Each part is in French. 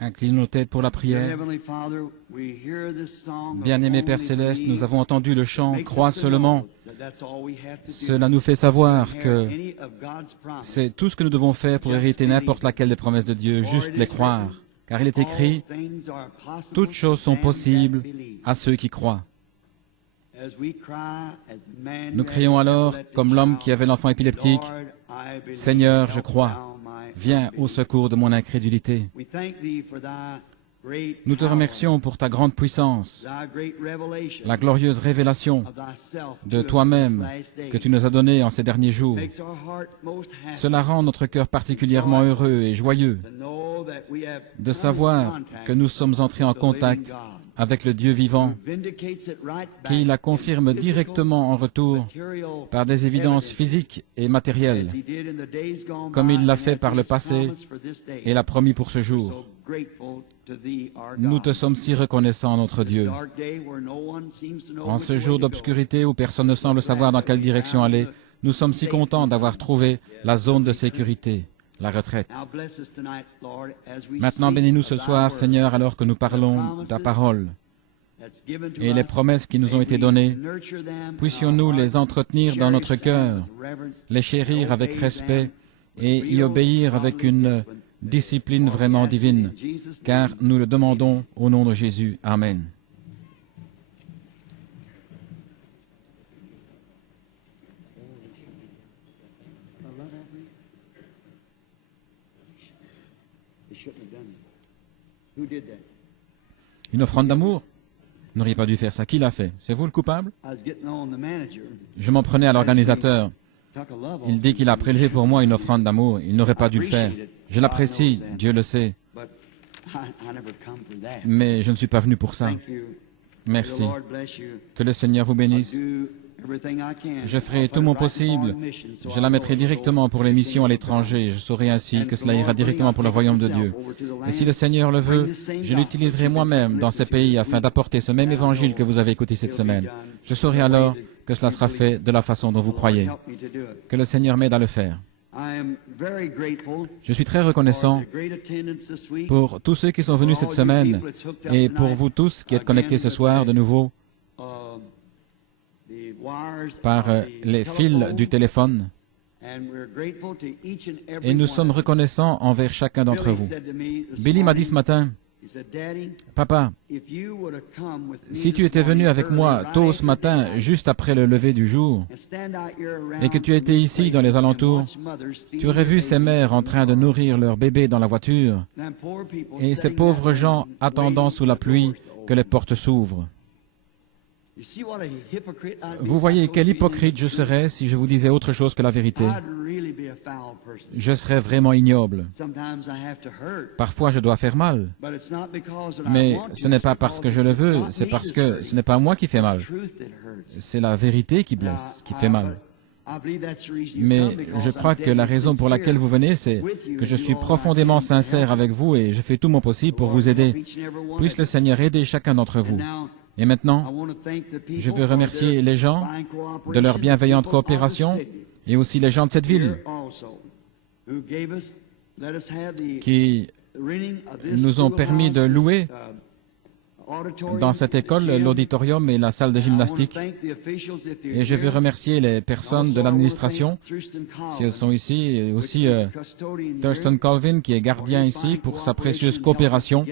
Inclinons nos têtes pour la prière. Bien-aimé Père Céleste, nous avons entendu le chant « Crois seulement ». Cela nous fait savoir que c'est tout ce que nous devons faire pour hériter n'importe laquelle des promesses de Dieu, juste les croire. Car il est écrit « Toutes choses sont possibles à ceux qui croient ». Nous crions alors, comme l'homme qui avait l'enfant épileptique, « Seigneur, je crois, viens au secours de mon incrédulité ». Nous te remercions pour ta grande puissance, la glorieuse révélation de toi-même que tu nous as donnée en ces derniers jours. Cela rend notre cœur particulièrement heureux et joyeux de savoir que nous sommes entrés en contact avec le Dieu vivant, qui la confirme directement en retour par des évidences physiques et matérielles, comme il l'a fait par le passé et l'a promis pour ce jour. Nous te sommes si reconnaissants, notre Dieu. En ce jour d'obscurité où personne ne semble savoir dans quelle direction aller, nous sommes si contents d'avoir trouvé la zone de sécurité, la retraite. Maintenant, bénis-nous ce soir, Seigneur, alors que nous parlons de ta parole et les promesses qui nous ont été données. Puissions-nous les entretenir dans notre cœur, les chérir avec respect et y obéir avec une discipline vraiment divine, car nous le demandons au nom de Jésus. Amen. Une offrande d'amour? Vous n'auriez pas dû faire ça. Qui l'a fait? C'est vous le coupable? Je m'en prenais à l'organisateur. Il dit qu'il a prélevé pour moi une offrande d'amour. Il n'aurait pas dû le faire. Je l'apprécie, Dieu le sait. Mais je ne suis pas venu pour ça. Merci. Que le Seigneur vous bénisse. Je ferai tout mon possible. Je la mettrai directement pour les missions à l'étranger. Je saurai ainsi que cela ira directement pour le royaume de Dieu. Et si le Seigneur le veut, je l'utiliserai moi-même dans ces pays afin d'apporter ce même évangile que vous avez écouté cette semaine. Je saurai alors que cela sera fait de la façon dont vous croyez. Que le Seigneur m'aide à le faire. Je suis très reconnaissant pour tous ceux qui sont venus cette semaine et pour vous tous qui êtes connectés ce soir de nouveau par les fils du téléphone. Et nous sommes reconnaissants envers chacun d'entre vous. Billy m'a dit ce matin, « Papa, si tu étais venu avec moi tôt ce matin, juste après le lever du jour, et que tu étais ici dans les alentours, tu aurais vu ces mères en train de nourrir leur bébé dans la voiture, et ces pauvres gens attendant sous la pluie que les portes s'ouvrent. Vous voyez quel hypocrite je serais si je vous disais autre chose que la vérité. Je serais vraiment ignoble. Parfois, je dois faire mal. Mais ce n'est pas parce que je le veux, c'est parce que ce n'est pas moi qui fais mal. C'est la vérité qui blesse, qui fait mal. Mais je crois que la raison pour laquelle vous venez, c'est que je suis profondément sincère avec vous et je fais tout mon possible pour vous aider. Puisse le Seigneur aider chacun d'entre vous. Et maintenant, je veux remercier les gens de leur bienveillante coopération et aussi les gens de cette ville qui nous ont permis de louer dans cette école l'auditorium et la salle de gymnastique. Et je veux remercier les personnes de l'administration, si elles sont ici, et aussi Thurston Colvin qui est gardien ici pour sa précieuse coopération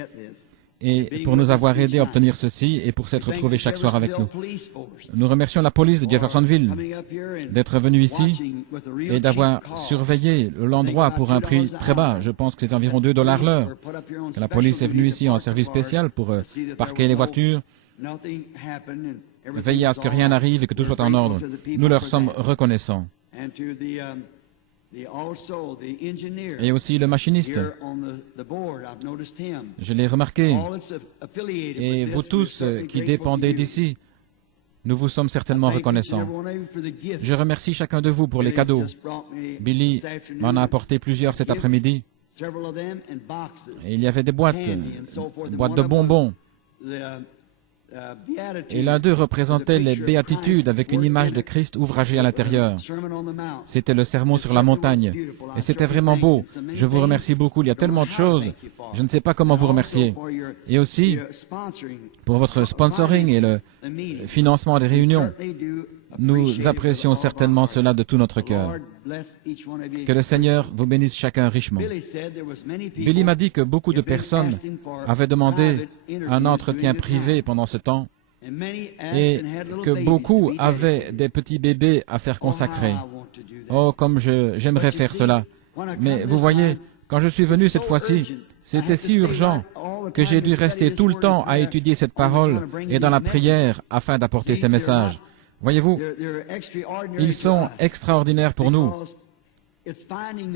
et pour nous avoir aidés à obtenir ceci et pour s'être trouvés chaque soir avec nous. Nous remercions la police de Jeffersonville d'être venue ici et d'avoir surveillé l'endroit pour un prix très bas. Je pense que c'est environ $2 l'heure. La police est venue ici en service spécial pour parquer les voitures, veiller à ce que rien n'arrive et que tout soit en ordre. Nous leur sommes reconnaissants. Et aussi le machiniste. Je l'ai remarqué. Et vous tous qui dépendez d'ici, nous vous sommes certainement reconnaissants. Je remercie chacun de vous pour les cadeaux. Billy m'en a apporté plusieurs cet après-midi. Et il y avait des boîtes de bonbons. Et l'un d'eux représentait les béatitudes avec une image de Christ ouvragée à l'intérieur. C'était le sermon sur la montagne. Et c'était vraiment beau. Je vous remercie beaucoup. Il y a tellement de choses. Je ne sais pas comment vous remercier. Et aussi pour votre sponsoring et le financement des réunions. Nous apprécions certainement cela de tout notre cœur. Que le Seigneur vous bénisse chacun richement. Billy m'a dit que beaucoup de personnes avaient demandé un entretien privé pendant ce temps et que beaucoup avaient des petits bébés à faire consacrer. Oh, comme j'aimerais faire cela. Mais vous voyez, quand je suis venu cette fois-ci, c'était si urgent que j'ai dû rester tout le temps à étudier cette parole et dans la prière afin d'apporter ces messages. Voyez-vous, ils sont extraordinaires pour nous,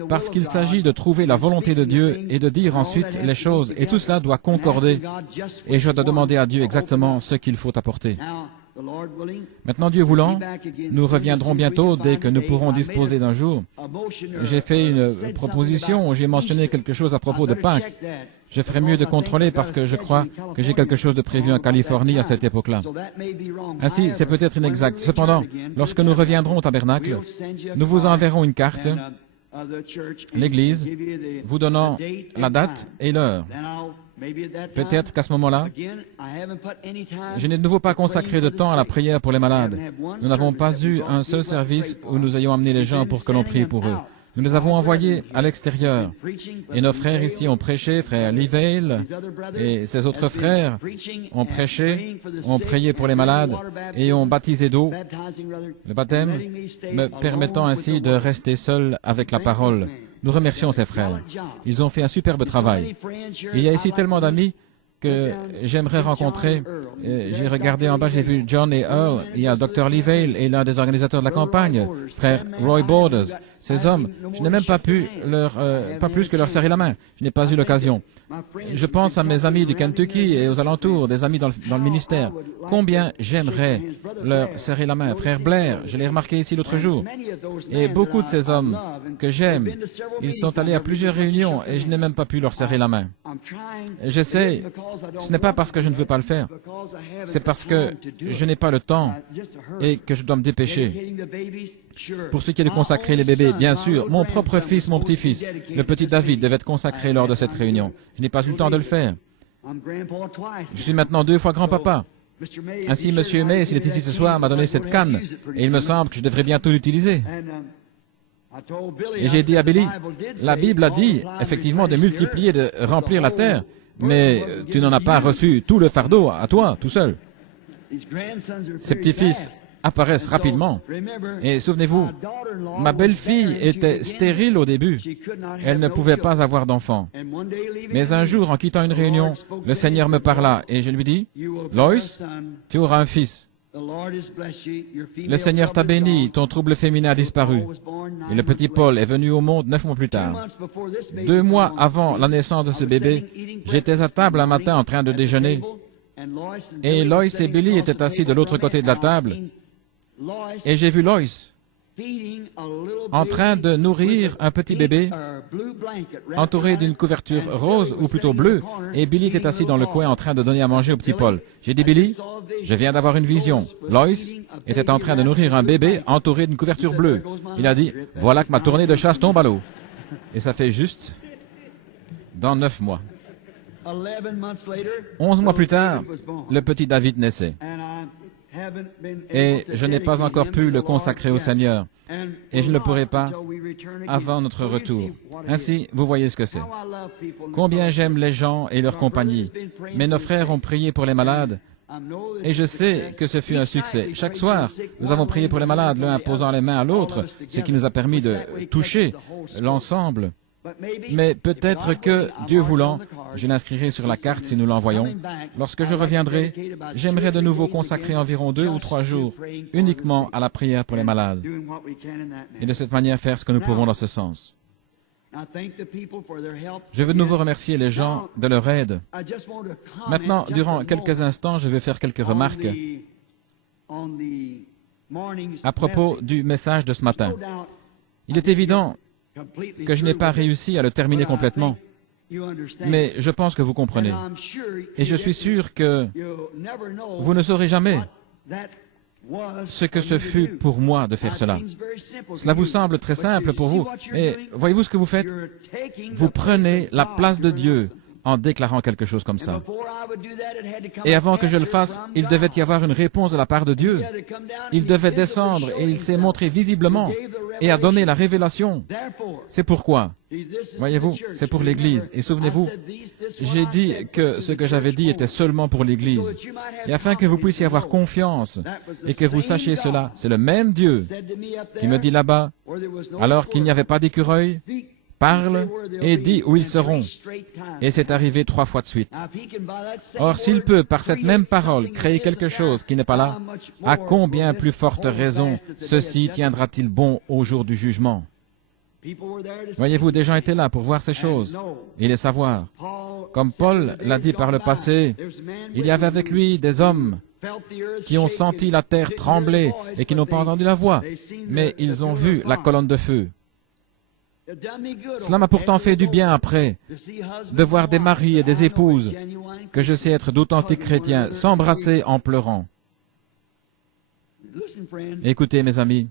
parce qu'il s'agit de trouver la volonté de Dieu et de dire ensuite les choses, et tout cela doit concorder, et je dois demander à Dieu exactement ce qu'il faut apporter. Maintenant, Dieu voulant, nous reviendrons bientôt dès que nous pourrons disposer d'un jour. J'ai fait une proposition où j'ai mentionné quelque chose à propos de Pâques. Je ferais mieux de contrôler parce que je crois que j'ai quelque chose de prévu en Californie à cette époque-là. Ainsi, c'est peut-être inexact. Cependant, lorsque nous reviendrons au tabernacle, nous vous enverrons une carte, l'Église, vous donnant la date et l'heure. Peut-être qu'à ce moment-là, je n'ai de nouveau pas consacré de temps à la prière pour les malades. Nous n'avons pas eu un seul service où nous ayons amené les gens pour que l'on prie pour eux. Nous les avons envoyés à l'extérieur. Et nos frères ici ont prêché, frère Leavale et ses autres frères ont prêché, ont prié pour les malades et ont baptisé d'eau, le baptême, me permettant ainsi de rester seul avec la parole. Nous remercions ces frères. Ils ont fait un superbe travail. Il y a ici tellement d'amis que j'aimerais rencontrer. J'ai regardé en bas, j'ai vu John et Earl. Il y a Dr. Leavale et l'un des organisateurs de la campagne, frère Roy Borders. Ces hommes, je n'ai même pas pu pas plus que leur serrer la main. Je n'ai pas eu l'occasion. Je pense à mes amis du Kentucky et aux alentours, des amis dans le ministère. Combien j'aimerais leur serrer la main. Frère Blair, je l'ai remarqué ici l'autre jour. Et beaucoup de ces hommes que j'aime, ils sont allés à plusieurs réunions et je n'ai même pas pu leur serrer la main. J'essaie, ce n'est pas parce que je ne veux pas le faire, c'est parce que je n'ai pas le temps et que je dois me dépêcher. Pour ce qui est de consacrer les bébés, bien sûr, mon propre fils, mon petit-fils, le petit David, devait être consacré lors de cette réunion. Je n'ai pas eu le temps de le faire. Je suis maintenant 2 fois grand-papa. Ainsi, M. May, s'il est ici ce soir, m'a donné cette canne, et il me semble que je devrais bientôt l'utiliser. Et j'ai dit à Billy, la Bible a dit, effectivement, de multiplier, de remplir la terre, mais tu n'en as pas reçu tout le fardeau à toi, tout seul. Ces petits-fils apparaissent rapidement. Et souvenez-vous, ma belle-fille était stérile au début. Elle ne pouvait pas avoir d'enfant. Mais un jour, en quittant une réunion, le Seigneur me parla et je lui dis, « Lois, tu auras un fils. Le Seigneur t'a béni, ton trouble féminin a disparu. » Et le petit Paul est venu au monde 9 mois plus tard. 2 mois avant la naissance de ce bébé, j'étais à table un matin en train de déjeuner. Et Lois et Billy étaient assis de l'autre côté de la table. Et j'ai vu Lois en train de nourrir un petit bébé entouré d'une couverture rose, ou plutôt bleue, et Billy était assis dans le coin en train de donner à manger au petit Paul. J'ai dit, Billy, je viens d'avoir une vision. Lois était en train de nourrir un bébé entouré d'une couverture bleue. Il a dit, voilà que ma tournée de chasse tombe à l'eau. Et ça fait juste dans 9 mois. 11 mois plus tard, le petit David naissait. Et je n'ai pas encore pu le consacrer au Seigneur. Et je ne le pourrai pas avant notre retour. Ainsi, vous voyez ce que c'est. Combien j'aime les gens et leur compagnie. Mais nos frères ont prié pour les malades. Et je sais que ce fut un succès. Chaque soir, nous avons prié pour les malades, l'un posant les mains à l'autre, ce qui nous a permis de toucher l'ensemble. Mais peut-être que, Dieu voulant, je l'inscrirai sur la carte si nous l'envoyons. Lorsque je reviendrai, j'aimerais de nouveau consacrer environ 2 ou 3 jours uniquement à la prière pour les malades. Et de cette manière faire ce que nous pouvons dans ce sens. Je veux de nouveau remercier les gens de leur aide. Maintenant, durant quelques instants, je vais faire quelques remarques à propos du message de ce matin. Il est évident que je n'ai pas réussi à le terminer complètement. Mais je pense que vous comprenez. Et je suis sûr que vous ne saurez jamais ce que ce fut pour moi de faire cela. Cela vous semble très simple pour vous, mais voyez-vous ce que vous faites? Vous prenez la place de Dieu en déclarant quelque chose comme ça. Et avant que je le fasse, il devait y avoir une réponse de la part de Dieu. Il devait descendre et il s'est montré visiblement et a donné la révélation. C'est pourquoi, voyez-vous, c'est pour l'Église. Et souvenez-vous, j'ai dit que ce que j'avais dit était seulement pour l'Église. Et afin que vous puissiez avoir confiance et que vous sachiez cela, c'est le même Dieu qui me dit là-bas, alors qu'il n'y avait pas d'écureuil, parle et dis où ils seront. Et c'est arrivé 3 fois de suite. Or, s'il peut, par cette même parole, créer quelque chose qui n'est pas là, à combien plus forte raison ceci tiendra-t-il bon au jour du jugement? Voyez-vous, des gens étaient là pour voir ces choses et les savoir. Comme Paul l'a dit par le passé, il y avait avec lui des hommes qui ont senti la terre trembler et qui n'ont pas entendu la voix, mais ils ont vu la colonne de feu. Cela m'a pourtant fait du bien après, de voir des maris et des épouses, que je sais être d'authentiques chrétiens, s'embrasser en pleurant. Écoutez, mes amis,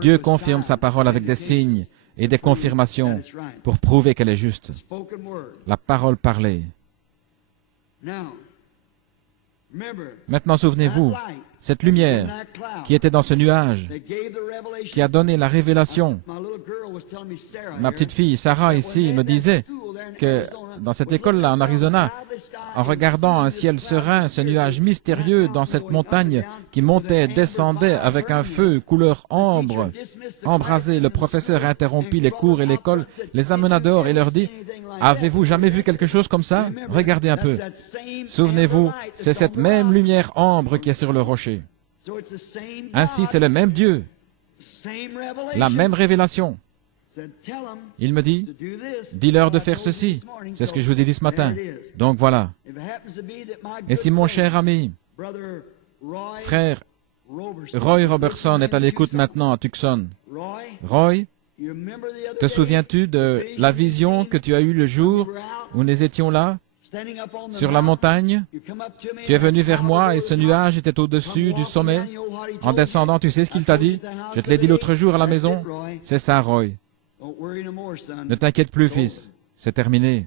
Dieu confirme sa parole avec des signes et des confirmations pour prouver qu'elle est juste. La parole parlée. Maintenant, souvenez-vous, cette lumière qui était dans ce nuage, qui a donné la révélation. Ma petite fille Sarah ici me disait que dans cette école-là en Arizona, en regardant un ciel serein, ce nuage mystérieux dans cette montagne qui montait, descendait avec un feu couleur ambre, embrasé, le professeur interrompit les cours et l'école, les amena dehors et leur dit « Avez-vous jamais vu quelque chose comme ça? Regardez un peu. » Souvenez-vous, c'est cette même lumière ambre qui est sur le rocher. Ainsi, c'est le même Dieu, la même révélation. Il me dit, dis-leur de faire ceci. C'est ce que je vous ai dit ce matin. Donc voilà. Et si mon cher ami, frère Roy Robertson est à l'écoute maintenant à Tucson, Roy, te souviens-tu de la vision que tu as eue le jour où nous étions là, sur la montagne? Tu es venu vers moi et ce nuage était au-dessus du sommet. En descendant, tu sais ce qu'il t'a dit? Je te l'ai dit l'autre jour à la maison. C'est ça, Roy. Ne t'inquiète plus, fils. C'est terminé.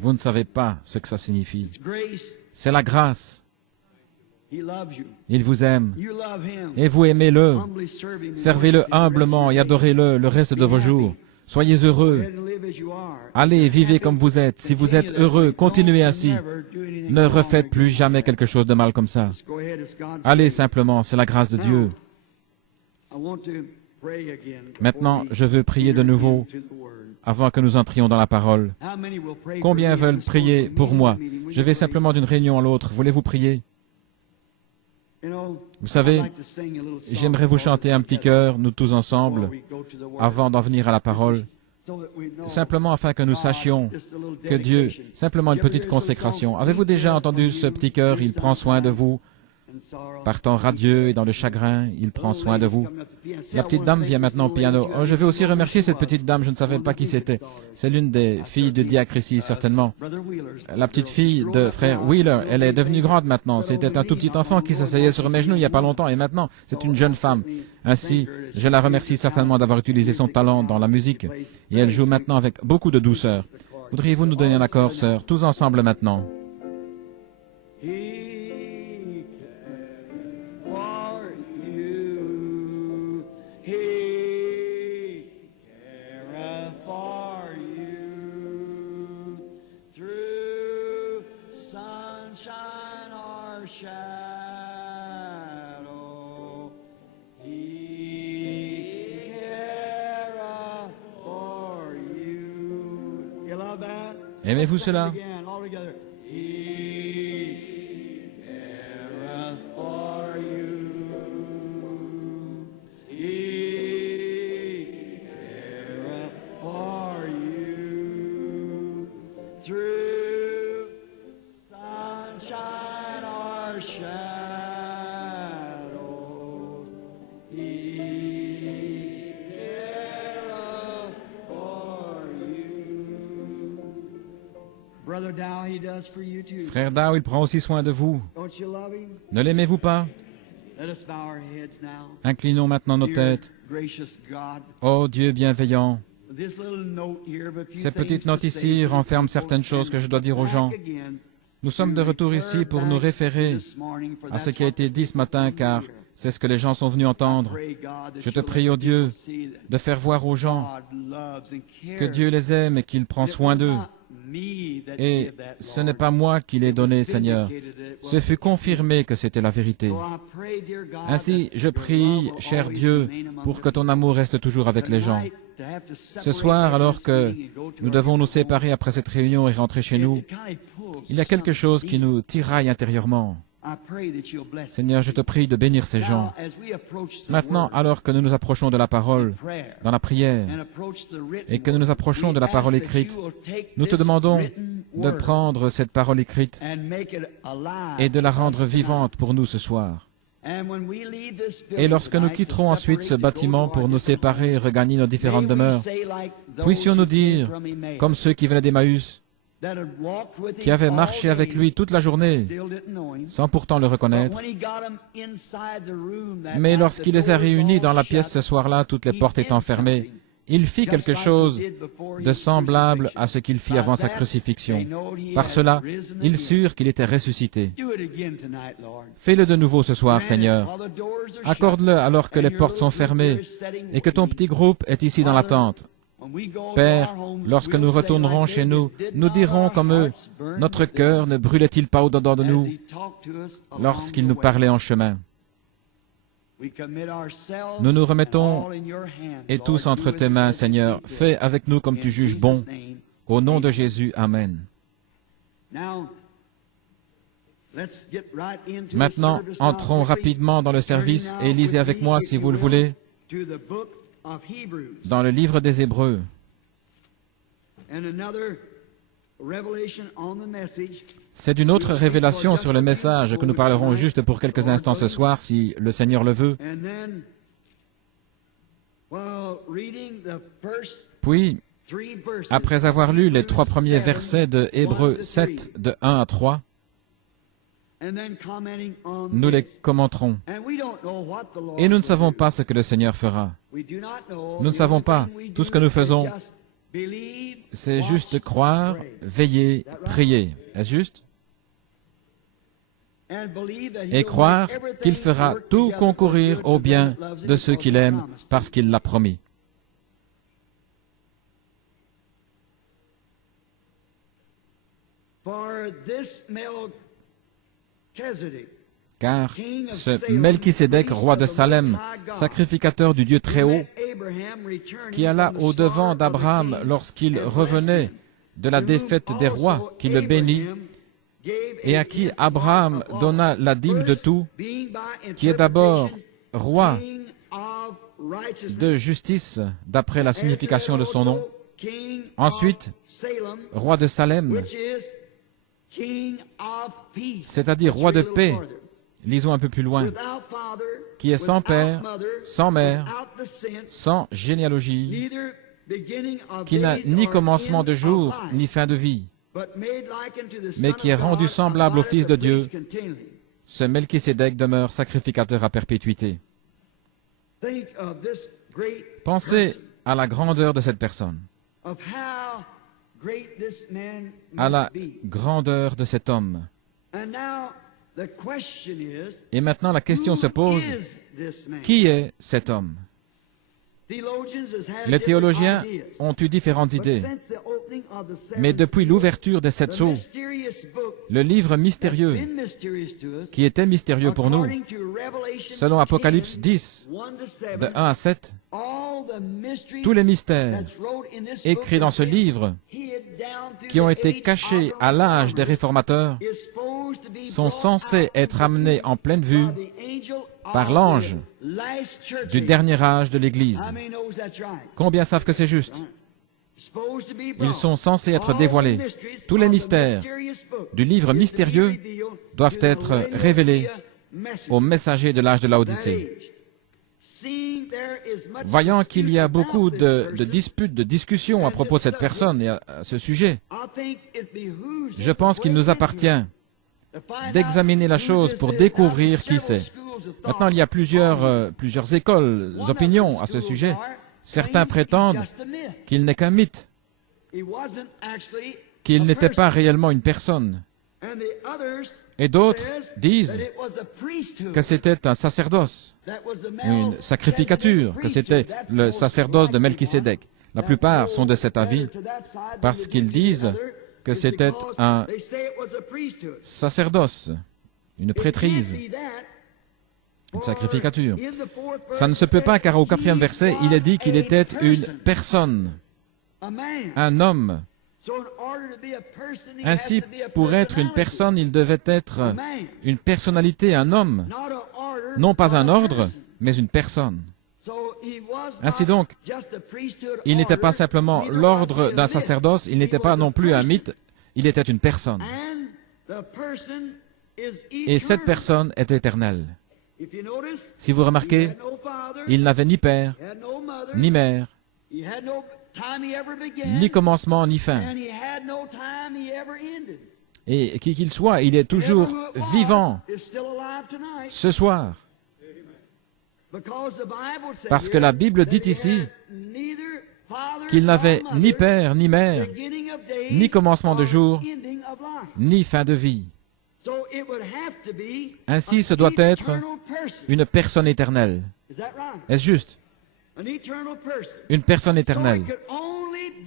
Vous ne savez pas ce que ça signifie. C'est la grâce. Il vous aime. Et vous aimez-le. Servez-le humblement et adorez-le le reste de vos jours. Soyez heureux. Allez, vivez comme vous êtes. Si vous êtes heureux, continuez ainsi. Ne refaites plus jamais quelque chose de mal comme ça. Allez simplement, c'est la grâce de Dieu. Maintenant, je veux prier de nouveau avant que nous entrions dans la parole. Combien veulent prier pour moi? Je vais simplement d'une réunion à l'autre. Voulez-vous prier? Vous savez, j'aimerais vous chanter un petit chœur, nous tous ensemble, avant d'en venir à la parole, simplement afin que nous sachions que Dieu, simplement une petite consécration. Avez-vous déjà entendu ce petit chœur? Il prend soin de vous. Par temps radieux et dans le chagrin, il prend soin de vous. La petite dame vient maintenant au piano. Oh, je veux aussi remercier cette petite dame, je ne savais pas qui c'était. C'est l'une des filles de diacrétie, certainement. La petite fille de frère Wheeler, elle est devenue grande maintenant. C'était un tout petit enfant qui s'asseyait sur mes genoux il n'y a pas longtemps, et maintenant, c'est une jeune femme. Ainsi, je la remercie certainement d'avoir utilisé son talent dans la musique, et elle joue maintenant avec beaucoup de douceur. Voudriez-vous nous donner un accord, sœur, tous ensemble maintenant? Aimez-vous cela? Frère Dow, il prend aussi soin de vous. Ne l'aimez-vous pas? Inclinons maintenant nos têtes. Ô Dieu bienveillant, ces petites notes ici renferment certaines choses que je dois dire aux gens. Nous sommes de retour ici pour nous référer à ce qui a été dit ce matin, car c'est ce que les gens sont venus entendre. Je te prie, ô Dieu, de faire voir aux gens que Dieu les aime et qu'il prend soin d'eux. Et ce n'est pas moi qui l'ai donné, Seigneur. Ce fut confirmé que c'était la vérité. Ainsi, je prie, cher Dieu, pour que ton amour reste toujours avec les gens. Ce soir, alors que nous devons nous séparer après cette réunion et rentrer chez nous, il y a quelque chose qui nous tiraille intérieurement. Seigneur, je te prie de bénir ces gens. Maintenant, alors que nous nous approchons de la parole, dans la prière, et que nous nous approchons de la parole écrite, nous te demandons de prendre cette parole écrite et de la rendre vivante pour nous ce soir. Et lorsque nous quitterons ensuite ce bâtiment pour nous séparer et regagner nos différentes demeures, puissions-nous dire, comme ceux qui venaient d'Emmaüs, qui avaient marché avec lui toute la journée, sans pourtant le reconnaître. Mais lorsqu'il les a réunis dans la pièce ce soir-là, toutes les portes étant fermées, il fit quelque chose de semblable à ce qu'il fit avant sa crucifixion. Par cela, ils surent qu'il était ressuscité. Fais-le de nouveau ce soir, Seigneur. Accorde-le alors que les portes sont fermées et que ton petit groupe est ici dans l'attente. Père, lorsque nous retournerons chez nous, nous dirons comme eux, notre cœur ne brûlait-il pas au-dedans de nous lorsqu'il nous parlait en chemin? Nous nous remettons et tous entre tes mains, Seigneur. Fais avec nous comme tu juges bon. Au nom de Jésus, Amen. Maintenant, entrons rapidement dans le service et lisez avec moi, si vous le voulez, dans le livre des Hébreux. C'est d'une autre révélation sur le message que nous parlerons juste pour quelques instants ce soir, si le Seigneur le veut. Puis, après avoir lu les 3 premiers versets de Hébreux 7, de 1 à 3, nous les commenterons. Et nous ne savons pas ce que le Seigneur fera. Nous ne savons pas. Tout ce que nous faisons, c'est juste croire, veiller, prier. Est-ce juste? Et croire qu'il fera tout concourir au bien de ceux qu'il aime parce qu'il l'a promis. Car ce Melchisédek, roi de Salem, sacrificateur du Dieu Très-Haut, qui alla au-devant d'Abraham lorsqu'il revenait de la défaite des rois, qui le bénit, et à qui Abraham donna la dîme de tout, qui est d'abord roi de justice, d'après la signification de son nom, ensuite roi de Salem, c'est-à-dire roi de paix. Lisons un peu plus loin. Qui est sans père, sans mère, sans généalogie, qui n'a ni commencement de jour, ni fin de vie, mais qui est rendu semblable au Fils de Dieu, ce Melchisédek demeure sacrificateur à perpétuité. Pensez à la grandeur de cette personne, à la grandeur de cet homme. Et maintenant, la question se pose, qui est cet homme? Les théologiens ont eu différentes idées, mais depuis l'ouverture des 7 sceaux, le livre mystérieux, qui était mystérieux pour nous, selon Apocalypse 10, de 1 à 7, tous les mystères écrits dans ce livre, qui ont été cachés à l'âge des réformateurs, sont censés être amenés en pleine vue par l'ange du dernier âge de l'Église. Combien savent que c'est juste? Ils sont censés être dévoilés. Tous les mystères du livre mystérieux doivent être révélés aux messagers de l'âge de Laodicée. voyant qu'il y a beaucoup de disputes, de discussions à propos de cette personne et à ce sujet, je pense qu'il nous appartient d'examiner la chose pour découvrir qui c'est. Maintenant, il y a plusieurs écoles, opinions à ce sujet. Certains prétendent qu'il n'est qu'un mythe, qu'il n'était pas réellement une personne. Et d'autres disent que c'était un sacerdoce, une sacrificature, que c'était le sacerdoce de Melchisédek. La plupart sont de cet avis parce qu'ils disent que c'était un sacerdoce, une prêtrise, une sacrificature. Ça ne se peut pas car au 4e verset, il est dit qu'il était une personne, un homme. Ainsi, pour être une personne, il devait être une personnalité, un homme, non pas un ordre, mais une personne. Ainsi donc, il n'était pas simplement l'ordre d'un sacerdoce, il n'était pas non plus un mythe, il était une personne. Et cette personne est éternelle. Si vous remarquez, il n'avait ni père, ni mère, ni commencement, ni fin. Et qui qu'il soit, il est toujours vivant ce soir. Parce que la Bible dit ici qu'il n'avait ni père, ni mère, ni commencement de jour, ni fin de vie. Ainsi, ce doit être une personne éternelle. Est-ce juste? Une personne éternelle.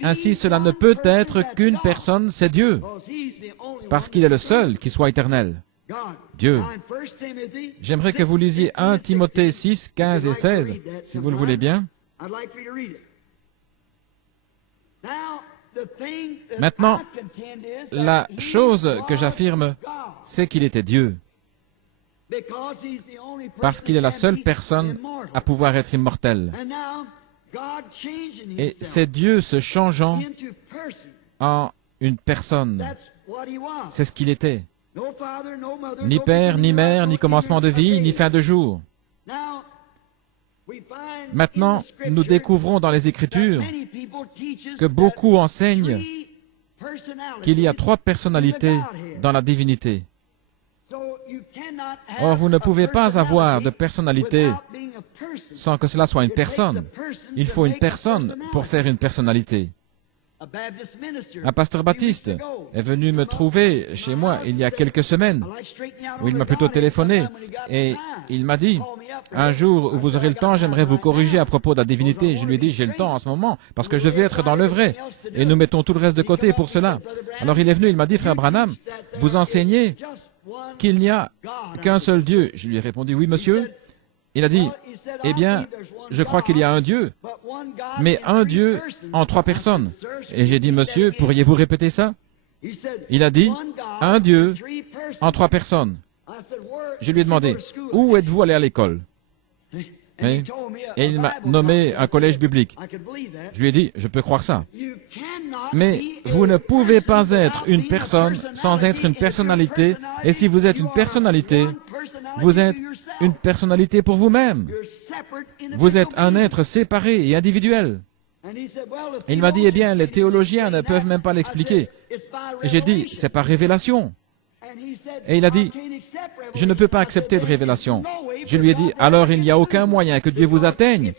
Ainsi, cela ne peut être qu'une personne, c'est Dieu, parce qu'il est le seul qui soit éternel. Dieu. J'aimerais que vous lisiez 1 Timothée 6, 15 et 16, si vous le voulez bien. Maintenant, la chose que j'affirme, c'est qu'il était Dieu, parce qu'il est la seule personne à pouvoir être immortel. Et c'est Dieu se changeant en une personne. C'est ce qu'il était. Ni père, ni mère, ni commencement de vie, ni fin de jour. Maintenant, nous découvrons dans les Écritures que beaucoup enseignent qu'il y a 3 personnalités dans la divinité. Or, vous ne pouvez pas avoir de personnalité sans que cela soit une personne. Il faut une personne pour faire une personnalité. Un pasteur baptiste est venu me trouver chez moi il y a quelques semaines, où il m'a plutôt téléphoné, et il m'a dit, un jour où vous aurez le temps, j'aimerais vous corriger à propos de la divinité. Je lui ai dit, j'ai le temps en ce moment, parce que je vais être dans le vrai, et nous mettons tout le reste de côté pour cela. Alors il est venu, il m'a dit, frère Branham, vous enseignez qu'il n'y a qu'un seul Dieu. Je lui ai répondu, oui monsieur. Il a dit, eh bien, je crois qu'il y a un Dieu, mais un Dieu en 3 personnes. Et j'ai dit, monsieur, pourriez-vous répéter ça? Il a dit, un Dieu en 3 personnes. Je lui ai demandé, où êtes-vous allé à l'école? Et il m'a nommé un collège biblique. Je lui ai dit, je peux croire ça. Mais vous ne pouvez pas être une personne sans être une personnalité, et si vous êtes une personnalité, vous êtes une personnalité pour vous-même. Vous êtes un être séparé et individuel. Et il m'a dit, eh bien, les théologiens ne peuvent même pas l'expliquer. Et j'ai dit, c'est par révélation. Et il a dit, je ne peux pas accepter de révélation. Je lui ai dit, alors il n'y a aucun moyen que Dieu vous atteigne,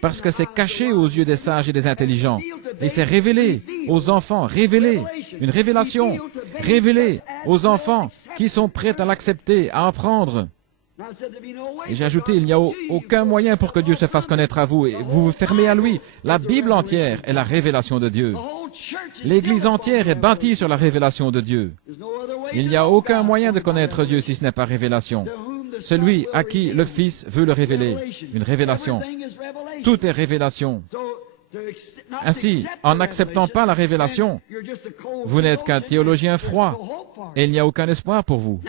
parce que c'est caché aux yeux des sages et des intelligents. Et c'est révélé aux enfants, révélé, une révélation, révélée aux enfants qui sont prêts à l'accepter, à en prendre. Et j'ai ajouté, il n'y a aucun moyen pour que Dieu se fasse connaître à vous, et vous vous fermez à lui. La Bible entière est la révélation de Dieu. L'Église entière est bâtie sur la révélation de Dieu. Il n'y a aucun moyen de connaître Dieu si ce n'est par révélation. Celui à qui le Fils veut le révéler, une révélation. Tout est révélation. Ainsi, en n'acceptant pas la révélation, vous n'êtes qu'un théologien froid, et il n'y a aucun espoir pour vous.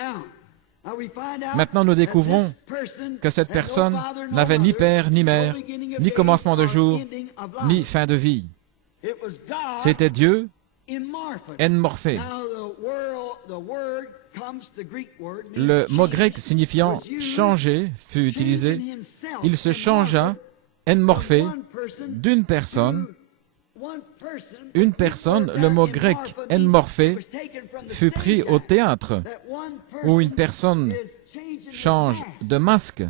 Maintenant, nous découvrons que cette personne n'avait ni père, ni mère, ni commencement de jour, ni fin de vie. C'était Dieu, en morphé. Le mot grec signifiant changer fut utilisé. Il se changea enmorphé d'une personne. Une personne, le mot grec enmorphé, fut pris au théâtre, où une personne change de masque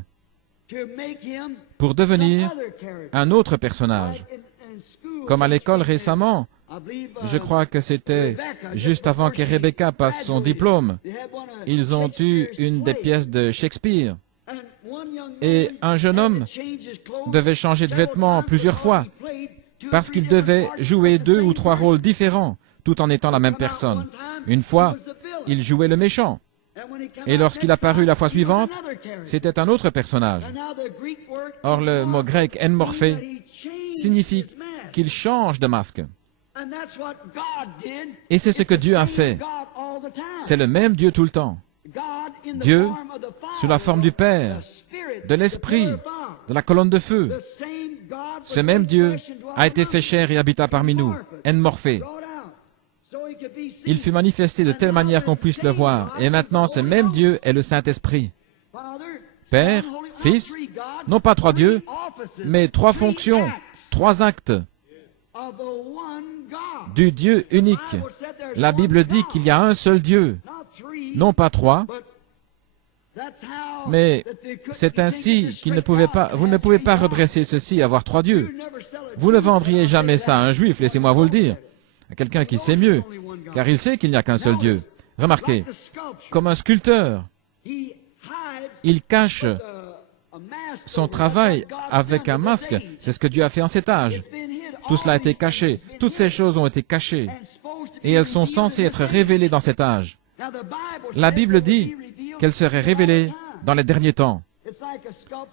pour devenir un autre personnage. Comme à l'école récemment, je crois que c'était juste avant que Rebecca passe son diplôme, ils ont eu une des pièces de Shakespeare. Et un jeune homme devait changer de vêtements plusieurs fois, parce qu'il devait jouer 2 ou 3 rôles différents, tout en étant la même personne. Une fois, il jouait le méchant. Et lorsqu'il apparut la fois suivante, c'était un autre personnage. Or, le mot grec « enmorphé » signifie qu'il change de masque. Et c'est ce que Dieu a fait. C'est le même Dieu tout le temps. Dieu, sous la forme du Père, de l'Esprit, de la colonne de feu. Ce même Dieu a été fait chair et habita parmi nous, enmorphé. Il fut manifesté de telle manière qu'on puisse le voir. Et maintenant, ce même Dieu est le Saint-Esprit. Père, Fils, non pas 3 dieux, mais 3 fonctions, 3 actes du Dieu unique. La Bible dit qu'il y a un seul Dieu, non pas 3, mais c'est ainsi qu'il ne pouvait pas, vous ne pouvez pas redresser ceci et avoir 3 dieux. Vous ne vendriez jamais ça à un juif, laissez-moi vous le dire, à quelqu'un qui sait mieux, car il sait qu'il n'y a qu'un seul Dieu. Remarquez, comme un sculpteur, il cache son travail avec un masque. C'est ce que Dieu a fait en cet âge. Tout cela a été caché. Toutes ces choses ont été cachées. Et elles sont censées être révélées dans cet âge. La Bible dit qu'elles seraient révélées dans les derniers temps.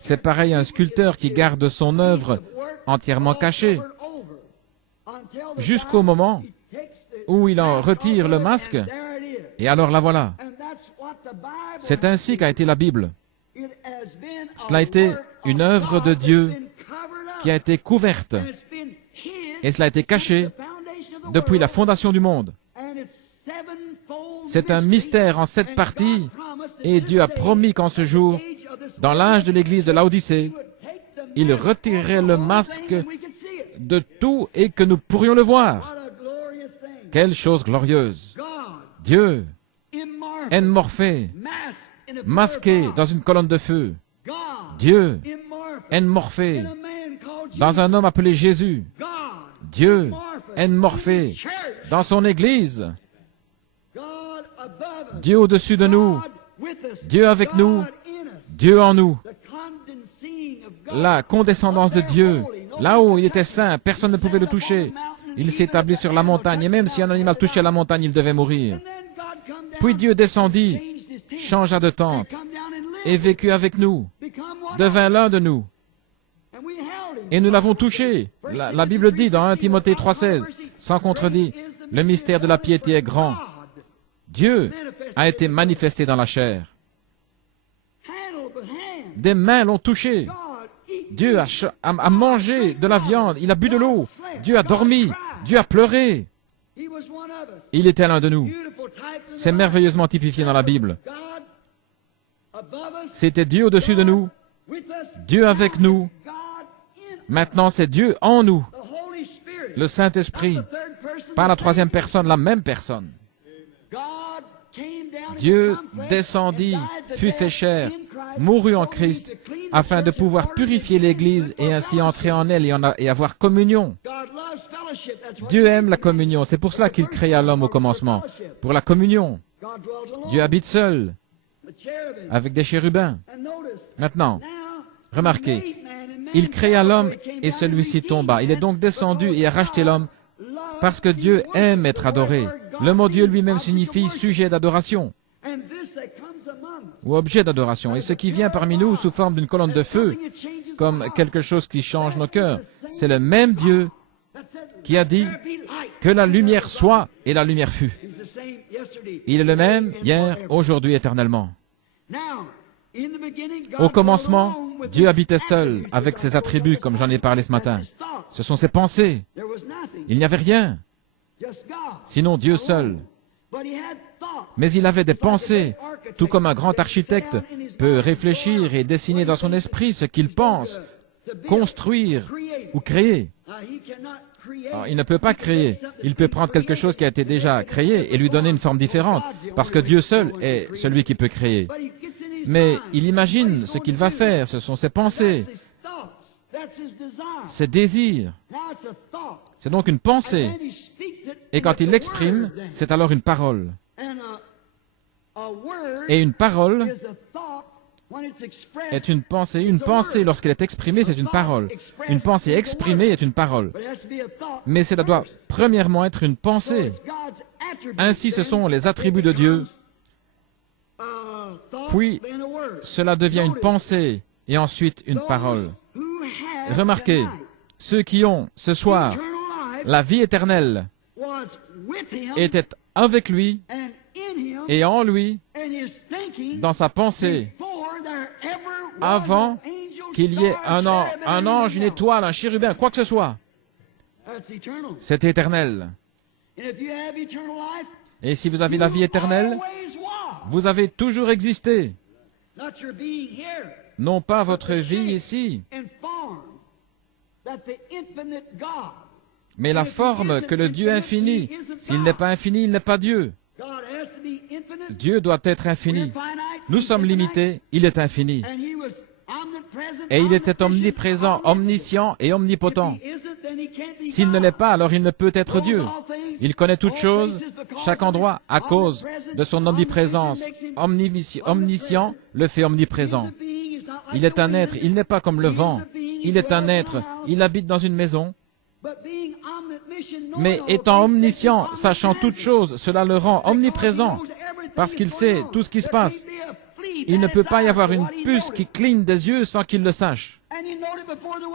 C'est pareil à un sculpteur qui garde son œuvre entièrement cachée, jusqu'au moment où il en retire le masque, et alors la voilà. C'est ainsi qu'a été la Bible. Cela a été une œuvre de Dieu qui a été couverte, et cela a été caché depuis la fondation du monde. C'est un mystère en 7 parties, et Dieu a promis qu'en ce jour, dans l'âge de l'église de Laodicée, il retirerait le masque de tout et que nous pourrions le voir. Quelle chose glorieuse! Dieu, enmorphé, masqué dans une colonne de feu. Dieu, enmorphé, dans un homme appelé Jésus. Dieu, enmorphé, dans son Église. Dieu au-dessus de nous, Dieu avec nous, Dieu en nous. La condescendance de Dieu, là où il était saint, personne ne pouvait le toucher. Il s'établit sur la montagne, et même si un animal touchait la montagne, il devait mourir. Puis Dieu descendit, changea de tente, et vécut avec nous, devint l'un de nous. Et nous l'avons touché. La Bible dit dans 1 Timothée 3,16, sans contredit, le mystère de la piété est grand. Dieu a été manifesté dans la chair. Des mains l'ont touché. Dieu a mangé de la viande, il a bu de l'eau. Dieu a dormi, Dieu a pleuré. Il était l'un de nous. C'est merveilleusement typifié dans la Bible. C'était Dieu au-dessus de nous, Dieu avec nous. Maintenant, c'est Dieu en nous, le Saint-Esprit, par la 3e personne, la même personne. Dieu descendit, fut fait chair, mourut en Christ, afin de pouvoir purifier l'Église et ainsi entrer en elle et avoir communion. Dieu aime la communion, c'est pour cela qu'il créa l'homme au commencement, pour la communion. Dieu habite seul, avec des chérubins. Maintenant, remarquez, il créa l'homme et celui-ci tomba. Il est donc descendu et a racheté l'homme parce que Dieu aime être adoré. Le mot Dieu lui-même signifie sujet d'adoration ou objet d'adoration. Et ce qui vient parmi nous sous forme d'une colonne de feu, comme quelque chose qui change nos cœurs, c'est le même Dieu qui a dit que la lumière soit et la lumière fut. Il est le même hier, aujourd'hui, éternellement. Au commencement, Dieu habitait seul avec ses attributs, comme j'en ai parlé ce matin. Ce sont ses pensées. Il n'y avait rien, sinon Dieu seul. Mais il avait des pensées, tout comme un grand architecte peut réfléchir et dessiner dans son esprit ce qu'il pense, construire ou créer. Alors, il ne peut pas créer. Il peut prendre quelque chose qui a été déjà créé et lui donner une forme différente, parce que Dieu seul est celui qui peut créer. Mais il imagine ce qu'il va faire, ce sont ses pensées, ses désirs. C'est donc une pensée. Et quand il l'exprime, c'est alors une parole. Et une parole est une pensée. Une pensée, lorsqu'elle est exprimée, c'est une parole. Une pensée exprimée est une parole. Mais cela doit premièrement être une pensée. Ainsi, ce sont les attributs de Dieu. Puis, cela devient une pensée et ensuite une parole. Remarquez, ceux qui ont, ce soir, la vie éternelle étaient avec lui et en lui, dans sa pensée, avant qu'il y ait un ange, une étoile, un chérubin, quoi que ce soit. C'est éternel. Et si vous avez la vie éternelle, vous avez toujours existé. Non pas votre vie ici, mais la forme que le Dieu infini. S'il n'est pas infini, il n'est pas Dieu. Dieu doit être infini. Nous sommes limités, il est infini. Et il était omniprésent, omniscient et omnipotent. S'il ne l'est pas, alors il ne peut être Dieu. Il connaît toutes choses, chaque endroit, à cause de son omniprésence. Omniscient le fait omniprésent. Il est un être, il n'est pas comme le vent. Il est un être, il habite dans une maison. Mais étant omniscient, sachant toutes choses, cela le rend omniprésent, parce qu'il sait tout ce qui se passe. Il ne peut pas y avoir une puce qui cligne des yeux sans qu'il le sache.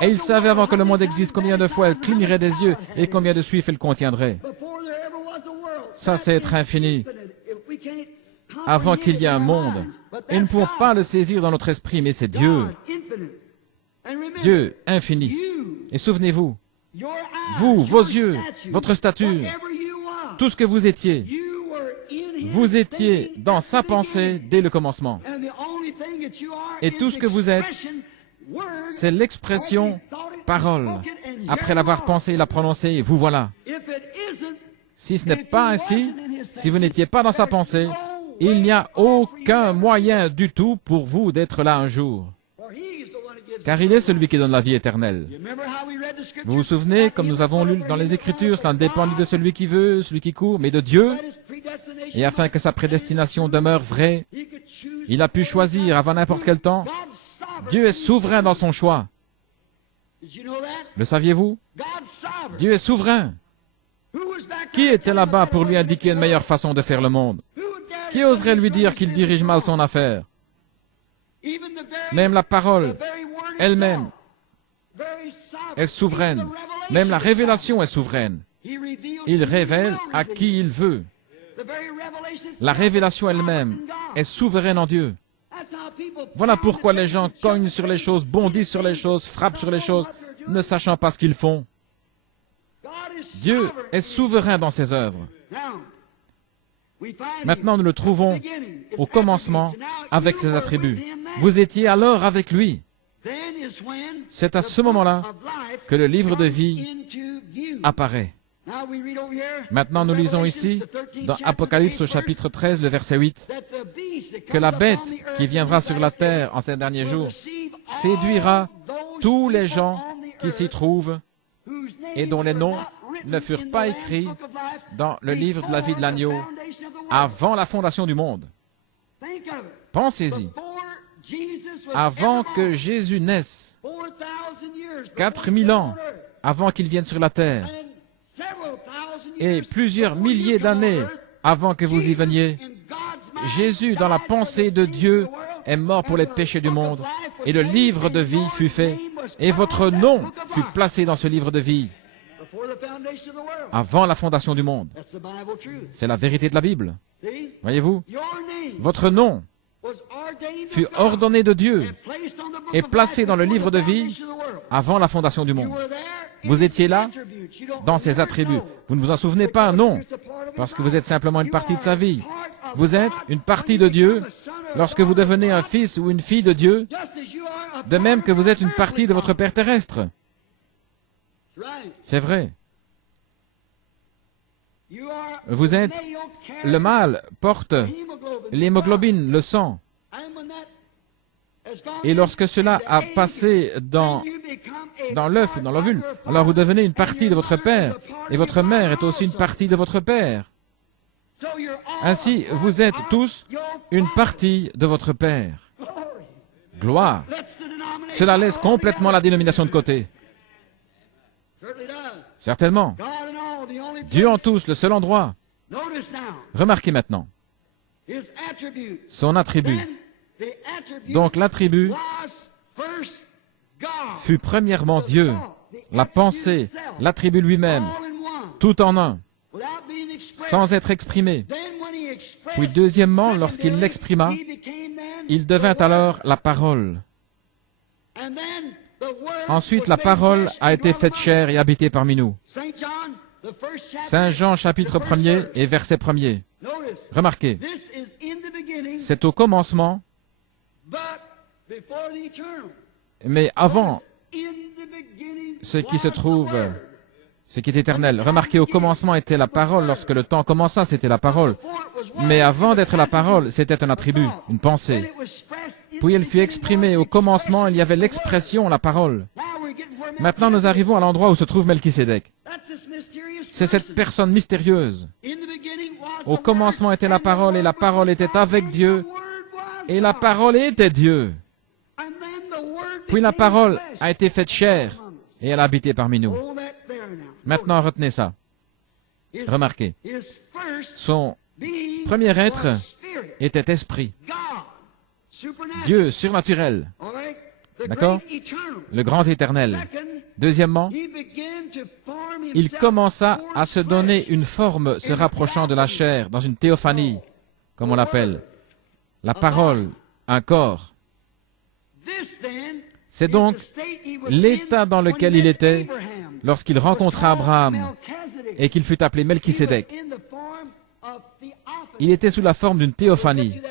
Et il savait avant que le monde existe combien de fois elle clignerait des yeux et combien de juifs elle contiendrait. Ça, c'est être infini. Avant qu'il y ait un monde. Et nous ne pouvons pas le saisir dans notre esprit, mais c'est Dieu. Dieu infini. Et souvenez-vous, vous, vos yeux, votre stature, tout ce que vous étiez dans sa pensée dès le commencement. Et tout ce que vous êtes, c'est l'expression parole. Après l'avoir pensé et la prononcée, vous voilà. Si ce n'est pas ainsi, si vous n'étiez pas dans sa pensée, il n'y a aucun moyen du tout pour vous d'être là un jour. Car il est celui qui donne la vie éternelle. Vous vous souvenez, comme nous avons lu dans les Écritures, cela ne dépend ni de celui qui veut, celui qui court, mais de Dieu. Et afin que sa prédestination demeure vraie, il a pu choisir avant n'importe quel temps. Dieu est souverain dans son choix. Le saviez-vous? Dieu est souverain. Qui était là-bas pour lui indiquer une meilleure façon de faire le monde? Qui oserait lui dire qu'il dirige mal son affaire? Même la parole elle-même est souveraine. Même la révélation est souveraine. Il révèle à qui il veut. La révélation elle-même est souveraine en Dieu. Voilà pourquoi les gens cognent sur les choses, bondissent sur les choses, frappent sur les choses, ne sachant pas ce qu'ils font. Dieu est souverain dans ses œuvres. Maintenant, nous le trouvons au commencement avec ses attributs. Vous étiez alors avec lui. C'est à ce moment-là que le livre de vie apparaît. Maintenant, nous lisons ici, dans Apocalypse au chapitre 13, le verset 8, que la bête qui viendra sur la terre en ces derniers jours séduira tous les gens qui s'y trouvent et dont les noms ne furent pas écrits dans le livre de la vie de l'agneau avant la fondation du monde. Pensez-y. Avant que Jésus naisse, 4000 ans avant qu'il vienne sur la terre, et plusieurs milliers d'années avant que vous y veniez, Jésus, dans la pensée de Dieu, est mort pour les péchés du monde, et le livre de vie fut fait, et votre nom fut placé dans ce livre de vie avant la fondation du monde. C'est la vérité de la Bible. Voyez-vous, votre nom fut ordonné de Dieu et placé dans le livre de vie avant la fondation du monde. Vous étiez là dans ses attributs. Vous ne vous en souvenez pas? Non, parce que vous êtes simplement une partie de sa vie. Vous êtes une partie de Dieu, lorsque vous devenez un fils ou une fille de Dieu, de même que vous êtes une partie de votre Père terrestre. C'est vrai. Vous êtes, le mâle porte l'hémoglobine, le sang. Et lorsque cela a passé dans l'œuf ou dans l'ovule, alors vous devenez une partie de votre père, et votre mère est aussi une partie de votre père. Ainsi, vous êtes tous une partie de votre père. Gloire. Cela laisse complètement la dénomination de côté. Certainement. Dieu en tous, le seul endroit. Remarquez maintenant son attribut. Donc l'attribut fut premièrement Dieu, la pensée, l'attribut lui-même, tout en un, sans être exprimé. Puis deuxièmement, lorsqu'il l'exprima, il devint alors la parole. Ensuite, la parole a été faite chair et habitée parmi nous. Saint Jean chapitre 1er et verset 1er. Remarquez, c'est au commencement, mais avant ce qui se trouve, ce qui est éternel. Remarquez, au commencement était la parole, lorsque le temps commença, c'était la parole. Mais avant d'être la parole, c'était un attribut, une pensée. Puis elle fut exprimée. Au commencement, il y avait l'expression, la parole. Maintenant, nous arrivons à l'endroit où se trouve Melchisédek. C'est cette personne mystérieuse. Au commencement était la parole, et la parole était avec Dieu, et la parole était Dieu. Puis la parole a été faite chair, et elle a habité parmi nous. Maintenant, retenez ça. Remarquez. Son premier être était esprit. Dieu surnaturel. D'accord? Le grand éternel. Deuxièmement, il commença à se donner une forme se rapprochant de la chair, dans une théophanie, comme on l'appelle. La parole, un corps. C'est donc l'état dans lequel il était lorsqu'il rencontra Abraham et qu'il fut appelé Melchisédek. Il était sous la forme d'une théophanie.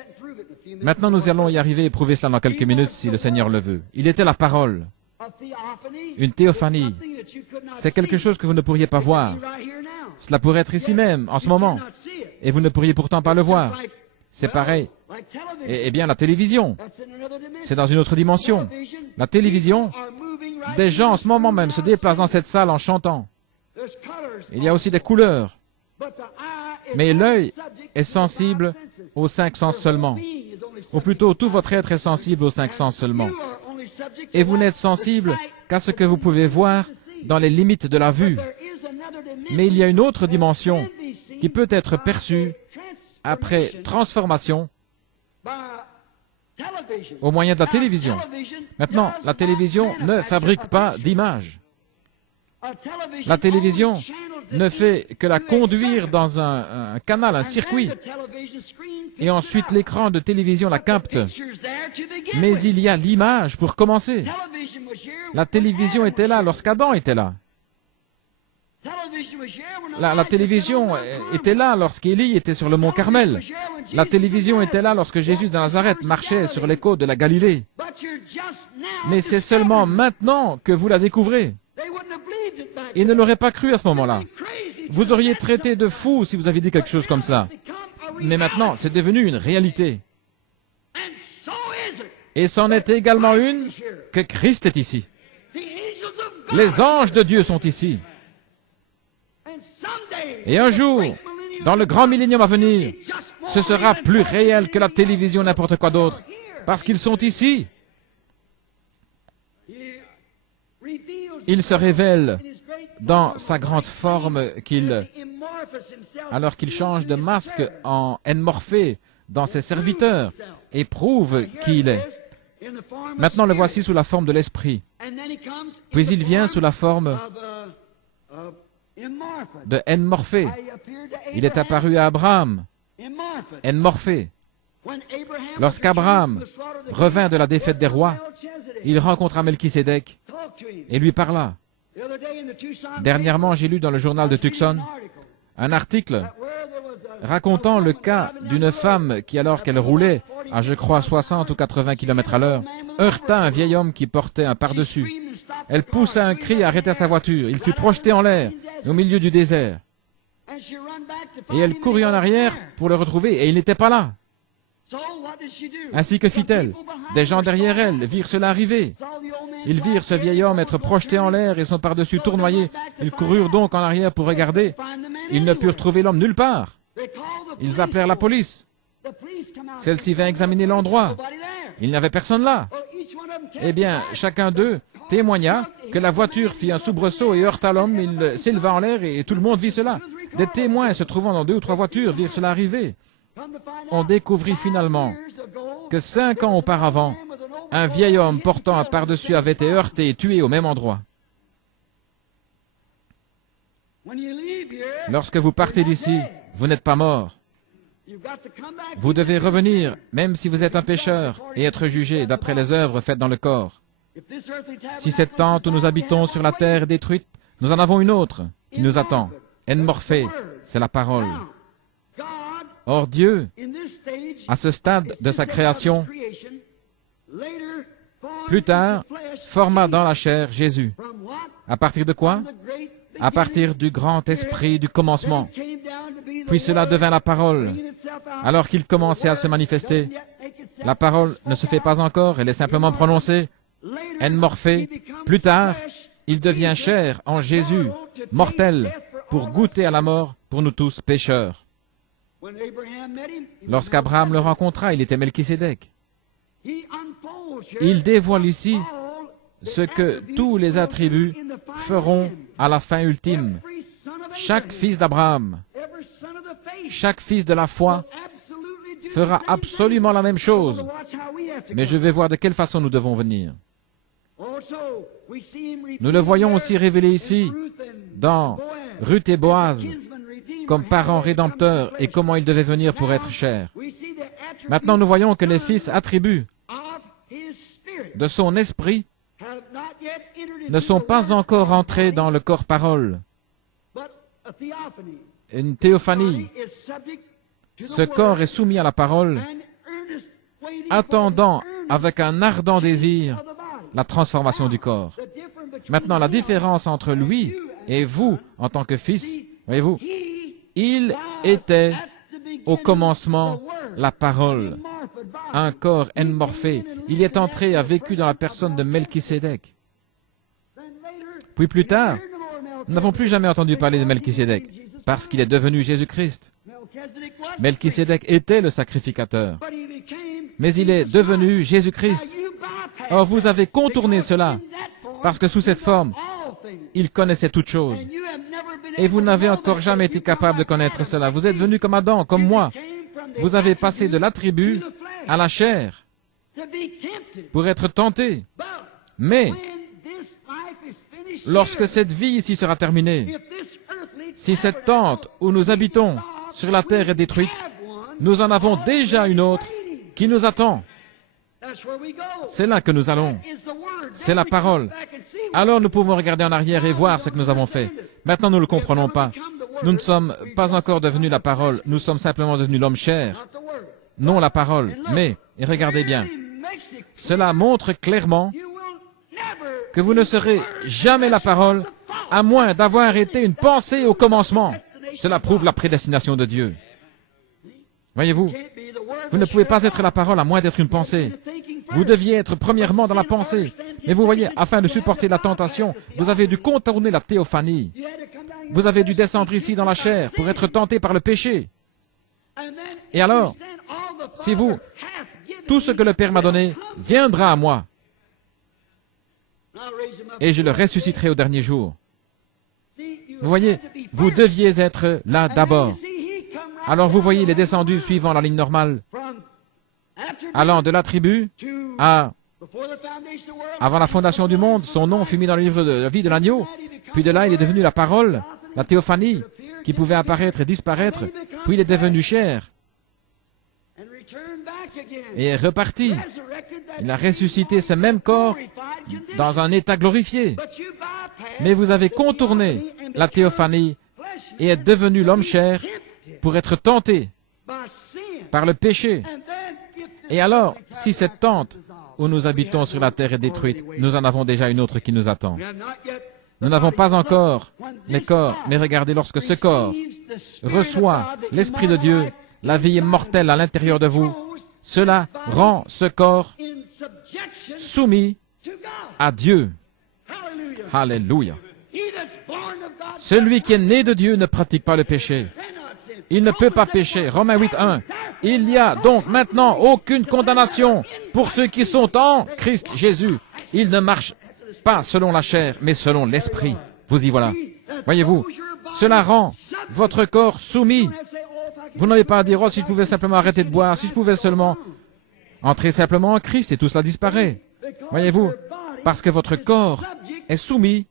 Maintenant, nous allons y arriver et prouver cela dans quelques minutes, si le Seigneur le veut. Il était la parole. Une théophanie. C'est quelque chose que vous ne pourriez pas voir. Cela pourrait être ici même, en ce moment. Et vous ne pourriez pourtant pas le voir. C'est pareil. Eh bien, la télévision. C'est dans une autre dimension. La télévision, des gens en ce moment même se déplacent dans cette salle en chantant. Il y a aussi des couleurs. Mais l'œil est sensible aux 5 sens seulement. Ou plutôt, tout votre être est sensible aux 5 sens seulement. Et vous n'êtes sensible qu'à ce que vous pouvez voir dans les limites de la vue. Mais il y a une autre dimension qui peut être perçue après transformation au moyen de la télévision. Maintenant, la télévision ne fabrique pas d'images. La télévision ne fait que la conduire dans un canal, un circuit. Et ensuite, l'écran de télévision la capte. Mais il y a l'image pour commencer. La télévision était là lorsqu'Adam était là. La télévision était là lorsqu'Élie était sur le mont Carmel. La télévision était là lorsque Jésus de Nazareth marchait sur les côtes de la Galilée. Mais c'est seulement maintenant que vous la découvrez. Ils ne l'auraient pas cru à ce moment-là. Vous auriez traité de fou si vous aviez dit quelque chose comme ça. Mais maintenant, c'est devenu une réalité. Et c'en est également une que Christ est ici. Les anges de Dieu sont ici. Et un jour, dans le grand millénium à venir, ce sera plus réel que la télévision, n'importe quoi d'autre, parce qu'ils sont ici. Il se révèle dans sa grande forme alors qu'il change de masque en Morphée dans ses serviteurs et prouve qui il est. Maintenant, le voici sous la forme de l'esprit. Puis il vient sous la forme de Morphée. Il est apparu à Abraham. Morphée. Lorsqu'Abraham revint de la défaite des rois, il rencontra Melchisédek et lui parla. Dernièrement, j'ai lu dans le journal de Tucson un article racontant le cas d'une femme qui, alors qu'elle roulait à je crois 60 ou 80 km à l'heure, heurta un vieil homme qui portait un pardessus. Elle poussa un cri et arrêta sa voiture. Il fut projeté en l'air, au milieu du désert. Et elle courut en arrière pour le retrouver, et il n'était pas là. Ainsi que fit-elle? Des gens derrière elle virent cela arriver. Ils virent ce vieil homme être projeté en l'air et son pardessus tournoyer. Ils coururent donc en arrière pour regarder. Ils ne purent trouver l'homme nulle part. Ils appelèrent la police. Celle-ci vint examiner l'endroit. Il n'y avait personne là. Eh bien, chacun d'eux témoigna que la voiture fit un soubresaut et heurta l'homme. Il s'éleva en l'air et tout le monde vit cela. Des témoins se trouvant dans 2 ou 3 voitures virent cela arriver. On découvrit finalement que 5 ans auparavant, un vieil homme portant un pardessus avait été heurté et tué au même endroit. Lorsque vous partez d'ici, vous n'êtes pas mort. Vous devez revenir, même si vous êtes un pécheur, et être jugé d'après les œuvres faites dans le corps. Si cette tente où nous habitons sur la terre est détruite, nous en avons une autre qui nous attend. Enmorphée, c'est la parole. Or Dieu, à ce stade de sa création, plus tard, forma dans la chair Jésus. À partir de quoi? À partir du grand esprit du commencement. Puis cela devint la parole. Alors qu'il commençait à se manifester, la parole ne se fait pas encore, elle est simplement prononcée. Enmorphée. Plus tard, il devient chair en Jésus, mortel, pour goûter à la mort pour nous tous pécheurs. Lorsqu'Abraham le rencontra, il était Melchisédek. Il dévoile ici ce que tous les attributs feront à la fin ultime. Chaque fils d'Abraham, chaque fils de la foi fera absolument la même chose. Mais je vais voir de quelle façon nous devons venir. Nous le voyons aussi révélé ici, dans Ruth et Boaz, comme parents rédempteurs et comment ils devaient venir pour être chers. Maintenant, nous voyons que les fils attributs de son esprit ne sont pas encore entrés dans le corps parole. Une théophanie. Ce corps est soumis à la parole, attendant avec un ardent désir la transformation du corps. Maintenant, la différence entre lui et vous en tant que fils, voyez-vous, il était au commencement la parole, un corps enmorphé. Il y est entré et a vécu dans la personne de Melchisédek. Puis plus tard, nous n'avons plus jamais entendu parler de Melchisédek, parce qu'il est devenu Jésus-Christ. Melchisédek était le sacrificateur, mais il est devenu Jésus-Christ. Or, vous avez contourné cela, parce que sous cette forme, il connaissait toutes choses. Et vous n'avez encore jamais été capable de connaître cela. Vous êtes venu comme Adam, comme moi. Vous avez passé de l'attribut à la chair pour être tenté. Mais, lorsque cette vie ici sera terminée, si cette tente où nous habitons sur la terre est détruite, nous en avons déjà une autre qui nous attend. C'est là que nous allons. C'est la parole. Alors nous pouvons regarder en arrière et voir ce que nous avons fait. Maintenant, nous ne le comprenons pas. Nous ne sommes pas encore devenus la parole. Nous sommes simplement devenus l'homme chair. Non la parole. Mais, et regardez bien, cela montre clairement que vous ne serez jamais la parole, à moins d'avoir été une pensée au commencement. Cela prouve la prédestination de Dieu. Voyez-vous, vous ne pouvez pas être la parole à moins d'être une pensée. Vous deviez être premièrement dans la pensée. Mais vous voyez, afin de supporter la tentation, vous avez dû contourner la théophanie. Vous avez dû descendre ici dans la chair pour être tenté par le péché. Et alors, si vous, tout ce que le Père m'a donné viendra à moi, et je le ressusciterai au dernier jour. Vous voyez, vous deviez être là d'abord. Alors vous voyez, il est descendu suivant la ligne normale, allant de l'attribut à... Avant la fondation du monde, son nom fut mis dans le livre de la vie de l'agneau. Puis de là, il est devenu la parole, la théophanie, qui pouvait apparaître et disparaître. Puis il est devenu chair. Et est reparti. Il a ressuscité ce même corps dans un état glorifié. Mais vous avez contourné la théophanie et êtes devenu l'homme chair pour être tenté par le péché. Et alors, si cette tente où nous habitons sur la terre est détruite, nous en avons déjà une autre qui nous attend. Nous n'avons pas encore les corps, mais regardez, lorsque ce corps reçoit l'Esprit de Dieu, la vie immortelle à l'intérieur de vous, cela rend ce corps soumis à Dieu. Alléluia. Celui qui est né de Dieu ne pratique pas le péché. Il ne peut pas pécher. Romains 8:1. Il n'y a donc maintenant aucune condamnation pour ceux qui sont en Christ Jésus. Ils ne marchent pas selon la chair, mais selon l'esprit. Vous y voilà. Voyez-vous, cela rend votre corps soumis. Vous n'avez pas à dire, oh, si je pouvais simplement arrêter de boire, si je pouvais seulement entrer simplement en Christ et tout cela disparaît. Voyez-vous, parce que votre corps est soumis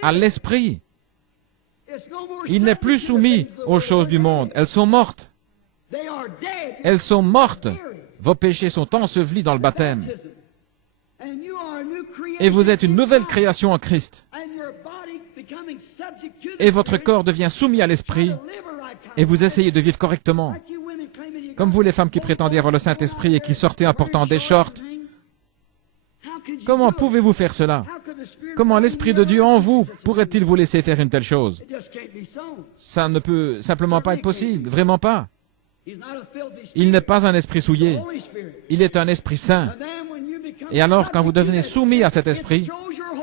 à l'esprit. Il n'est plus soumis aux choses du monde. Elles sont mortes. Elles sont mortes. Vos péchés sont ensevelis dans le baptême. Et vous êtes une nouvelle création en Christ. Et votre corps devient soumis à l'esprit. Et vous essayez de vivre correctement. Comme vous, les femmes qui prétendiez avoir le Saint-Esprit et qui sortez en portant des shorts. Comment pouvez-vous faire cela? Comment l'Esprit de Dieu en vous pourrait-il vous laisser faire une telle chose? Ça ne peut simplement pas être possible, vraiment pas. Il n'est pas un esprit souillé, il est un esprit saint. Et alors, quand vous devenez soumis à cet esprit,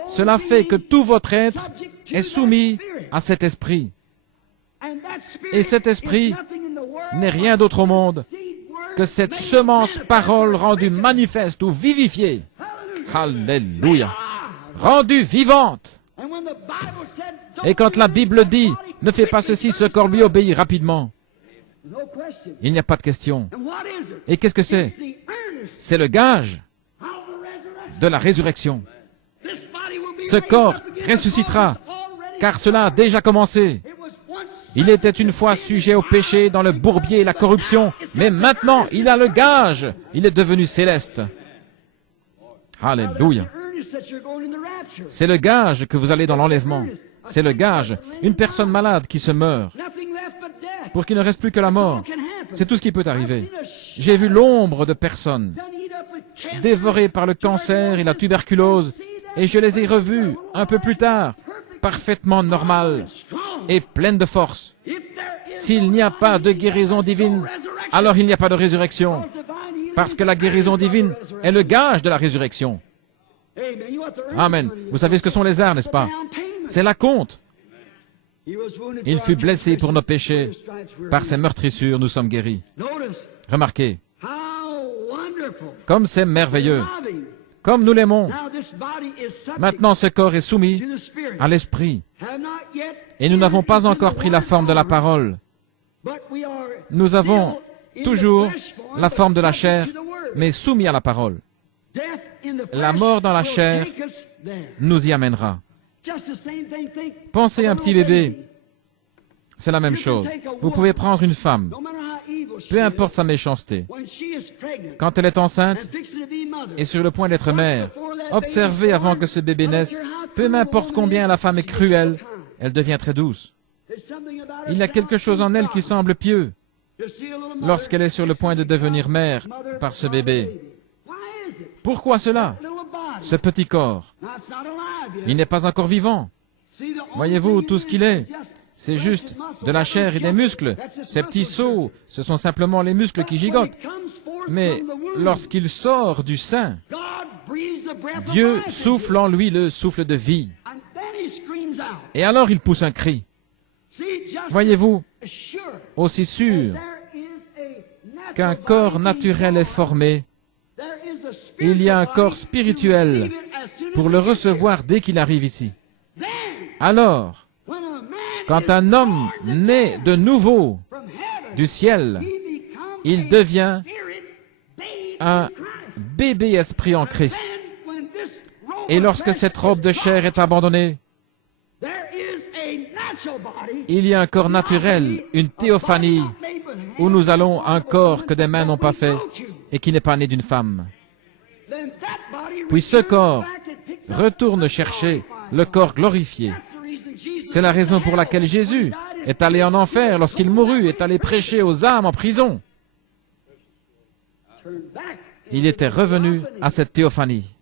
cela fait que tout votre être est soumis à cet esprit. Et cet esprit n'est rien d'autre au monde que cette semence parole rendue manifeste ou vivifiée. Alléluia. Rendue vivante. Et quand la Bible dit, ne fais pas ceci, ce corps lui obéit rapidement. Il n'y a pas de question. Et qu'est-ce que c'est? C'est le gage de la résurrection. Ce corps ressuscitera, car cela a déjà commencé. Il était une fois sujet au péché, dans le bourbier et la corruption, mais maintenant il a le gage. Il est devenu céleste. Alléluia. C'est le gage que vous allez dans l'enlèvement. C'est le gage. Une personne malade qui se meurt, pour qu'il ne reste plus que la mort. C'est tout ce qui peut arriver. J'ai vu l'ombre de personnes dévorées par le cancer et la tuberculose, et je les ai revues un peu plus tard, parfaitement normales et pleines de force. S'il n'y a pas de guérison divine, alors il n'y a pas de résurrection, parce que la guérison divine est le gage de la résurrection. Amen. Vous savez ce que sont les arts, n'est-ce pas? C'est la compte. Il fut blessé pour nos péchés. Par ses meurtrissures, nous sommes guéris. Remarquez, comme c'est merveilleux, comme nous l'aimons. Maintenant, ce corps est soumis à l'esprit. Et nous n'avons pas encore pris la forme de la parole. Nous avons toujours la forme de la chair, mais soumis à la parole. La mort dans la chair nous y amènera. Pensez à un petit bébé. C'est la même chose. Vous pouvez prendre une femme, peu importe sa méchanceté. Quand elle est enceinte et sur le point d'être mère, observez avant que ce bébé naisse, peu importe combien la femme est cruelle, elle devient très douce. Il y a quelque chose en elle qui semble pieux lorsqu'elle est sur le point de devenir mère par ce bébé. Pourquoi cela? Ce petit corps, il n'est pas encore vivant. Voyez-vous, tout ce qu'il est, c'est juste de la chair et des muscles. Ces petits seaux, ce sont simplement les muscles qui gigotent. Mais lorsqu'il sort du sein, Dieu souffle en lui le souffle de vie. Et alors il pousse un cri. Voyez-vous, aussi sûr qu'un corps naturel est formé, il y a un corps spirituel pour le recevoir dès qu'il arrive ici. Alors, quand un homme naît de nouveau du ciel, il devient un bébé esprit en Christ. Et lorsque cette robe de chair est abandonnée, il y a un corps naturel, une théophanie, où nous allons un corps que des mains n'ont pas fait et qui n'est pas né d'une femme. Puis ce corps retourne chercher le corps glorifié. C'est la raison pour laquelle Jésus est allé en enfer lorsqu'il mourut, est allé prêcher aux âmes en prison. il était revenu à cette théophanie.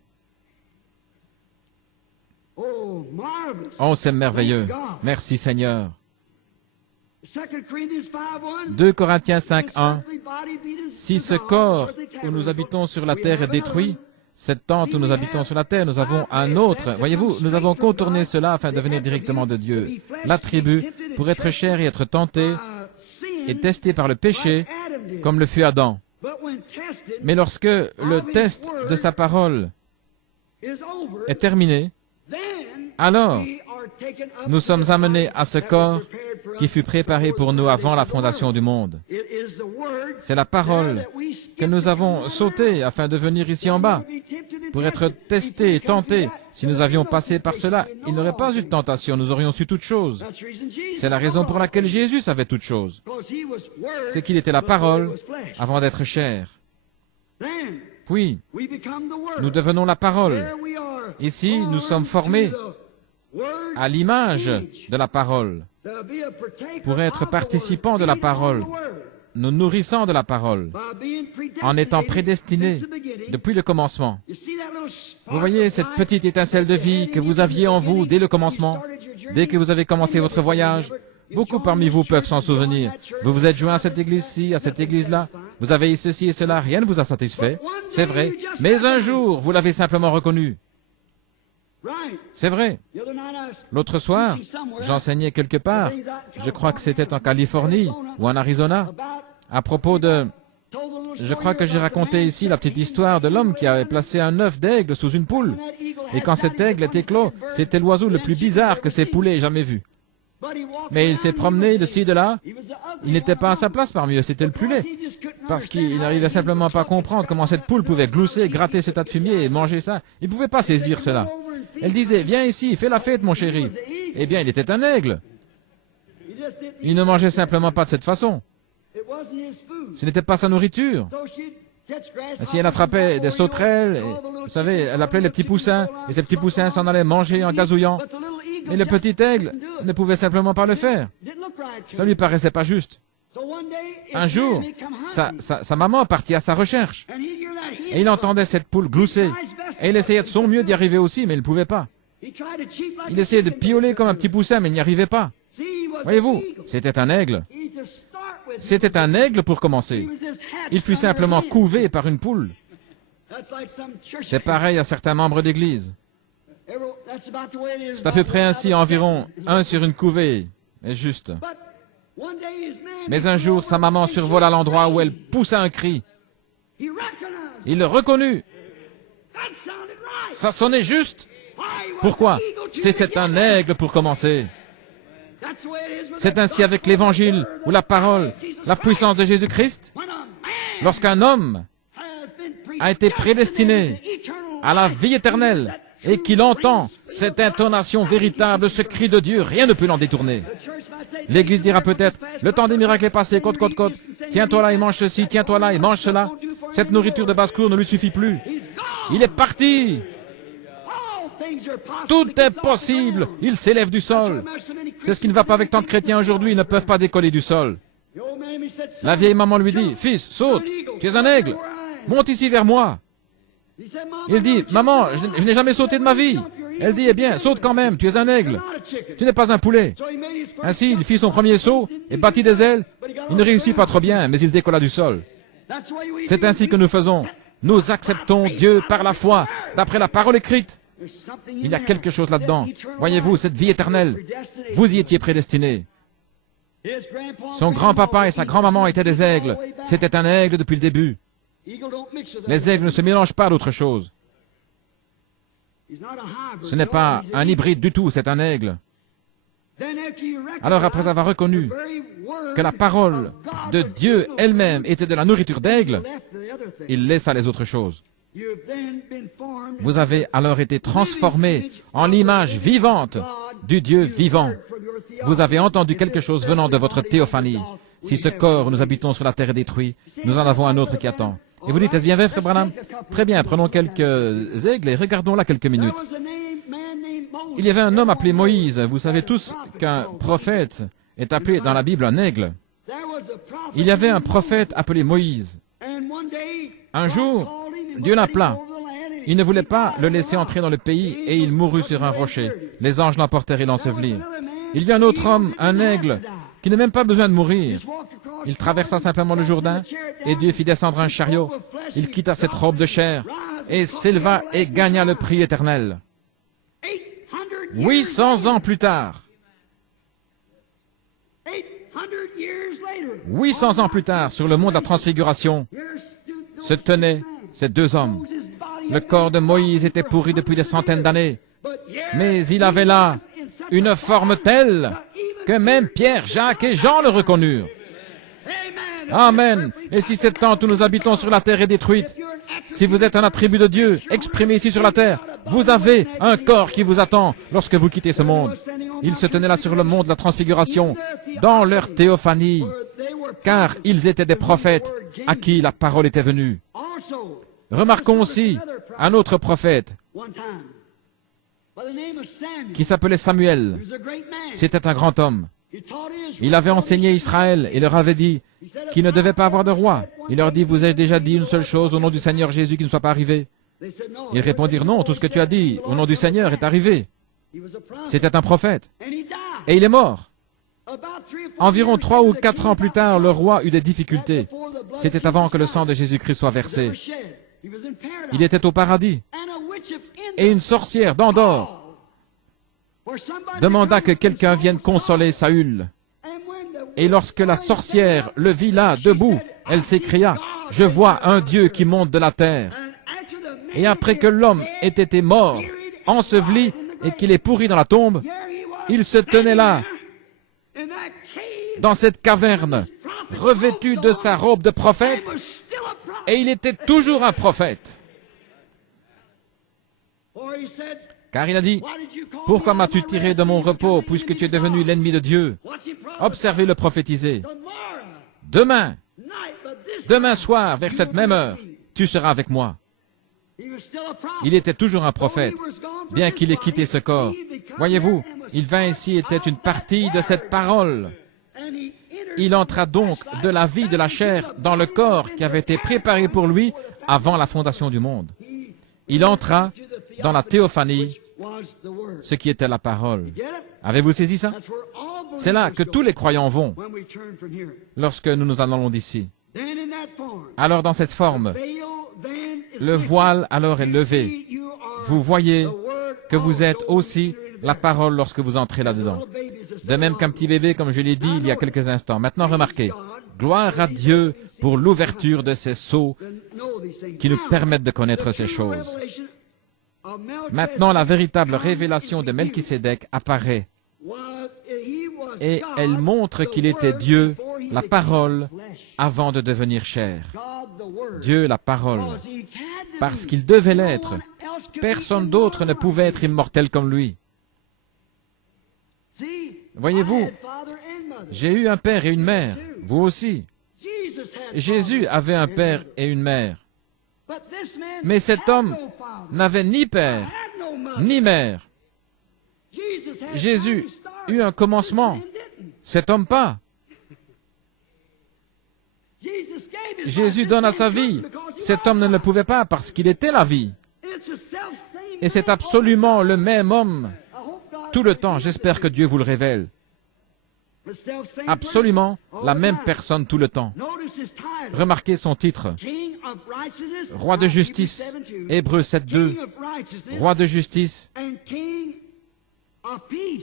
Oh, c'est merveilleux. Merci Seigneur. 2 Corinthiens 5:1. Si ce corps où nous habitons sur la terre est détruit, cette tente où nous habitons sur la terre, nous avons un autre. Voyez-vous, nous avons contourné cela afin de venir directement de Dieu. L'attribut pour être cher et être tenté et testé par le péché, comme le fut Adam. Mais lorsque le test de sa parole est terminé, alors nous sommes amenés à ce corps qui fut préparé pour nous avant la fondation du monde. C'est la parole que nous avons sautée afin de venir ici en bas, pour être testés et tentés. Si nous avions passé par cela, il n'y aurait pas eu de tentation, nous aurions su toutes choses. C'est la raison pour laquelle Jésus savait toutes choses. C'est qu'il était la parole avant d'être chair. Puis, nous devenons la parole. Ici, nous sommes formés à l'image de la parole, pour être participants de la parole, nous nourrissant de la parole, en étant prédestinés depuis le commencement. Vous voyez cette petite étincelle de vie que vous aviez en vous dès le commencement, dès que vous avez commencé votre voyage. Beaucoup parmi vous peuvent s'en souvenir. Vous vous êtes joints à cette église-ci, à cette église-là. Vous avez eu ceci et cela, rien ne vous a satisfait. C'est vrai. Mais un jour, vous l'avez simplement reconnu. C'est vrai. L'autre soir, j'enseignais quelque part, je crois que c'était en Californie ou en Arizona, à propos de... Je crois que j'ai raconté ici la petite histoire de l'homme qui avait placé un œuf d'aigle sous une poule. Et quand cet aigle est éclos, c'était l'oiseau le plus bizarre que ces poulets aient jamais vu. Mais il s'est promené de ci, de là. Il n'était pas à sa place parmi eux, c'était le plus laid. Parce qu'il n'arrivait simplement pas à comprendre comment cette poule pouvait glousser, gratter ce tas de fumier et manger ça. Il ne pouvait pas saisir cela. Elle disait, viens ici, fais la fête, mon chéri. Eh bien, il était un aigle. Il ne mangeait simplement pas de cette façon. Ce n'était pas sa nourriture. Si elle attrapait des sauterelles, et, vous savez, elle appelait les petits poussins, et ces petits poussins s'en allaient manger en gazouillant. Mais le petit aigle ne pouvait simplement pas le faire. Ça lui paraissait pas juste. Un jour, sa maman partit à sa recherche. Et il entendait cette poule glousser. Et il essayait de son mieux d'y arriver aussi, mais il ne pouvait pas. Il essayait de pioler comme un petit poussin, mais il n'y arrivait pas. Voyez-vous, c'était un aigle. C'était un aigle pour commencer. Il fut simplement couvé par une poule. C'est pareil à certains membres d'Église. C'est à peu près ainsi, environ un sur une couvée, mais juste. Mais un jour, sa maman survola l'endroit où elle poussa un cri. Il le reconnut. Ça sonnait juste. Pourquoi? C'est un aigle pour commencer. C'est ainsi avec l'Évangile ou la parole, la puissance de Jésus-Christ. Lorsqu'un homme a été prédestiné à la vie éternelle et qu'il entend cette intonation véritable, ce cri de Dieu, rien ne peut l'en détourner. L'Église dira peut-être, le temps des miracles est passé, côte, côte, côte. Tiens-toi là et mange ceci, tiens-toi là et mange cela. Cette nourriture de basse-cour ne lui suffit plus. Il est parti. Tout est possible. Il s'élève du sol. C'est ce qui ne va pas avec tant de chrétiens aujourd'hui, ils ne peuvent pas décoller du sol. La vieille maman lui dit, fils, saute, tu es un aigle, monte ici vers moi. Il dit, maman, je n'ai jamais sauté de ma vie. Elle dit, eh bien, saute quand même, tu es un aigle. Tu n'es pas un poulet. Ainsi, il fit son premier saut et battit des ailes. Il ne réussit pas trop bien, mais il décolla du sol. C'est ainsi que nous faisons. Nous acceptons Dieu par la foi, d'après la parole écrite. Il y a quelque chose là-dedans. Voyez-vous, cette vie éternelle, vous y étiez prédestinés. Son grand-papa et sa grand-maman étaient des aigles. C'était un aigle depuis le début. Les aigles ne se mélangent pas d'autre chose. Ce n'est pas un hybride du tout, c'est un aigle. Alors, après avoir reconnu que la parole de Dieu elle-même était de la nourriture d'aigle, il laissa les autres choses. Vous avez alors été transformés en l'image vivante du Dieu vivant. Vous avez entendu quelque chose venant de votre théophanie. Si ce corps où nous habitons sur la terre est détruit, nous en avons un autre qui attend. Et vous dites, est-ce bien vrai, frère Branham? Très bien, prenons quelques aigles et regardons là quelques minutes. Il y avait un homme appelé Moïse. Vous savez tous qu'un prophète est appelé dans la Bible un aigle. Il y avait un prophète appelé Moïse. Un jour, Dieu l'appela. Il ne voulait pas le laisser entrer dans le pays et il mourut sur un rocher. Les anges l'emportèrent et l'ensevelirent. Il y a un autre homme, un aigle, qui n'a même pas besoin de mourir. Il traversa simplement le Jourdain et Dieu fit descendre un chariot. Il quitta cette robe de chair et s'éleva et gagna le prix éternel. 800 ans plus tard, 800 ans plus tard, sur le mont de la Transfiguration, se tenaient ces deux hommes. Le corps de Moïse était pourri depuis des centaines d'années, mais il avait là une forme telle que même Pierre, Jacques et Jean le reconnurent. Amen. Et si cette tente où nous habitons sur la terre est détruite, si vous êtes un attribut de Dieu exprimé ici sur la terre, vous avez un corps qui vous attend lorsque vous quittez ce monde. Ils se tenaient là sur le mont de la Transfiguration, dans leur théophanie, car ils étaient des prophètes à qui la parole était venue. Remarquons aussi un autre prophète qui s'appelait Samuel. C'était un grand homme. Il avait enseigné Israël et leur avait dit qu'il ne devait pas avoir de roi. Il leur dit, vous ai-je déjà dit une seule chose au nom du Seigneur Jésus qui ne soit pas arrivé? Ils répondirent, non, tout ce que tu as dit au nom du Seigneur est arrivé. C'était un prophète. Et il est mort. Environ 3 ou 4 ans plus tard, le roi eut des difficultés. C'était avant que le sang de Jésus-Christ soit versé. Il était au paradis. Et une sorcière d'Endor demanda que quelqu'un vienne consoler Saül. Et lorsque la sorcière le vit là, debout, elle s'écria, « Je vois un Dieu qui monte de la terre. » Et après que l'homme ait été mort, enseveli, et qu'il est pourri dans la tombe, il se tenait là, dans cette caverne, revêtu de sa robe de prophète, et il était toujours un prophète. Car il a dit, « Pourquoi m'as-tu tiré de mon repos, puisque tu es devenu l'ennemi de Dieu? Observez-le prophétiser. Demain soir, vers cette même heure, tu seras avec moi. » Il était toujours un prophète, bien qu'il ait quitté ce corps. Voyez-vous, il vint ici, était une partie de cette parole. Il entra donc de la vie de la chair dans le corps qui avait été préparé pour lui avant la fondation du monde. Il entra dans la théophanie, ce qui était la parole. Avez-vous saisi ça? C'est là que tous les croyants vont lorsque nous nous en allons d'ici. Alors dans cette forme, le voile alors est levé. Vous voyez que vous êtes aussi la parole lorsque vous entrez là-dedans. De même qu'un petit bébé, comme je l'ai dit il y a quelques instants. Maintenant, remarquez, gloire à Dieu pour l'ouverture de ces sceaux qui nous permettent de connaître ces choses. Maintenant, la véritable révélation de Melchisédek apparaît et elle montre qu'il était Dieu, la parole, avant de devenir chair. Dieu, la parole, parce qu'il devait l'être. Personne d'autre ne pouvait être immortel comme lui. Voyez-vous, j'ai eu un père et une mère, vous aussi. Jésus avait un père et une mère. Mais cet homme n'avait ni père, ni mère. Jésus eut un commencement, cet homme pas. Jésus donne sa vie, cet homme ne le pouvait pas parce qu'il était la vie. Et c'est absolument le même homme tout le temps. J'espère que Dieu vous le révèle. Absolument la même personne tout le temps. Remarquez son titre. Roi de justice. Hébreux 7.2. Roi de justice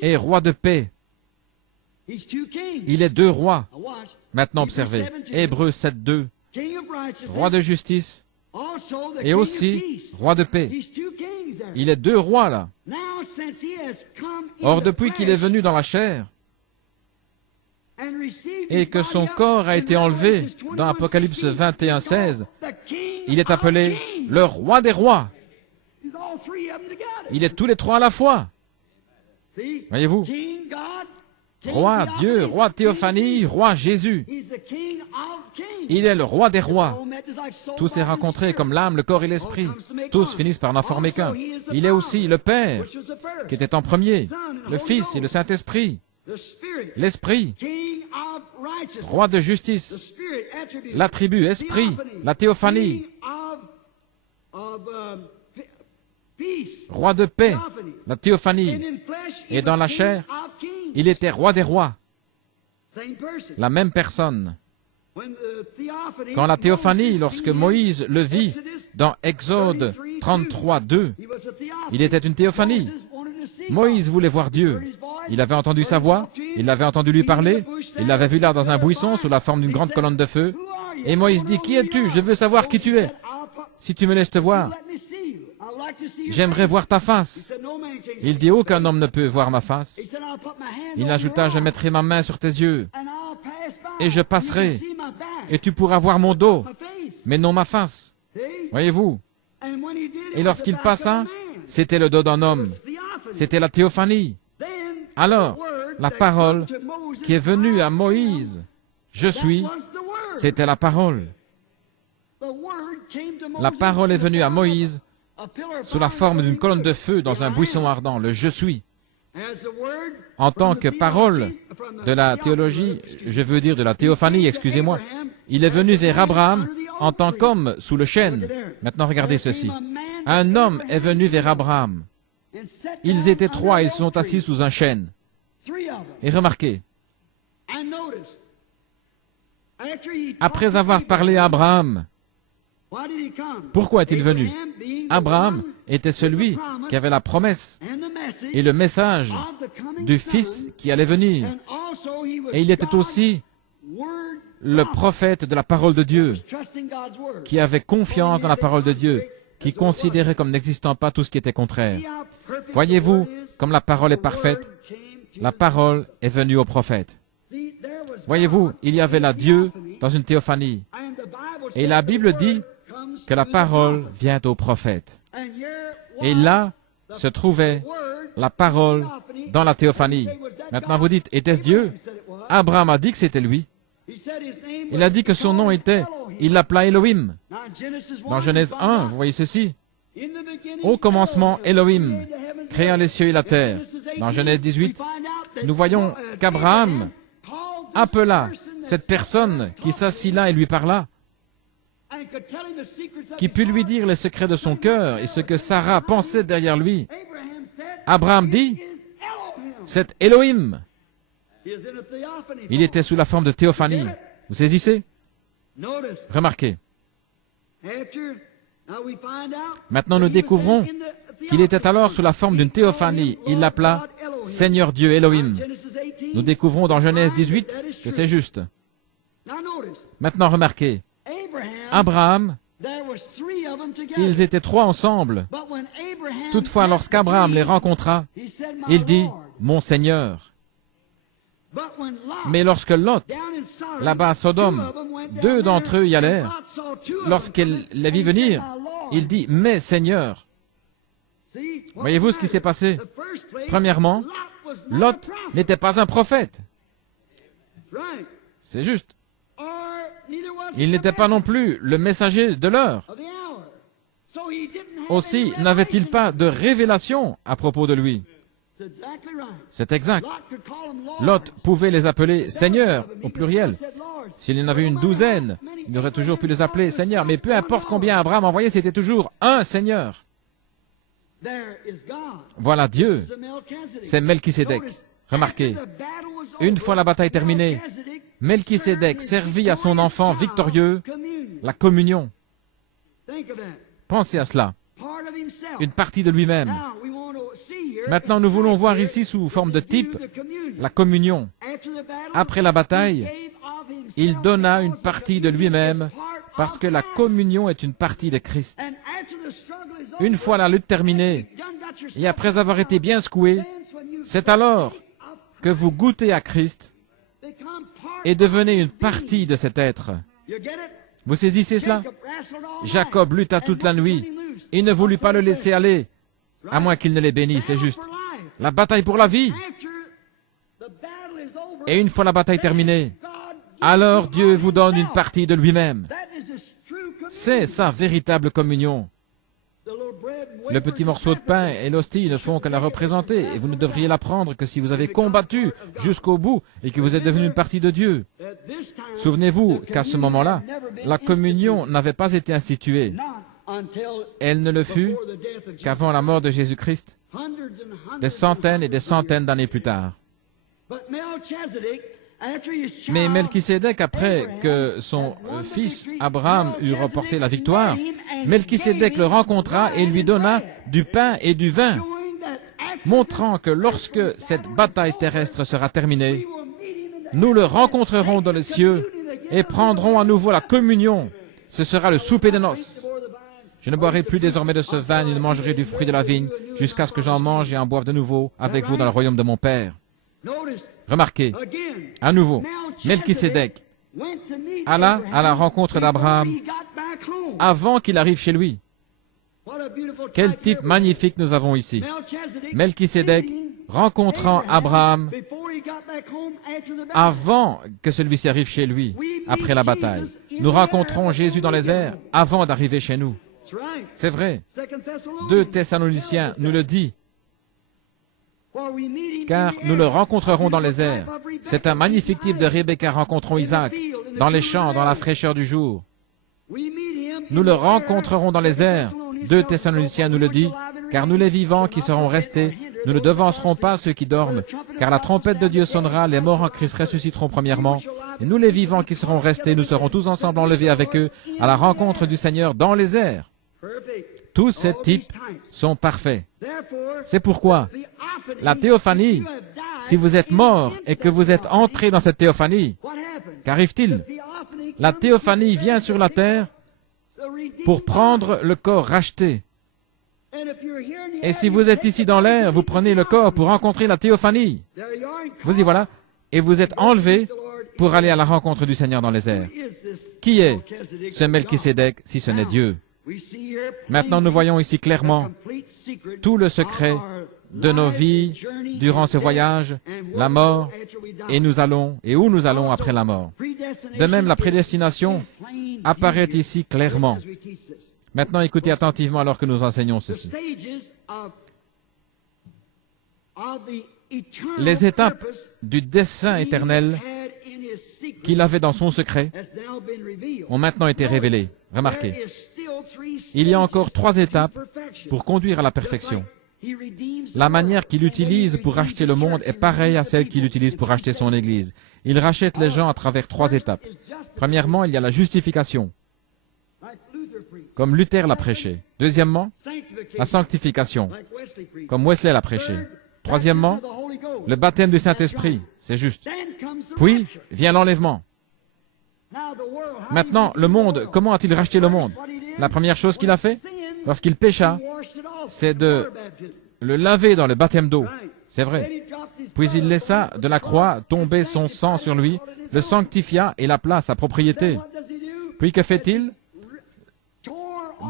et roi de paix. Il est deux rois. Maintenant observez. Hébreux 7.2. Roi de justice et aussi roi de paix. Il est deux rois là. Or, depuis qu'il est venu dans la chair et que son corps a été enlevé dans Apocalypse 21.16, il est appelé le roi des rois. Il est tous les trois à la fois. Voyez-vous? Roi Dieu, roi théophanie, roi Jésus. Il est le roi des rois. Tous s'est rencontrés comme l'âme, le corps et l'esprit. Tous finissent par n'en former qu'un. Il est aussi le Père, qui était en premier, le Fils et le Saint-Esprit, l'Esprit, roi de justice, l'attribut, esprit, la théophanie, roi de paix, la théophanie. Et dans la chair, il était roi des rois, la même personne. Quand la théophanie, lorsque Moïse le vit dans Exode 33, 2, il était une théophanie. Moïse voulait voir Dieu. Il avait entendu sa voix, il avait entendu lui parler, il l'avait vu là dans un buisson sous la forme d'une grande colonne de feu. Et Moïse dit, « Qui es-tu? Je veux savoir qui tu es. Si tu me laisses te voir, j'aimerais voir ta face. » Il dit, « Aucun homme ne peut voir ma face. » Il ajouta, « Je mettrai ma main sur tes yeux, et je passerai, et tu pourras voir mon dos, mais non ma face. » Voyez-vous? Et lorsqu'il passa, c'était le dos d'un homme. C'était la théophanie. Alors, la parole qui est venue à Moïse, « Je suis », c'était la parole. La parole est venue à Moïse sous la forme d'une colonne de feu dans un buisson ardent, le « Je suis ». En tant que parole de la théologie, je veux dire de la théophanie, excusez-moi, il est venu vers Abraham en tant qu'homme sous le chêne. Maintenant, regardez ceci. Un homme est venu vers Abraham. Ils étaient trois, ils sont assis sous un chêne. Et remarquez, après avoir parlé à Abraham, pourquoi est-il venu? Abraham était celui qui avait la promesse et le message du Fils qui allait venir. Et il était aussi le prophète de la parole de Dieu, qui avait confiance dans la parole de Dieu, qui considérait comme n'existant pas tout ce qui était contraire. Voyez-vous, comme la parole est parfaite, la parole est venue au prophète. Voyez-vous, il y avait là Dieu dans une théophanie. Et la Bible dit que la parole vient au prophète. Et là se trouvait la parole dans la théophanie. Maintenant vous dites, était-ce Dieu? Abraham a dit que c'était lui. Il a dit que son nom était, il l'appela Elohim. Dans Genèse 1, vous voyez ceci. Au commencement, Elohim créa les cieux et la terre. Dans Genèse 18, nous voyons qu'Abraham appela cette personne qui s'assit là et lui parla, qui put lui dire les secrets de son cœur et ce que Sarah pensait derrière lui. Abraham dit, c'est Elohim. Il était sous la forme de théophanie. Vous saisissez? Remarquez. Maintenant nous découvrons qu'il était alors sous la forme d'une théophanie. Il l'appela Seigneur Dieu Elohim. Nous découvrons dans Genèse 18 que c'est juste. Maintenant remarquez. Abraham, ils étaient trois ensemble. Toutefois, lorsqu'Abraham les rencontra, il dit, « Mon Seigneur ». Mais lorsque Lot, là-bas à Sodome, deux d'entre eux y allèrent, lorsqu'il les vit venir, il dit, « Mais Seigneur ». Voyez-vous ce qui s'est passé? Premièrement, Lot n'était pas un prophète. C'est juste. Il n'était pas non plus le messager de l'heure. Aussi, n'avait-il pas de révélation à propos de lui? C'est exact. Lot pouvait les appeler Seigneur, au pluriel. S'il y en avait une douzaine, il aurait toujours pu les appeler Seigneur. Mais peu importe combien Abraham envoyait, c'était toujours un Seigneur. Voilà Dieu. C'est Melchisédek. Remarquez, une fois la bataille terminée, Melchisédek servit à son enfant victorieux la communion. Pensez à cela. Une partie de lui-même. Maintenant, nous voulons voir ici, sous forme de type, la communion. Après la bataille, il donna une partie de lui-même, parce que la communion est une partie de Christ. Une fois la lutte terminée, et après avoir été bien secoué, c'est alors que vous goûtez à Christ et devenez une partie de cet être. Vous saisissez cela? Jacob lutta toute la nuit. Il ne voulut pas le laisser aller, à moins qu'il ne les bénisse, c'est juste. La bataille pour la vie. Et une fois la bataille terminée, alors Dieu vous donne une partie de lui-même. C'est sa véritable communion. Le petit morceau de pain et l'hostie ne font que la représenter, et vous ne devriez l'apprendre que si vous avez combattu jusqu'au bout et que vous êtes devenu une partie de Dieu. Souvenez-vous qu'à ce moment-là, la communion n'avait pas été instituée. Elle ne le fut qu'avant la mort de Jésus-Christ, des centaines et des centaines d'années plus tard. Mais Melchisédek, après que son fils Abraham eut remporté la victoire, Melchisédek le rencontra et lui donna du pain et du vin, montrant que lorsque cette bataille terrestre sera terminée, nous le rencontrerons dans les cieux et prendrons à nouveau la communion. Ce sera le souper des noces. Je ne boirai plus désormais de ce vin, ni ne mangerai du fruit de la vigne, jusqu'à ce que j'en mange et en boive de nouveau avec vous dans le royaume de mon Père. Remarquez, à nouveau, Melchisédek alla à la rencontre d'Abraham avant qu'il arrive chez lui. Quel type magnifique nous avons ici. Melchisédek rencontrant Abraham avant que celui-ci arrive chez lui, après la bataille. Nous rencontrons Jésus dans les airs avant d'arriver chez nous. C'est vrai. 2 Thessaloniciens nous le dit. Car nous le rencontrerons dans les airs. C'est un magnifique type de Rebecca rencontrant Isaac, dans les champs, dans la fraîcheur du jour. Nous le rencontrerons dans les airs. 2 Thessaloniciens nous le dit, car nous les vivants qui serons restés, nous ne devancerons pas ceux qui dorment, car la trompette de Dieu sonnera, les morts en Christ ressusciteront premièrement, et nous les vivants qui serons restés, nous serons tous ensemble enlevés avec eux à la rencontre du Seigneur dans les airs. Tous ces types sont parfaits. C'est pourquoi la théophanie, si vous êtes mort et que vous êtes entré dans cette théophanie, qu'arrive-t-il? La théophanie vient sur la terre pour prendre le corps racheté. Et si vous êtes ici dans l'air, vous prenez le corps pour rencontrer la théophanie. Vous y voilà. Et vous êtes enlevé pour aller à la rencontre du Seigneur dans les airs. Qui est ce Melchisédek si ce n'est Dieu? Maintenant, nous voyons ici clairement tout le secret de nos vies durant ce voyage, la mort, et où nous allons après la mort. De même, la prédestination apparaît ici clairement. Maintenant, écoutez attentivement alors que nous enseignons ceci. Les étapes du dessein éternel qu'il avait dans son secret ont maintenant été révélées. Remarquez, il y a encore 3 étapes pour conduire à la perfection. La manière qu'il utilise pour racheter le monde est pareille à celle qu'il utilise pour racheter son Église. Il rachète les gens à travers 3 étapes. Premièrement, il y a la justification, comme Luther l'a prêché. Deuxièmement, la sanctification, comme Wesley l'a prêché. Troisièmement, le baptême du Saint-Esprit, c'est juste. Puis vient l'enlèvement. Maintenant, le monde, comment a-t-il racheté le monde? La première chose qu'il a fait, lorsqu'il pécha, c'est de le laver dans le baptême d'eau. C'est vrai. Puis il laissa de la croix tomber son sang sur lui, le sanctifia et l'appela sa propriété. Puis que fait-il?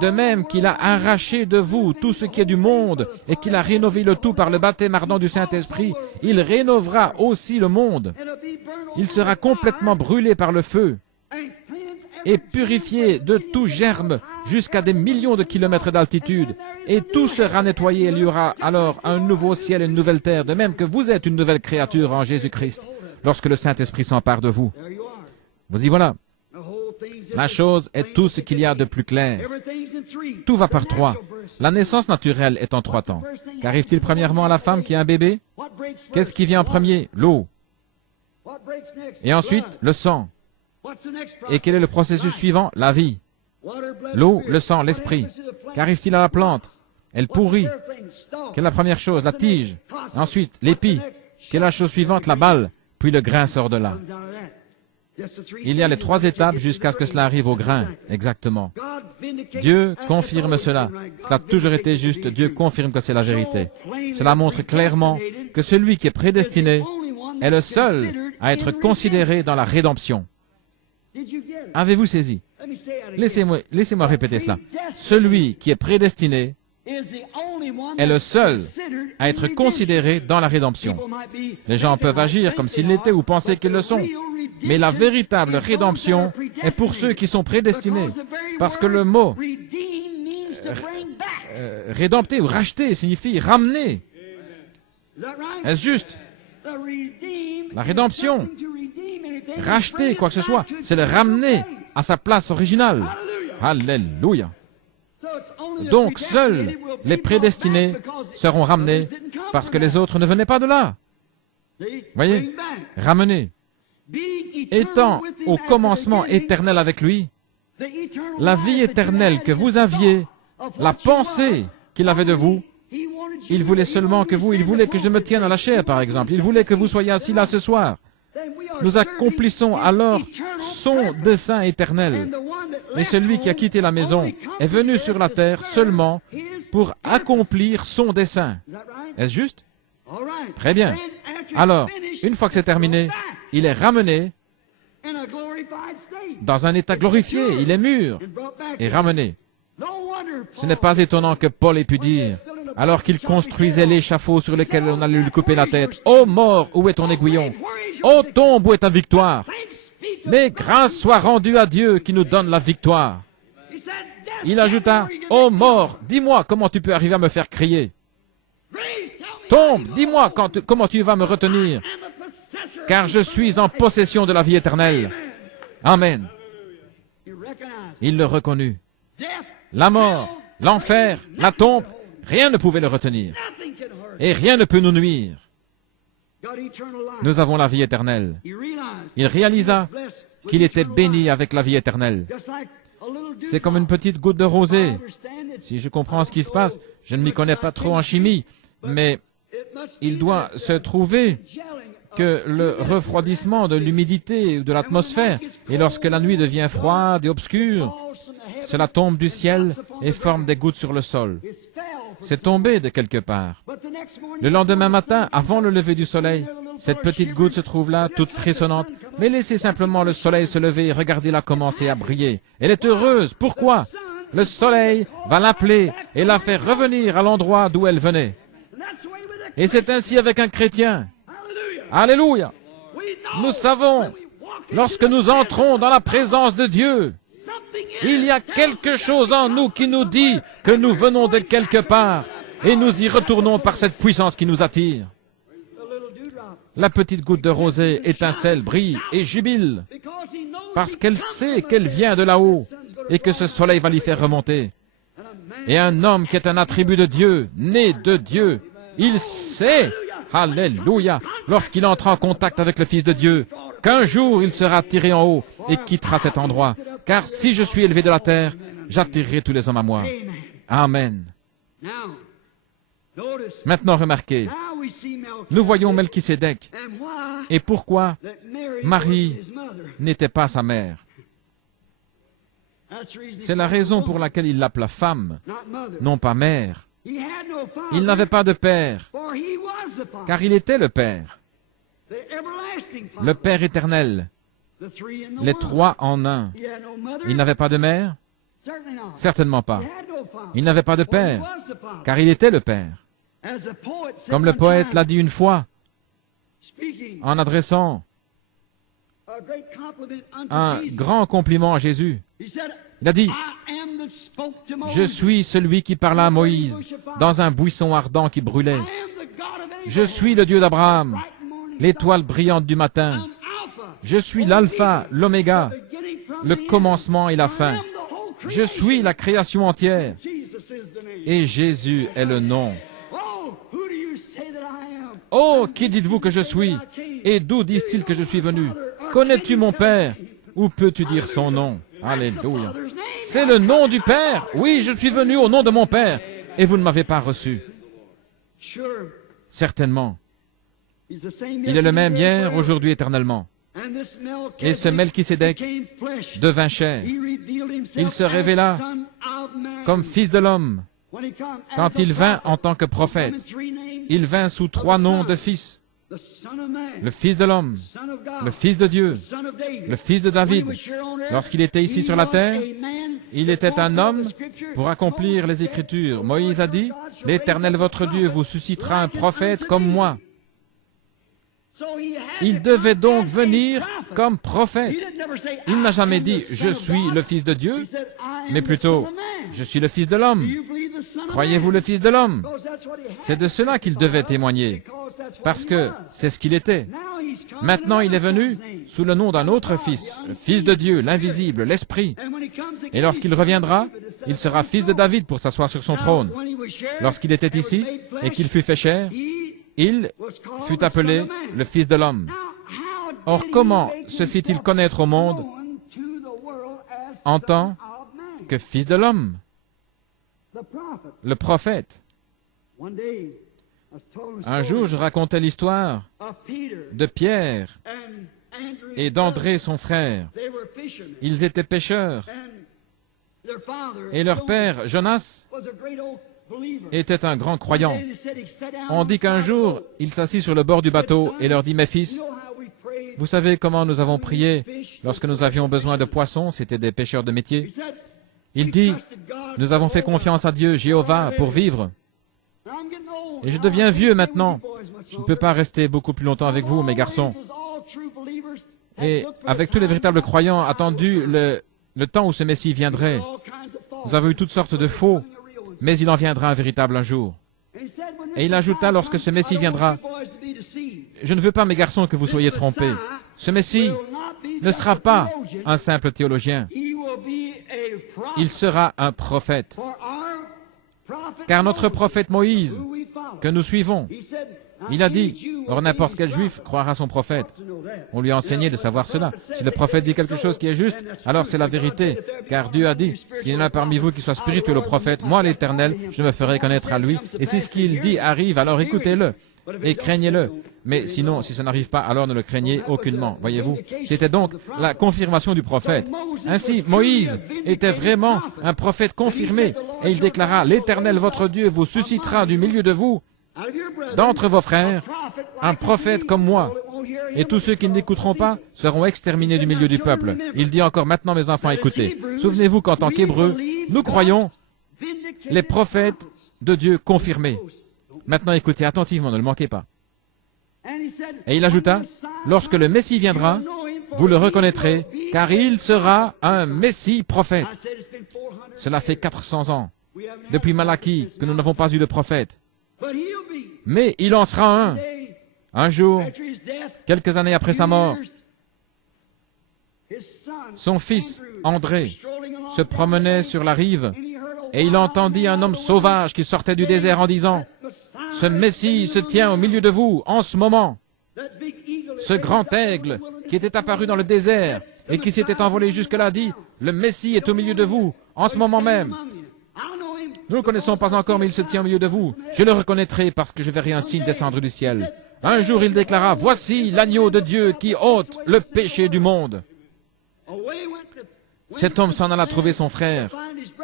De même qu'il a arraché de vous tout ce qui est du monde et qu'il a rénové le tout par le baptême ardent du Saint-Esprit, il rénovera aussi le monde. Il sera complètement brûlé par le feu et purifié de tout germe jusqu'à des millions de kilomètres d'altitude. Et tout sera nettoyé. Il y aura alors un nouveau ciel et une nouvelle terre, de même que vous êtes une nouvelle créature en Jésus-Christ, lorsque le Saint-Esprit s'empare de vous. Vous y voilà. La chose est tout ce qu'il y a de plus clair. Tout va par 3. La naissance naturelle est en 3 temps. Qu'arrive-t-il premièrement à la femme qui a un bébé? Qu'est-ce qui vient en premier? L'eau. Et ensuite, le sang. Et quel est le processus suivant? La vie. L'eau, le sang, l'esprit. Qu'arrive-t-il à la plante? Elle pourrit. Quelle est la première chose? La tige. Ensuite, l'épi. Quelle est la chose suivante? La balle. Puis le grain sort de là. Il y a les 3 étapes jusqu'à ce que cela arrive au grain. Exactement. Dieu confirme cela. Cela a toujours été juste. Dieu confirme que c'est la vérité. Cela montre clairement que celui qui est prédestiné est le seul à être considéré dans la rédemption. Avez-vous saisi? Laissez-moi répéter cela. Celui qui est prédestiné est le seul à être considéré dans la rédemption. Les gens peuvent agir comme s'ils l'étaient ou penser qu'ils le sont. Mais la véritable rédemption est pour ceux qui sont prédestinés. Parce que le mot rédempter ou racheter signifie ramener. Est-ce juste? La rédemption, racheter quoi que ce soit, c'est le ramener à sa place originale. Alléluia. Donc seuls les prédestinés seront ramenés parce que les autres ne venaient pas de là. Voyez, ramenés. Étant au commencement éternel avec lui, la vie éternelle que vous aviez, la pensée qu'il avait de vous, il voulait seulement que vous, il voulait que je me tienne à la chair, par exemple. Il voulait que vous soyez assis là ce soir. Nous accomplissons alors son dessein éternel. Et celui qui a quitté la maison est venu sur la terre seulement pour accomplir son dessein. Est-ce juste? Très bien. Alors, une fois que c'est terminé, il est ramené dans un état glorifié. Il est mûr et ramené. Ce n'est pas étonnant que Paul ait pu dire, alors qu'il construisait l'échafaud sur lequel on allait lui couper la tête, « Ô mort, où est ton aiguillon? Ô tombe, où est ta victoire? Mais grâce soit rendue à Dieu qui nous donne la victoire. » Il ajouta, « Ô mort, dis-moi comment tu peux arriver à me faire crier. Tombe, dis-moi comment tu vas me retenir, car je suis en possession de la vie éternelle. » Amen. Il le reconnut. La mort, l'enfer, la tombe, rien ne pouvait le retenir. Et rien ne peut nous nuire. Nous avons la vie éternelle. Il réalisa qu'il était béni avec la vie éternelle. C'est comme une petite goutte de rosée. Si je comprends ce qui se passe, je ne m'y connais pas trop en chimie, mais il doit se trouver que le refroidissement de l'humidité ou de l'atmosphère, et lorsque la nuit devient froide et obscure, cela tombe du ciel et forme des gouttes sur le sol. C'est tombé de quelque part. Le lendemain matin, avant le lever du soleil, cette petite goutte se trouve là, toute frissonnante, mais laissez simplement le soleil se lever et regardez-la commencer à briller. Elle est heureuse. Pourquoi? Le soleil va l'appeler et la faire revenir à l'endroit d'où elle venait. Et c'est ainsi avec un chrétien. Alléluia! Nous savons, lorsque nous entrons dans la présence de Dieu, il y a quelque chose en nous qui nous dit que nous venons de quelque part et nous y retournons par cette puissance qui nous attire. La petite goutte de rosée étincelle, brille et jubile parce qu'elle sait qu'elle vient de là-haut et que ce soleil va l'y faire remonter. Et un homme qui est un attribut de Dieu, né de Dieu, il sait, alléluia, lorsqu'il entre en contact avec le Fils de Dieu, qu'un jour il sera tiré en haut et quittera cet endroit. Car si je suis élevé de la terre, j'attirerai tous les hommes à moi. Amen. Maintenant, remarquez, nous voyons Melchisédek. Et pourquoi Marie n'était pas sa mère? C'est la raison pour laquelle il l'appela femme, non pas mère. Il n'avait pas de père, car il était le Père, le Père éternel, les trois en un. Il n'avait pas de mère? Certainement pas. Il n'avait pas de père, car il était le Père. Comme le poète l'a dit une fois, en adressant un grand compliment à Jésus. Il a dit, « Je suis celui qui parla à Moïse dans un buisson ardent qui brûlait. Je suis le Dieu d'Abraham, l'étoile brillante du matin. Je suis l'alpha, l'oméga, le commencement et la fin. Je suis la création entière. Et Jésus est le nom. Oh, qui dites-vous que je suis? Et d'où disent-ils que je suis venu? Connais-tu mon Père? Où peux-tu dire son nom? Alléluia. C'est le nom du Père. Oui, je suis venu au nom de mon Père. Et vous ne m'avez pas reçu. Certainement. Il est le même hier, aujourd'hui, éternellement. Et ce Melchisédek devint chair. Il se révéla comme fils de l'homme. Quand il vint en tant que prophète, il vint sous trois noms de fils. Le Fils de l'homme, le Fils de Dieu, le Fils de David. Lorsqu'il était ici sur la terre, il était un homme pour accomplir les Écritures. Moïse a dit, « L'Éternel votre Dieu vous suscitera un prophète comme moi. » Il devait donc venir comme prophète. Il n'a jamais dit « Je suis le Fils de Dieu », mais plutôt « Je suis le Fils de l'homme ». Croyez-vous le Fils de l'homme? C'est de cela qu'il devait témoigner, parce que c'est ce qu'il était. Maintenant, il est venu sous le nom d'un autre Fils, le Fils de Dieu, l'invisible, l'Esprit. Et lorsqu'il reviendra, il sera fils de David pour s'asseoir sur son trône. Lorsqu'il était ici et qu'il fut fait chair, il fut appelé le Fils de l'homme. Or, comment se fit-il connaître au monde en tant que Fils de l'homme? Le prophète. Un jour, je racontais l'histoire de Pierre et d'André, son frère. Ils étaient pêcheurs. Et leur père, Jonas, était un grand croyant. On dit qu'un jour, il s'assit sur le bord du bateau et leur dit, « Mes fils, vous savez comment nous avons prié lorsque nous avions besoin de poissons, c'était des pêcheurs de métier. Il dit, « Nous avons fait confiance à Dieu, Jéhovah, pour vivre. Et je deviens vieux maintenant. Je ne peux pas rester beaucoup plus longtemps avec vous, mes garçons. » Et avec tous les véritables croyants, attendu le temps où ce Messie viendrait. Nous avons eu toutes sortes de faux, mais il en viendra un véritable un jour. Et il ajouta, lorsque ce Messie viendra, « Je ne veux pas, mes garçons, que vous soyez trompés. Ce Messie ne sera pas un simple théologien. Il sera un prophète. Car notre prophète Moïse, que nous suivons, il a dit, or n'importe quel juif croira son prophète. On lui a enseigné de savoir cela. Si le prophète dit quelque chose qui est juste, alors c'est la vérité. Car Dieu a dit, s'il y en a parmi vous qui soit spirituel au prophète, moi l'Éternel, je me ferai connaître à lui. Et si ce qu'il dit arrive, alors écoutez-le et craignez-le. Mais sinon, si ça n'arrive pas, alors ne le craignez aucunement. Voyez-vous, c'était donc la confirmation du prophète. Ainsi, Moïse était vraiment un prophète confirmé. Et il déclara, l'Éternel, votre Dieu, vous suscitera du milieu de vous, d'entre vos frères, un prophète comme moi. Et tous ceux qui ne l'écouteront pas seront exterminés du milieu du peuple. Il dit encore, maintenant mes enfants, écoutez. Souvenez-vous qu'en tant qu'Hébreux, nous croyons les prophètes de Dieu confirmés. Maintenant écoutez attentivement, ne le manquez pas. Et il ajouta, lorsque le Messie viendra, vous le reconnaîtrez, car il sera un Messie prophète. Cela fait 400 ans, depuis Malachie, que nous n'avons pas eu de prophète. Mais il en sera un jour, quelques années après sa mort. Son fils, André, se promenait sur la rive et il entendit un homme sauvage qui sortait du désert en disant, « Ce Messie se tient au milieu de vous en ce moment. » Ce grand aigle qui était apparu dans le désert et qui s'était envolé jusque-là dit, « Le Messie est au milieu de vous en ce moment même. » Nous ne le connaissons pas encore, mais il se tient au milieu de vous. Je le reconnaîtrai parce que je verrai un signe descendre du ciel. Un jour, il déclara, « Voici l'agneau de Dieu qui ôte le péché du monde. » Cet homme s'en alla trouver son frère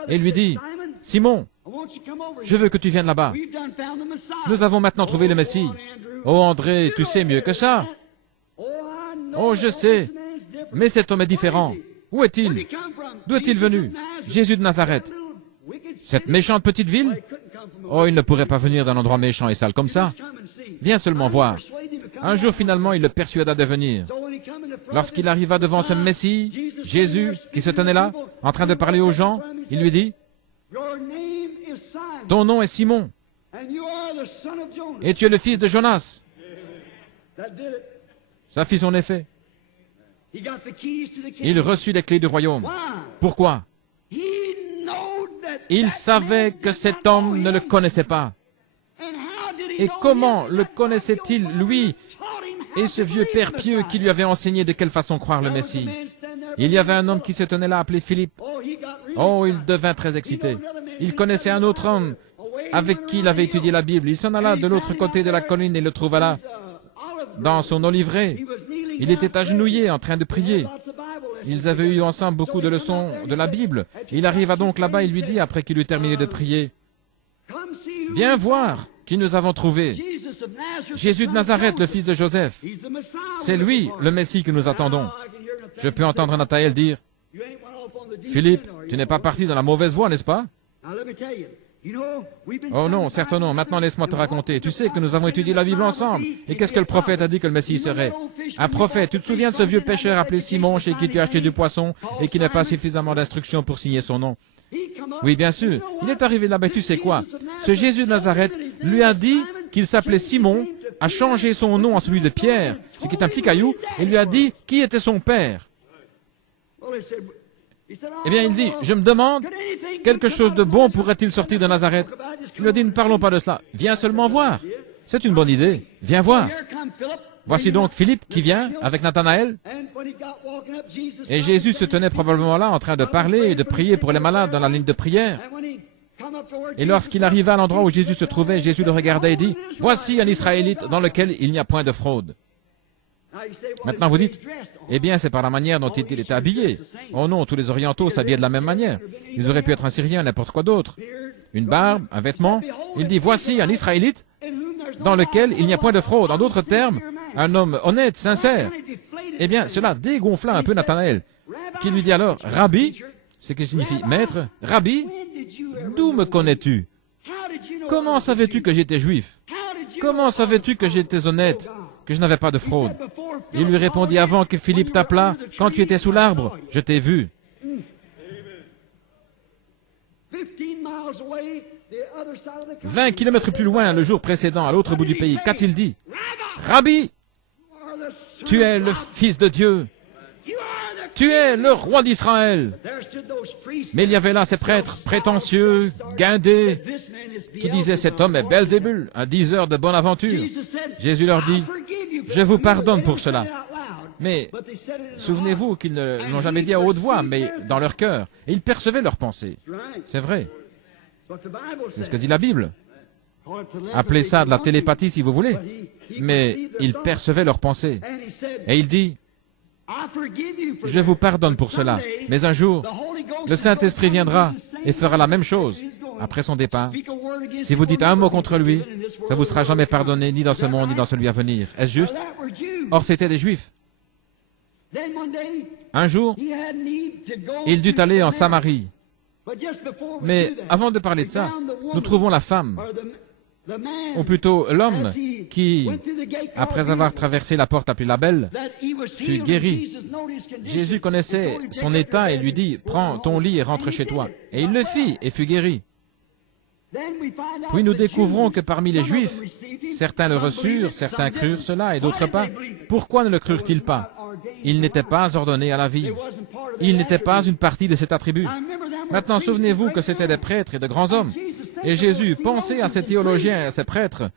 et lui dit, « Simon, je veux que tu viennes là-bas. Nous avons maintenant trouvé le Messie. » « Oh André, tu sais mieux que ça. »« Oh, je sais, mais cet homme est différent. Où est-il? D'où est-il venu? Jésus de Nazareth. Cette méchante petite ville? Oh, il ne pourrait pas venir d'un endroit méchant et sale comme ça. Viens seulement voir. » Un jour, finalement, il le persuada de venir. Lorsqu'il arriva devant ce Messie, Jésus, qui se tenait là, en train de parler aux gens, il lui dit, « Ton nom est Simon, et tu es le fils de Jonas. » Ça fit son effet. Il reçut les clés du royaume. Pourquoi? Il savait que cet homme ne le connaissait pas. Et comment le connaissait-il, lui, et ce vieux père pieux qui lui avait enseigné de quelle façon croire le Messie? Il y avait un homme qui se tenait là, appelé Philippe. Oh, il devint très excité. Il connaissait un autre homme avec qui il avait étudié la Bible. Il s'en alla de l'autre côté de la colline et le trouva là, dans son oliveraie. Il était agenouillé en train de prier. Ils avaient eu ensemble beaucoup de leçons de la Bible. Il arriva donc là-bas, il lui dit, après qu'il eut terminé de prier, « Viens voir qui nous avons trouvé. Jésus de Nazareth, le fils de Joseph. C'est lui, le Messie que nous attendons. » Je peux entendre Nathanaël dire, « Philippe, tu n'es pas parti dans la mauvaise voie, n'est-ce pas? » Oh non, certes non. Maintenant, laisse-moi te raconter. Tu sais que nous avons étudié la Bible ensemble. Et qu'est-ce que le prophète a dit que le Messie serait? Un prophète. Tu te souviens de ce vieux pêcheur appelé Simon, chez qui tu as acheté du poisson et qui n'a pas suffisamment d'instructions pour signer son nom? Oui, bien sûr. Il est arrivé là-bas, tu sais quoi? Ce Jésus de Nazareth lui a dit qu'il s'appelait Simon, a changé son nom en celui de Pierre, ce qui est un petit caillou, et lui a dit qui était son père. Eh bien, il dit, je me demande, quelque chose de bon pourrait-il sortir de Nazareth? Il lui a dit, ne parlons pas de cela, viens seulement voir. C'est une bonne idée, viens voir. Voici donc Philippe qui vient avec Nathanaël. Et Jésus se tenait probablement là en train de parler et de prier pour les malades dans la ligne de prière. Et lorsqu'il arriva à l'endroit où Jésus se trouvait, Jésus le regardait et dit, « Voici un Israélite dans lequel il n'y a point de fraude. » Maintenant vous dites, eh bien c'est par la manière dont il était habillé. Oh non, tous les orientaux s'habillaient de la même manière. Ils auraient pu être un Syrien, n'importe quoi d'autre. Une barbe, un vêtement. Il dit, voici un Israélite dans lequel il n'y a point de fraude. En d'autres termes, un homme honnête, sincère. Eh bien cela dégonfla un peu Nathanaël, qui lui dit alors, Rabbi, ce qui signifie maître, Rabbi, d'où me connais-tu? Comment savais-tu que j'étais juif? Comment savais-tu que j'étais honnête, que je n'avais pas de fraude? Il lui répondit, avant que Philippe t'appelât, quand tu étais sous l'arbre, je t'ai vu. 20 kilomètres plus loin, le jour précédent, à l'autre bout du pays, qu'a-t-il dit? Rabbi, tu es le Fils de Dieu. Tu es le roi d'Israël. Mais il y avait là ces prêtres prétentieux, guindés, qui disaient, cet homme est Belzébul, un diseur de bonne aventure. Jésus leur dit, je vous pardonne pour cela. Mais souvenez-vous qu'ils ne l'ont jamais dit à haute voix, mais dans leur cœur. Et ils percevaient leurs pensées. C'est vrai. C'est ce que dit la Bible. Appelez ça de la télépathie si vous voulez. Mais ils percevaient leurs pensées. Et il dit, je vous pardonne pour cela. Mais un jour, le Saint-Esprit viendra et fera la même chose après son départ. Si vous dites un mot contre lui, ça ne vous sera jamais pardonné, ni dans ce monde, ni dans celui à venir. Est-ce juste? Or, c'étaient des Juifs. Un jour, il dut aller en Samarie. Mais avant de parler de ça, nous trouvons la femme, ou plutôt l'homme, qui, après avoir traversé la porte appelée la Belle, fut guéri. Jésus connaissait son état et lui dit, prends ton lit et rentre chez toi. Et il le fit et fut guéri. Puis nous découvrons que parmi les Juifs, certains le reçurent, certains crurent cela et d'autres pas. Pourquoi ne le crurent-ils pas? Il n'était pas ordonné à la vie. Il n'était pas une partie de cet attribut. Maintenant, souvenez-vous que c'étaient des prêtres et de grands hommes. Et Jésus, pensez à ces théologiens et à ces prêtres,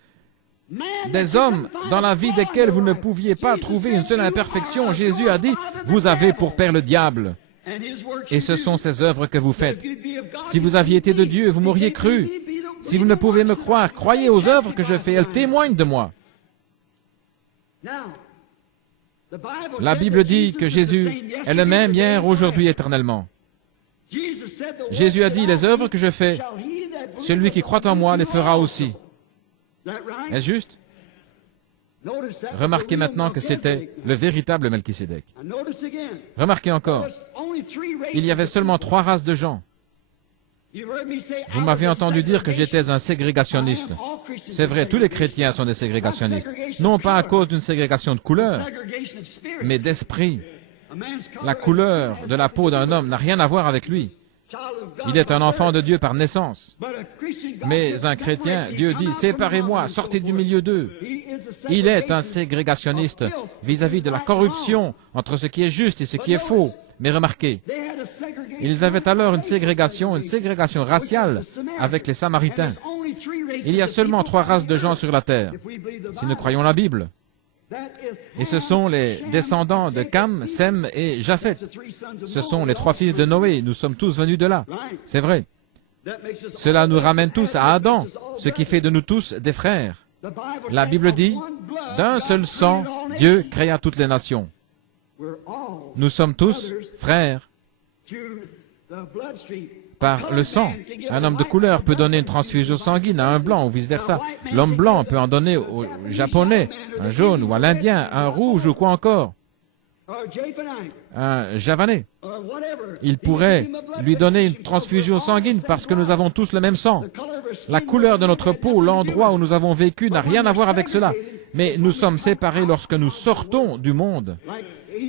des hommes dans la vie desquels vous ne pouviez pas trouver une seule imperfection. Jésus a dit, vous avez pour père le diable. Et ce sont ces œuvres que vous faites. Si vous aviez été de Dieu, vous m'auriez cru. Si vous ne pouvez me croire, croyez aux œuvres que je fais, elles témoignent de moi. La Bible dit que Jésus est le même hier, aujourd'hui, éternellement. Jésus a dit, les œuvres que je fais, celui qui croit en moi les fera aussi. Est-ce juste? Remarquez maintenant que c'était le véritable Melchisédek. Remarquez encore, il y avait seulement 3 races de gens. Vous m'avez entendu dire que j'étais un ségrégationniste. C'est vrai, tous les chrétiens sont des ségrégationnistes. Non pas à cause d'une ségrégation de couleur, mais d'esprit. La couleur de la peau d'un homme n'a rien à voir avec lui. Il est un enfant de Dieu par naissance. Mais un chrétien, Dieu dit, séparez-moi, sortez du milieu d'eux. Il est un ségrégationniste vis-à-vis de la corruption entre ce qui est juste et ce qui est faux. Mais remarquez, ils avaient alors une ségrégation raciale avec les Samaritains. Il y a seulement 3 races de gens sur la terre, si nous croyons la Bible. Et ce sont les descendants de Cam, Sem et Japhet. Ce sont les 3 fils de Noé. Nous sommes tous venus de là. C'est vrai. Cela nous ramène tous à Adam, ce qui fait de nous tous des frères. La Bible dit, d'un seul sang, Dieu créa toutes les nations. Nous sommes tous frères par le sang. Un homme de couleur peut donner une transfusion sanguine à un blanc ou vice-versa. L'homme blanc peut en donner au japonais, un jaune ou à l'indien, un rouge ou quoi encore. Un javanais. Il pourrait lui donner une transfusion sanguine parce que nous avons tous le même sang. La couleur de notre peau, l'endroit où nous avons vécu n'a rien à voir avec cela. Mais nous sommes séparés lorsque nous sortons du monde.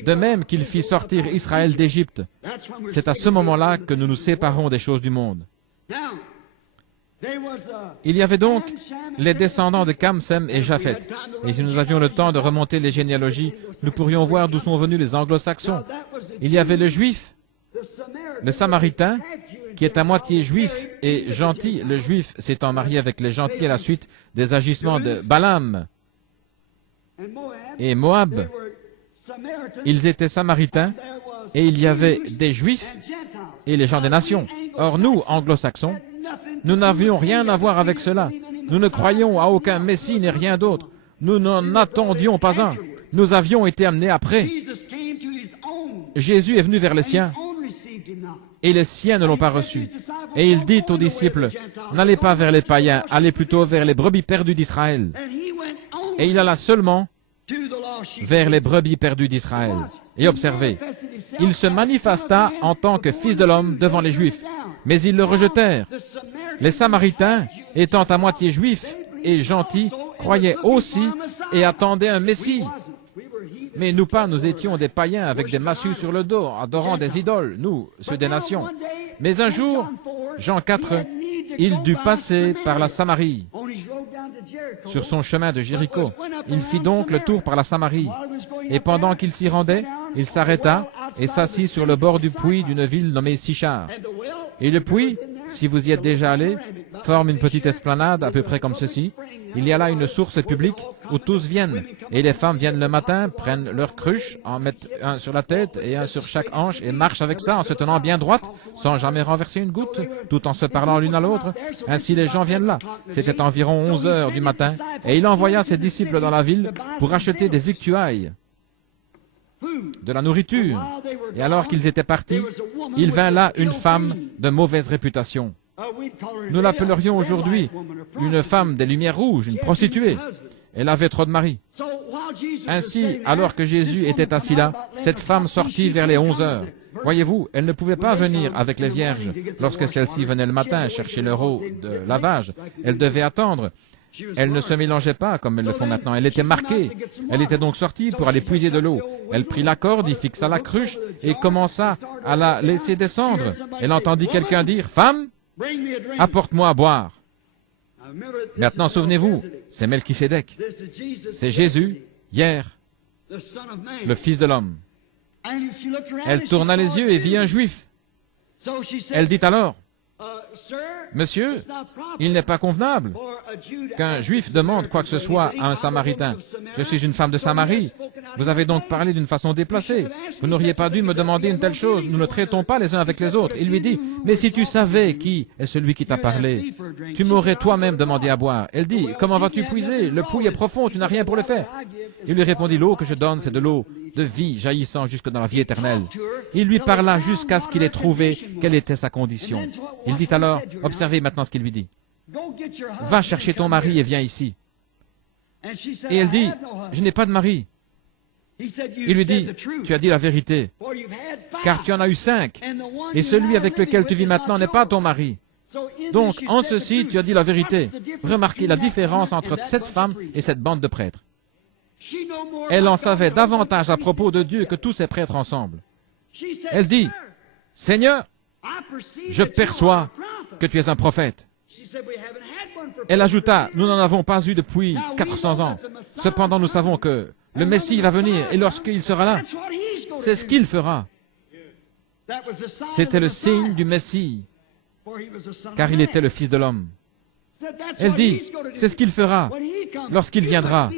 De même qu'il fit sortir Israël d'Égypte. C'est à ce moment-là que nous nous séparons des choses du monde. Il y avait donc les descendants de Cam, Sem et Japhet. Et si nous avions le temps de remonter les généalogies, nous pourrions voir d'où sont venus les anglo-saxons. Il y avait le juif Le Samaritain, qui est à moitié juif et gentil, le juif s'étant marié avec les gentils à la suite des agissements de Balaam et Moab, ils étaient samaritains et il y avait des juifs et les gens des nations. Or nous, anglo-saxons, nous n'avions rien à voir avec cela. Nous ne croyions à aucun Messie ni rien d'autre. Nous n'en attendions pas un. Nous avions été amenés après. Jésus est venu vers les siens et les siens ne l'ont pas reçu. Et il dit aux disciples, n'allez pas vers les païens, allez plutôt vers les brebis perdues d'Israël. Et il alla seulement vers les brebis perdues d'Israël. Et observez, il se manifesta en tant que fils de l'homme devant les Juifs, mais ils le rejetèrent. Les Samaritains, étant à moitié juifs et gentils, croyaient aussi et attendaient un Messie. Mais nous pas, nous étions des païens avec des massues sur le dos, adorant des idoles, nous, ceux des nations. Mais un jour, Jean 4, il dut passer par la Samarie. Sur son chemin de Jéricho, il fit donc le tour par la Samarie. Et pendant qu'il s'y rendait, il s'arrêta et s'assit sur le bord du puits d'une ville nommée Sichar. Et le puits, si vous y êtes déjà allé, forme une petite esplanade à peu près comme ceci. Il y a là une source publique où tous viennent. Et les femmes viennent le matin, prennent leur cruche, en mettent un sur la tête et un sur chaque hanche et marchent avec ça en se tenant bien droite, sans jamais renverser une goutte, tout en se parlant l'une à l'autre. Ainsi les gens viennent là. C'était environ 11 heures du matin. Et il envoya ses disciples dans la ville pour acheter des victuailles, de la nourriture. Et alors qu'ils étaient partis, il vint là une femme de mauvaise réputation. Nous l'appellerions aujourd'hui une femme des Lumières rouges, une prostituée. Elle avait trop de maris. Ainsi, alors que Jésus était assis là, cette femme sortit vers les 11 heures. Voyez-vous, elle ne pouvait pas venir avec les vierges lorsque celles-ci venaient le matin chercher leur eau de lavage. Elle devait attendre. Elle ne se mélangeait pas comme elles le font maintenant. Elle était marquée. Elle était donc sortie pour aller puiser de l'eau. Elle prit la corde, y fixa la cruche et commença à la laisser descendre. Elle entendit quelqu'un dire, « Femme, apporte-moi à boire. » Maintenant, souvenez-vous, c'est Melchisédek. C'est Jésus, hier, le Fils de l'homme. Elle tourna les yeux et vit un juif. Elle dit alors, « Monsieur, il n'est pas convenable qu'un juif demande quoi que ce soit à un samaritain. Je suis une femme de Samarie. Vous avez donc parlé d'une façon déplacée. Vous n'auriez pas dû me demander une telle chose. Nous ne traitons pas les uns avec les autres. » Il lui dit, « Mais si tu savais qui est celui qui t'a parlé, tu m'aurais toi-même demandé à boire. » Elle dit, « Comment vas-tu puiser? Le puits est profond, tu n'as rien pour le faire. » Il lui répondit, « L'eau que je donne, c'est de l'eau de vie jaillissant jusque dans la vie éternelle. » Il lui parla jusqu'à ce qu'il ait trouvé quelle était sa condition. Il dit alors, observez maintenant ce qu'il lui dit. « Va chercher ton mari et viens ici. » Et elle dit, « Je n'ai pas de mari. » Il lui dit, « Tu as dit la vérité, car tu en as eu 5, et celui avec lequel tu vis maintenant n'est pas ton mari. Donc, en ceci, tu as dit la vérité. » Remarquez la différence entre cette femme et cette bande de prêtres. Elle en savait davantage à propos de Dieu que tous ces prêtres ensemble. Elle dit, « Seigneur, je perçois que tu es un prophète. » Elle ajouta, « Nous n'en avons pas eu depuis 400 ans. Cependant, nous savons que le Messie va venir, et lorsqu'il sera là, c'est ce qu'il fera. » C'était le signe du Messie, car il était le Fils de l'homme. Elle dit, « C'est ce qu'il fera lorsqu'il viendra.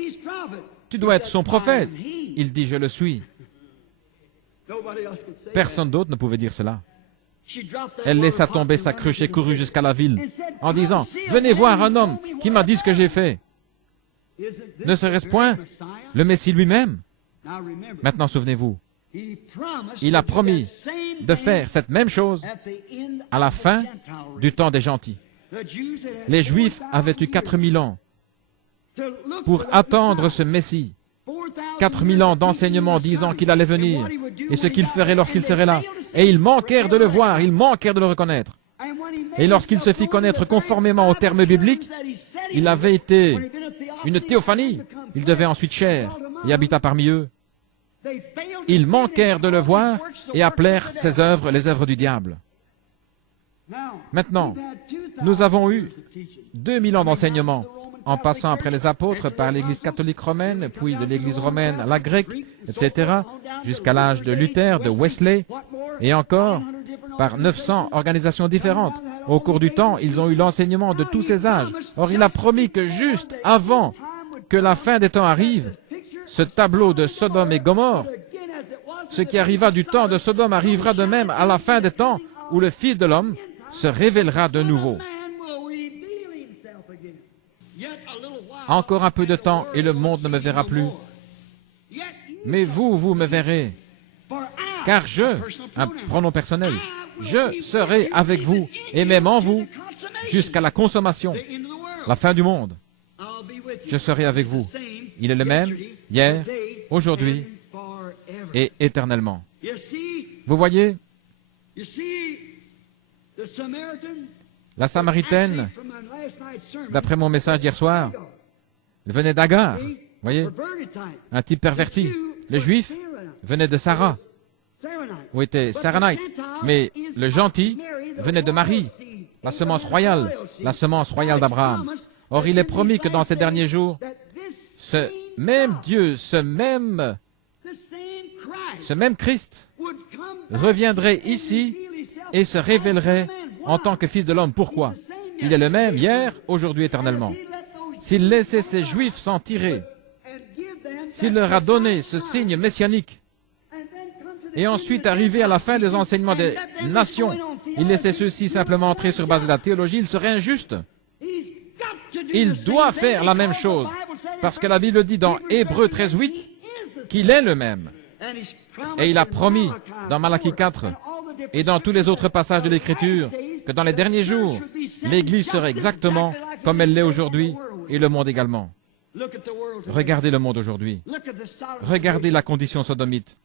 Tu dois être son prophète. » Il dit, « Je le suis. » Personne d'autre ne pouvait dire cela. Elle laissa tomber sa cruche et courut jusqu'à la ville, en disant, « Venez voir un homme qui m'a dit ce que j'ai fait. » Ne serait-ce point le Messie lui-même? Maintenant, souvenez-vous, il a promis de faire cette même chose à la fin du temps des gentils. Les Juifs avaient eu 4000 ans pour attendre ce Messie. 4000 ans d'enseignement disant qu'il allait venir et ce qu'il ferait lorsqu'il serait là. Et ils manquèrent de le voir, ils manquèrent de le reconnaître. Et lorsqu'il se fit connaître conformément aux termes bibliques, il avait été une théophanie. Il devait ensuite chair et habita parmi eux. Ils manquèrent de le voir et appelèrent ses œuvres les œuvres du diable. Maintenant, nous avons eu 2000 ans d'enseignement, en passant après les apôtres par l'Église catholique romaine, puis de l'Église romaine à la grecque, etc., jusqu'à l'âge de Luther, de Wesley, et encore par 900 organisations différentes. Au cours du temps, ils ont eu l'enseignement de tous ces âges. Or, il a promis que juste avant que la fin des temps arrive, ce tableau de Sodome et Gomorrhe, ce qui arriva du temps de Sodome arrivera de même à la fin des temps où le Fils de l'homme se révélera de nouveau. Encore un peu de temps et le monde ne me verra plus. Mais vous, vous me verrez. Car un pronom personnel, je serai avec vous et même en vous jusqu'à la consommation, la fin du monde. Je serai avec vous. Il est le même hier, aujourd'hui et éternellement. Vous voyez, la Samaritaine, d'après mon message d'hier soir, venait d'Agar, voyez, un type perverti. Les Juifs venaient de Sarah, où était Saranite, mais le gentil venait de Marie, la semence royale d'Abraham. Or, il est promis que dans ces derniers jours, ce même Dieu, ce même Christ reviendrait ici et se révélerait en tant que Fils de l'homme. Pourquoi? Il est le même hier, aujourd'hui, éternellement. S'il laissait ces Juifs s'en tirer, s'il leur a donné ce signe messianique, et ensuite arrivé à la fin des enseignements des nations, il laissait ceux-ci simplement entrer sur base de la théologie, il serait injuste. Il doit faire la même chose, parce que la Bible dit dans Hébreux 13:8 qu'il est le même. Et il a promis dans Malachie 4 et dans tous les autres passages de l'Écriture que dans les derniers jours, l'Église serait exactement comme elle l'est aujourd'hui et le monde également. Regardez le monde aujourd'hui. Regardez la condition sodomite.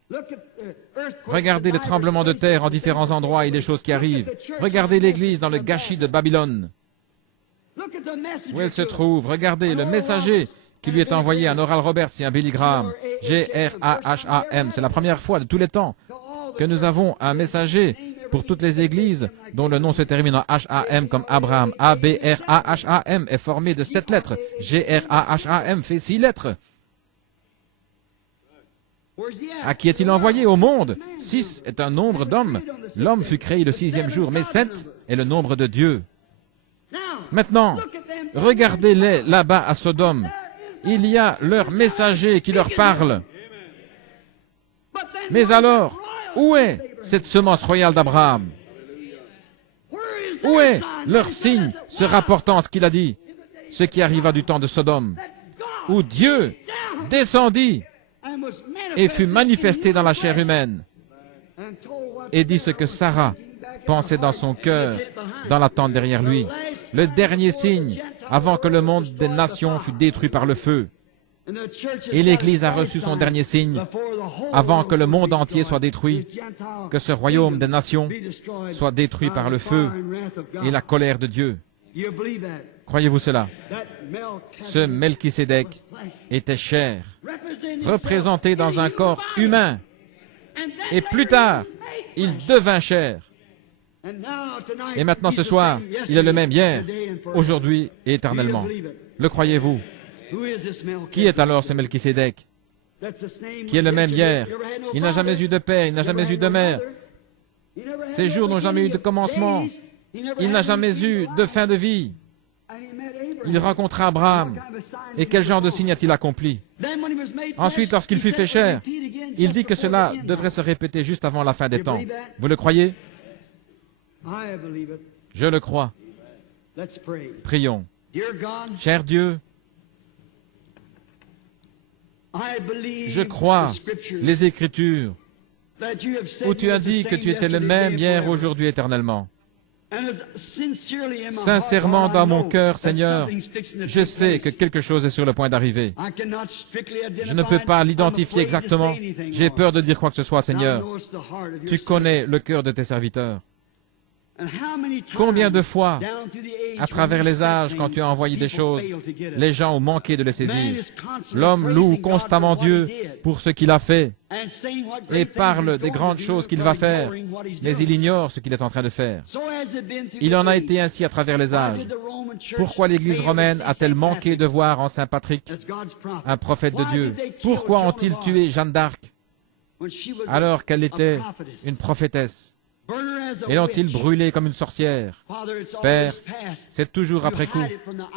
Regardez les tremblements de terre en différents endroits et les choses qui arrivent. Regardez l'Église dans le gâchis de Babylone. Où elle se trouve. Regardez le messager qui lui est envoyé, un Oral Roberts et un Billy Graham. G-R-A-H-A-M. C'est la première fois de tous les temps que nous avons un messager pour toutes les églises dont le nom se termine en H-A-M comme Abraham. A-B-R-A-H-A-M est formé de 7 lettres. G-R-A-H-A-M fait 6 lettres. À qui est-il envoyé? Au monde. 6 est un nombre d'hommes. L'homme fut créé le 6e jour, mais 7 est le nombre de Dieu. Maintenant, regardez-les là-bas à Sodome. Il y a leur messager qui leur parle. Mais alors, où est cette semence royale d'Abraham? Où est leur signe se rapportant à ce qu'il a dit, ce qui arriva du temps de Sodome, où Dieu descendit et fut manifesté dans la chair humaine et dit ce que Sarah pensait dans son cœur, dans l'attente derrière lui. Le dernier signe, avant que le monde des nations fût détruit par le feu. Et l'Église a reçu son dernier signe, avant que le monde entier soit détruit, que ce royaume des nations soit détruit par le feu et la colère de Dieu. Croyez-vous cela? Ce Melchisédek était chair, représenté dans un corps humain, et plus tard, il devint chair. Et maintenant, ce soir, il est le même hier, aujourd'hui et éternellement. Le croyez-vous? Qui est alors ce Melchisédek? Qui est le même hier? Il n'a jamais eu de père, il n'a jamais eu de mère. Ses jours n'ont jamais eu de commencement. Il n'a jamais eu de fin de vie. Il rencontra Abraham. Et quel genre de signe a-t-il accompli? Ensuite, lorsqu'il fut fait chair, il dit que cela devrait se répéter juste avant la fin des temps. Vous le croyez? Je le crois. Prions. Cher Dieu, je crois les Écritures où tu as dit que tu étais le même hier, aujourd'hui, éternellement. Sincèrement, dans mon cœur, Seigneur, je sais que quelque chose est sur le point d'arriver. Je ne peux pas l'identifier exactement. J'ai peur de dire quoi que ce soit, Seigneur. Tu connais le cœur de tes serviteurs. Combien de fois, à travers les âges, quand tu as envoyé des choses, les gens ont manqué de les saisir. L'homme loue constamment Dieu pour ce qu'il a fait et parle des grandes choses qu'il va faire, mais il ignore ce qu'il est en train de faire. Il en a été ainsi à travers les âges. Pourquoi l'Église romaine a-t-elle manqué de voir en Saint Patrick un prophète de Dieu? Pourquoi ont-ils tué Jeanne d'Arc alors qu'elle était une prophétesse? et l'ont-ils brûlé comme une sorcière? Père, c'est toujours après coup.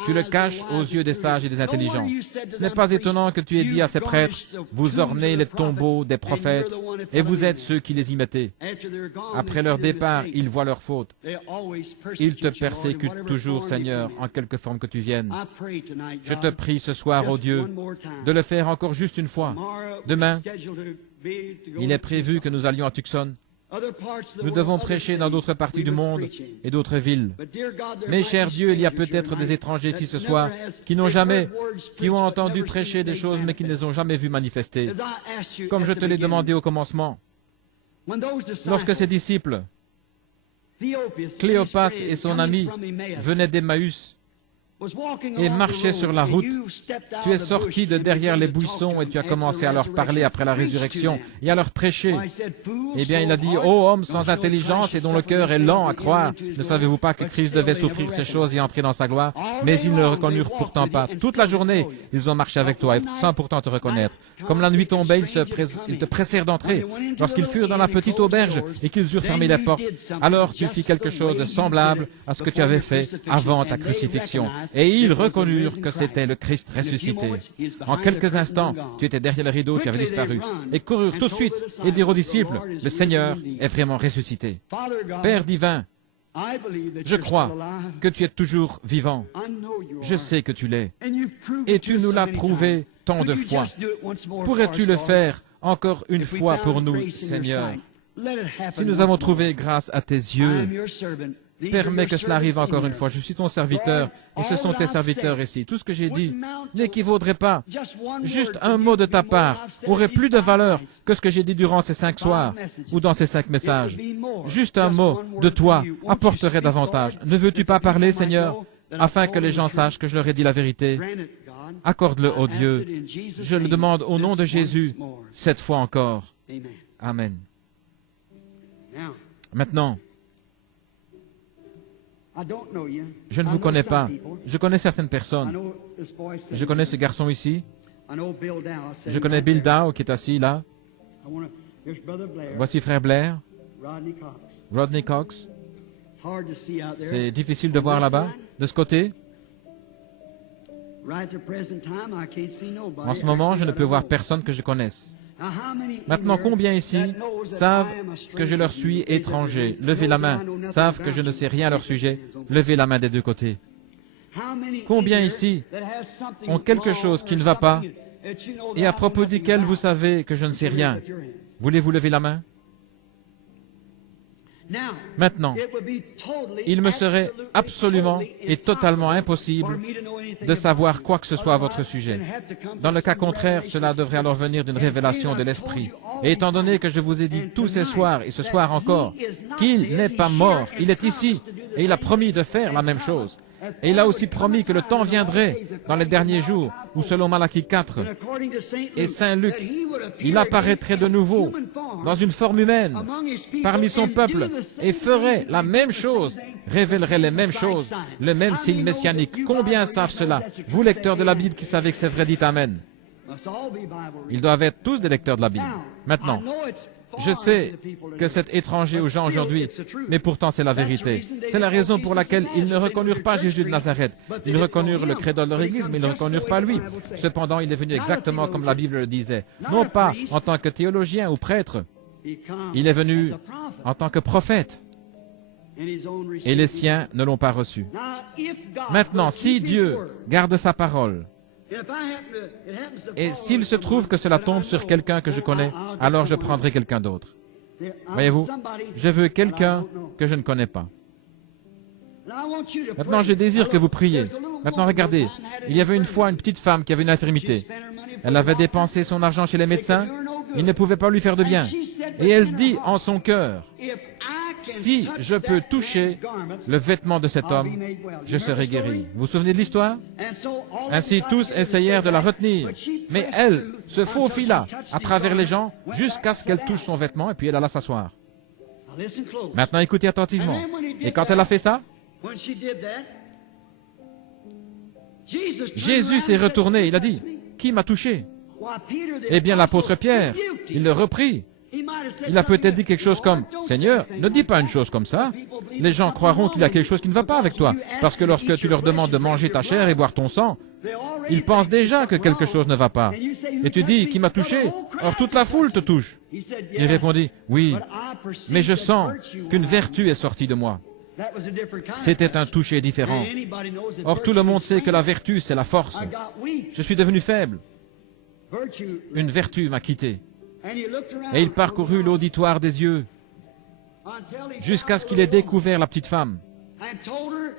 Tu le caches aux yeux des sages et des intelligents. Ce n'est pas étonnant que tu aies dit à ces prêtres, vous ornez les tombeaux des prophètes, et vous êtes ceux qui les y mettez. Après leur départ, ils voient leur faute. Ils te persécutent toujours, Seigneur, en quelque forme que tu viennes. Je te prie ce soir, ô Dieu, de le faire encore juste une fois. Demain, il est prévu que nous allions à Tucson. Nous devons prêcher dans d'autres parties du monde et d'autres villes. Mais, cher Dieu, il y a peut-être des étrangers ici ce soir qui ont entendu prêcher des choses, mais qui ne les ont jamais vues manifester. Comme je te l'ai demandé au commencement, lorsque ses disciples, Cléopas et son ami, venaient d'Emmaüs et marchaient sur la route, tu es sorti de derrière les buissons et tu as commencé à leur parler après la résurrection et à leur prêcher. Eh bien, il a dit, « Ô homme sans intelligence et dont le cœur est lent à croire, ne savez-vous pas que Christ devait souffrir ces choses et entrer dans sa gloire? Mais ils ne le reconnurent pourtant pas. Toute la journée, ils ont marché avec toi, et sans pourtant te reconnaître. Comme la nuit tombait, ils te pressèrent d'entrer. Lorsqu'ils furent dans la petite auberge et qu'ils eurent fermé les portes, alors tu fis quelque chose de semblable à ce que tu avais fait avant ta crucifixion. Et ils reconnurent que c'était le Christ ressuscité. En quelques instants, tu étais derrière le rideau, tu avais disparu. Et coururent tout de suite et dirent aux disciples, le Seigneur est vraiment ressuscité. Père divin, je crois que tu es toujours vivant. Je sais que tu l'es. Et tu nous l'as prouvé tant de fois. Pourrais-tu le faire encore une fois pour nous, Seigneur? Si nous avons trouvé grâce à tes yeux, permets que cela arrive encore une fois. Je suis ton serviteur, et ce sont tes serviteurs ici. Tout ce que j'ai dit n'équivaudrait pas. Juste un mot de ta part aurait plus de valeur que ce que j'ai dit durant ces 5 soirs, ou dans ces 5 messages. Juste un mot de toi apporterait davantage. Ne veux-tu pas parler, Seigneur, afin que les gens sachent que je leur ai dit la vérité? Accorde-le, ô Dieu. Je le demande au nom de Jésus, cette fois encore. Amen. Maintenant, je ne vous connais pas. Je connais certaines personnes. Je connais ce garçon ici. Je connais Bill Dow qui est assis là. Voici frère Blair. Rodney Cox. C'est difficile de voir là-bas. De ce côté. En ce moment, je ne peux voir personne que je connaisse. Maintenant, combien ici savent que je leur suis étranger? Levez la main. Savent que je ne sais rien à leur sujet? Levez la main des deux côtés. Combien ici ont quelque chose qui ne va pas et à propos duquel vous savez que je ne sais rien? Voulez-vous lever la main? Maintenant, il me serait absolument et totalement impossible de savoir quoi que ce soit à votre sujet. Dans le cas contraire, cela devrait alors venir d'une révélation de l'Esprit. Et étant donné que je vous ai dit tous ces soirs et ce soir encore qu'il n'est pas mort, il est ici et il a promis de faire la même chose. Et il a aussi promis que le temps viendrait dans les derniers jours, où selon Malachie 4 et Saint Luc, il apparaîtrait de nouveau dans une forme humaine parmi son peuple et ferait la même chose, révélerait les mêmes choses, le même signe messianique. Combien savent cela? Vous, lecteurs de la Bible, qui savez que c'est vrai, dites Amen. Ils doivent être tous des lecteurs de la Bible. Maintenant, je sais que c'est étranger aux gens aujourd'hui, mais pourtant c'est la vérité. C'est la raison pour laquelle ils ne reconnurent pas Jésus de Nazareth. Ils reconnurent le credo de leur Église, mais ils ne reconnurent pas lui. Cependant, il est venu exactement comme la Bible le disait. Non pas en tant que théologien ou prêtre, il est venu en tant que prophète. Et les siens ne l'ont pas reçu. Maintenant, si Dieu garde sa parole, et s'il se trouve que cela tombe sur quelqu'un que je connais, alors je prendrai quelqu'un d'autre. Voyez-vous, je veux quelqu'un que je ne connais pas. Maintenant, je désire que vous priez. Maintenant, regardez, il y avait une fois une petite femme qui avait une infirmité. Elle avait dépensé son argent chez les médecins, ils ne pouvaient pas lui faire de bien. Et elle dit en son cœur, si je peux toucher le vêtement de cet homme, je serai guéri. Vous vous souvenez de l'histoire? Ainsi, tous essayèrent de la retenir. Mais elle se faufila à travers les gens jusqu'à ce qu'elle touche son vêtement et puis elle alla s'asseoir. Maintenant, écoutez attentivement. Et quand elle a fait ça, Jésus s'est retourné. Il a dit, qui m'a touché? Eh bien, l'apôtre Pierre, il le reprit. Il a peut-être dit quelque chose comme « Seigneur, ne dis pas une chose comme ça. Les gens croiront qu'il y a quelque chose qui ne va pas avec toi. Parce que lorsque tu leur demandes de manger ta chair et boire ton sang, ils pensent déjà que quelque chose ne va pas. Et tu dis « Qui m'a touché ?» Or toute la foule te touche. Il répondit « Oui, mais je sens qu'une vertu est sortie de moi. » C'était un toucher différent. Or tout le monde sait que la vertu, c'est la force. Je suis devenu faible. Une vertu m'a quitté. Et il parcourut l'auditoire des yeux jusqu'à ce qu'il ait découvert la petite femme.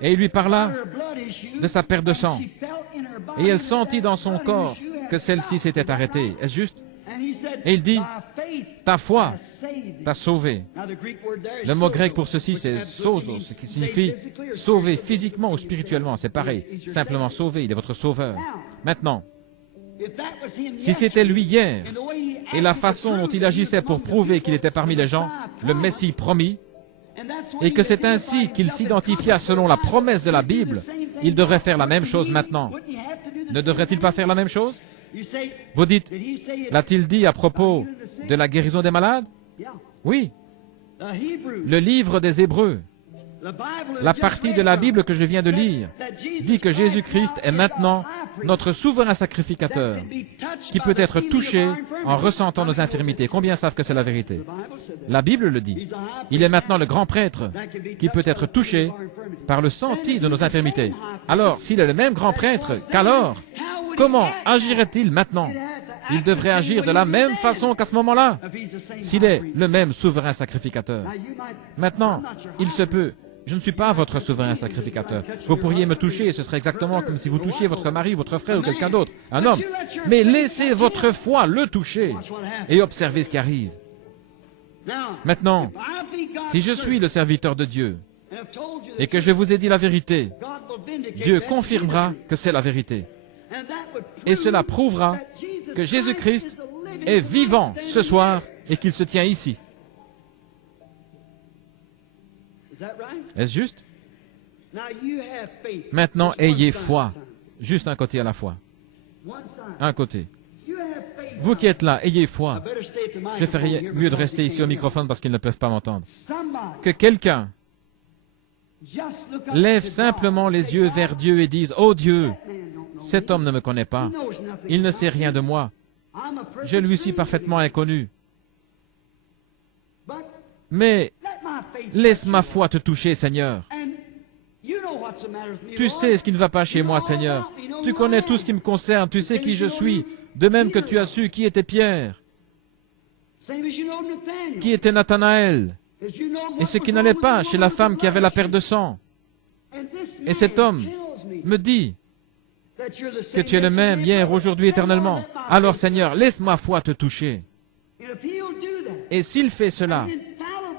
Et il lui parla de sa perte de sang. Et elle sentit dans son corps que celle-ci s'était arrêtée. Est-ce juste? Et il dit, ta foi t'a sauvé. Le mot grec pour ceci, c'est sozo, ce qui signifie sauver physiquement ou spirituellement. C'est pareil. Simplement sauver. Il est votre sauveur. Maintenant, si c'était lui hier, et la façon dont il agissait pour prouver qu'il était parmi les gens, le Messie promis, et que c'est ainsi qu'il s'identifia selon la promesse de la Bible, il devrait faire la même chose maintenant. Ne devrait-il pas faire la même chose? Vous dites, l'a-t-il dit à propos de la guérison des malades? Oui. Le livre des Hébreux, la partie de la Bible que je viens de lire, dit que Jésus-Christ est maintenant notre souverain sacrificateur, qui peut être touché en ressentant nos infirmités. Combien savent que c'est la vérité? La Bible le dit. Il est maintenant le grand prêtre qui peut être touché par le senti de nos infirmités. Alors, s'il est le même grand prêtre, qu'alors? Comment agirait-il maintenant? Il devrait agir de la même façon qu'à ce moment-là, s'il est le même souverain sacrificateur. Maintenant, il se peut, je ne suis pas votre souverain sacrificateur. Vous pourriez me toucher et ce serait exactement comme si vous touchiez votre mari, votre frère ou quelqu'un d'autre, un homme. Mais laissez votre foi le toucher et observez ce qui arrive. Maintenant, si je suis le serviteur de Dieu et que je vous ai dit la vérité, Dieu confirmera que c'est la vérité. Et cela prouvera que Jésus-Christ est vivant ce soir et qu'il se tient ici. Est-ce juste? Maintenant, ayez foi. Juste un côté à la fois. Un côté. Vous qui êtes là, ayez foi. Je ferais mieux de rester ici au microphone parce qu'ils ne peuvent pas m'entendre. Que quelqu'un lève simplement les yeux vers Dieu et dise, « Oh Dieu, cet homme ne me connaît pas. Il ne sait rien de moi. Je lui suis parfaitement inconnu. Mais laisse ma foi te toucher, Seigneur. Tu sais ce qui ne va pas chez moi, Seigneur. Tu connais tout ce qui me concerne. Tu sais qui je suis. De même que tu as su qui était Pierre, qui était Nathanaël, et ce qui n'allait pas chez la femme qui avait la perte de sang. Et cet homme me dit que tu es le même hier, aujourd'hui, éternellement. Alors, Seigneur, laisse ma foi te toucher. Et s'il fait cela,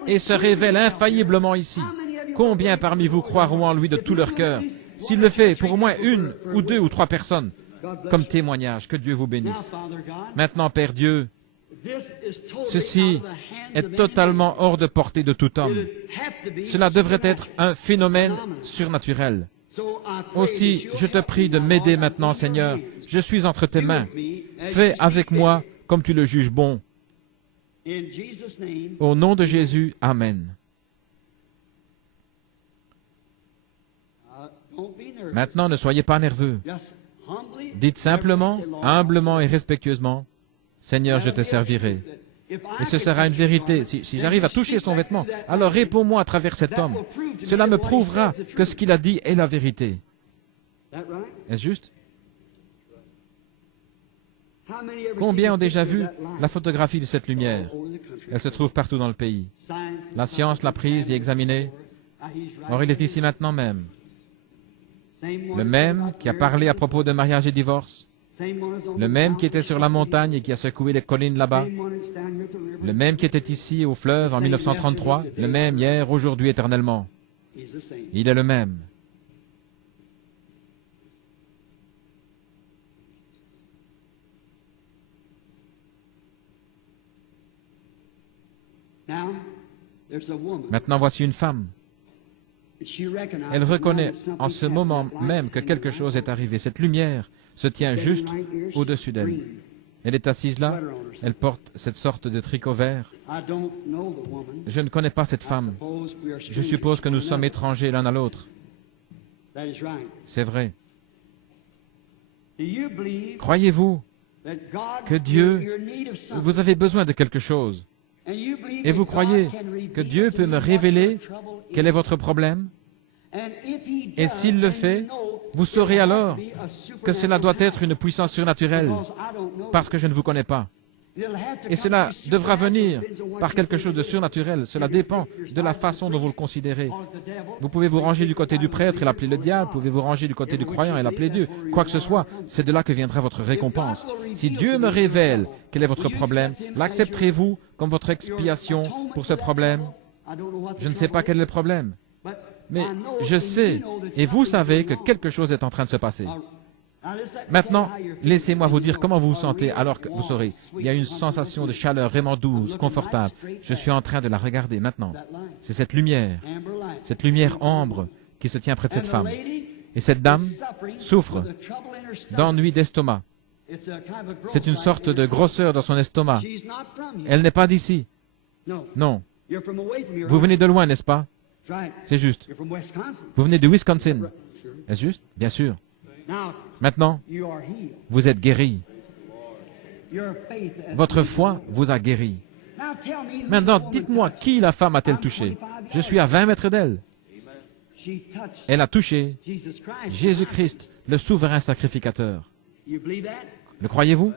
et se révèle infailliblement ici, combien parmi vous croiront en lui de tout leur cœur? S'il le fait pour au moins une ou deux ou trois personnes, comme témoignage, que Dieu vous bénisse. Maintenant, Père Dieu, ceci est totalement hors de portée de tout homme. Cela devrait être un phénomène surnaturel. Aussi, je te prie de m'aider maintenant, Seigneur. Je suis entre tes mains. Fais avec moi comme tu le juges bon. Au nom de Jésus, Amen. Maintenant, ne soyez pas nerveux. Dites simplement, humblement et respectueusement, « Seigneur, je te servirai. » Et ce sera une vérité. Si j'arrive à toucher son vêtement, alors réponds-moi à travers cet homme. Cela me prouvera que ce qu'il a dit est la vérité. Est-ce juste? Combien ont déjà vu la photographie de cette lumière? Elle se trouve partout dans le pays. La science l'a prise et examinée. Or, il est ici maintenant même. Le même qui a parlé à propos de mariage et divorce. Le même qui était sur la montagne et qui a secoué les collines là-bas. Le même qui était ici au fleuve en 1933. Le même hier, aujourd'hui, éternellement. Il est le même. Maintenant, voici une femme. Elle reconnaît en ce moment même que quelque chose est arrivé. Cette lumière se tient juste au-dessus d'elle. Elle est assise là. Elle porte cette sorte de tricot vert. Je ne connais pas cette femme. Je suppose que nous sommes étrangers l'un à l'autre. C'est vrai. Croyez-vous que Dieu, vous avez besoin de quelque chose, et vous croyez que Dieu peut me révéler quel est votre problème? Et s'il le fait, vous saurez alors que cela doit être une puissance surnaturelle, parce que je ne vous connais pas. Et cela devra venir par quelque chose de surnaturel. Cela dépend de la façon dont vous le considérez. Vous pouvez vous ranger du côté du prêtre et l'appeler le diable. Vous pouvez vous ranger du côté du croyant et l'appeler Dieu. Quoi que ce soit, c'est de là que viendra votre récompense. Si Dieu me révèle quel est votre problème, l'accepterez-vous comme votre expiation pour ce problème? Je ne sais pas quel est le problème, mais je sais, et vous savez que quelque chose est en train de se passer. Maintenant, laissez-moi vous dire comment vous vous sentez alors que vous saurez. Il y a une sensation de chaleur vraiment douce, confortable. Je suis en train de la regarder maintenant. C'est cette lumière ambre qui se tient près de cette femme. Et cette dame souffre d'ennui d'estomac. C'est une sorte de grosseur dans son estomac. Elle n'est pas d'ici. Non. Vous venez de loin, n'est-ce pas? C'est juste. Vous venez du Wisconsin. Est-ce juste? Bien sûr. Maintenant, vous êtes guéri. Votre foi vous a guéri. Maintenant, dites-moi, qui la femme a-t-elle touché? Je suis à 20 mètres d'elle. Elle a touché Jésus-Christ, le souverain sacrificateur. Le croyez-vous?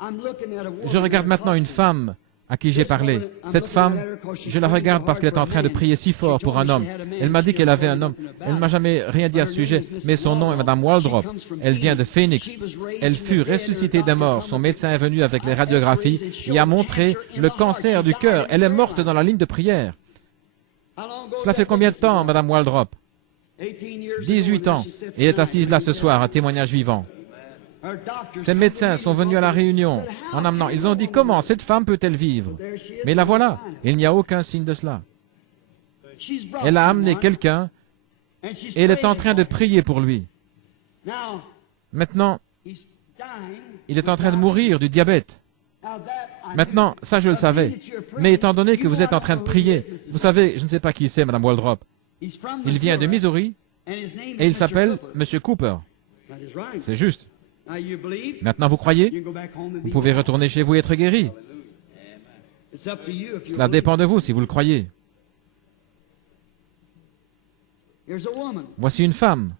Je regarde maintenant une femme à qui j'ai parlé. Cette femme, je la regarde parce qu'elle est en train de prier si fort pour un homme. Elle m'a dit qu'elle avait un homme. Elle ne m'a jamais rien dit à ce sujet, mais son nom est Madame Waldrop. Elle vient de Phoenix. Elle fut ressuscitée des morts. Son médecin est venu avec les radiographies et a montré le cancer du cœur. Elle est morte dans la ligne de prière. Cela fait combien de temps, Madame Waldrop? 18 ans. Et elle est assise là ce soir, un témoignage vivant. Ces médecins sont venus à la réunion en amenant. Ils ont dit, comment cette femme peut-elle vivre? Mais la voilà. Il n'y a aucun signe de cela. Elle a amené quelqu'un et elle est en train de prier pour lui. Maintenant, il est en train de mourir du diabète. Maintenant, ça je le savais. Mais étant donné que vous êtes en train de prier, vous savez, je ne sais pas qui c'est, Madame Waldrop. Il vient de Missouri et il s'appelle M. Cooper. C'est juste. Maintenant, vous croyez? Vous pouvez retourner chez vous et être guéri. Cela dépend de vous si vous le croyez. Voici une femme.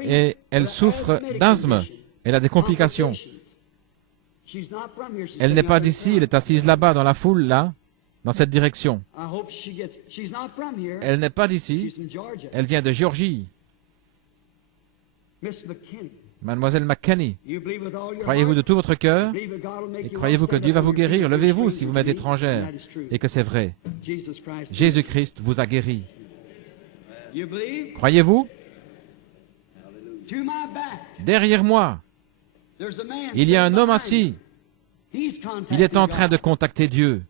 Et elle souffre d'asthme. Elle a des complications. Elle n'est pas d'ici, elle est assise là-bas dans la foule, là, dans cette direction. Elle n'est pas d'ici, elle vient de Géorgie. Mademoiselle McKinney, croyez-vous de tout votre cœur et croyez-vous que Dieu va vous guérir? Levez-vous si vous m'êtes étrangère et que c'est vrai. Jésus-Christ vous a guéri. Croyez-vous? Derrière moi, il y a un homme assis. Il est en train de contacter Dieu.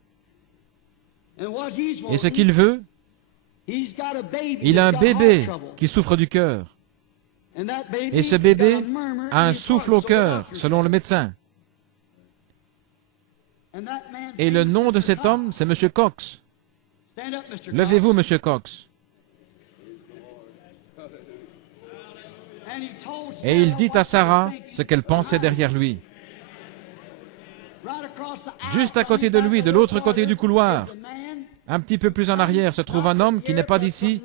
Et ce qu'il veut, il a un bébé qui souffre du cœur. Et ce bébé a un souffle au cœur, selon le médecin. Et le nom de cet homme, c'est M. Cox. Levez-vous, M. Cox. Et il dit à Sarah ce qu'elle pensait derrière lui. Juste à côté de lui, de l'autre côté du couloir, un petit peu plus en arrière, se trouve un homme qui n'est pas d'ici,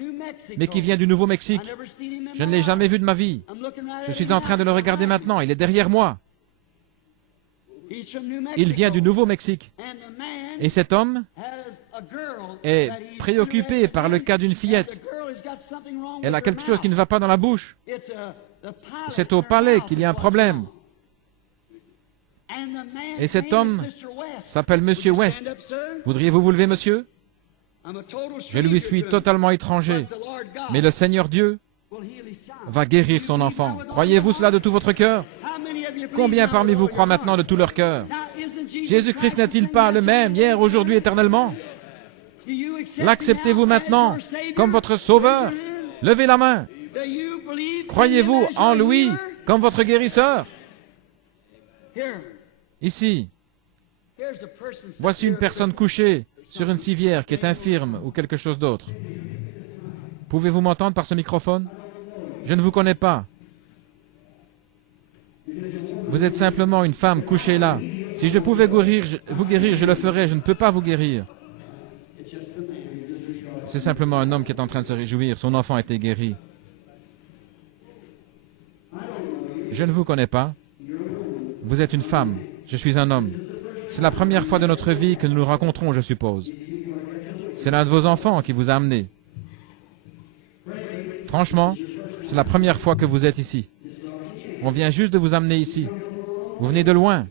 mais qui vient du Nouveau-Mexique. Je ne l'ai jamais vu de ma vie. Je suis en train de le regarder maintenant. Il est derrière moi. Il vient du Nouveau-Mexique. Et cet homme est préoccupé par le cas d'une fillette. Elle a quelque chose qui ne va pas dans la bouche. C'est au palais qu'il y a un problème. Et cet homme s'appelle Monsieur West. Voudriez-vous vous lever, monsieur? Je lui suis totalement étranger. Mais le Seigneur Dieu va guérir son enfant. Croyez-vous cela de tout votre cœur? Combien parmi vous croient maintenant de tout leur cœur? Jésus-Christ n'est-il pas le même hier, aujourd'hui, éternellement? L'acceptez-vous maintenant comme votre sauveur? Levez la main. Croyez-vous en lui comme votre guérisseur? Ici, voici une personne couchée sur une civière qui est infirme ou quelque chose d'autre. Pouvez-vous m'entendre par ce microphone? Je ne vous connais pas. Vous êtes simplement une femme couchée là. Si je pouvais vous guérir, je le ferais. Je ne peux pas vous guérir. C'est simplement un homme qui est en train de se réjouir. Son enfant a été guéri. Je ne vous connais pas. Vous êtes une femme. Je suis un homme. C'est la première fois de notre vie que nous nous rencontrons, je suppose. C'est l'un de vos enfants qui vous a amené. Franchement, c'est la première fois que vous êtes ici. On vient juste de vous amener ici. Vous venez de loin.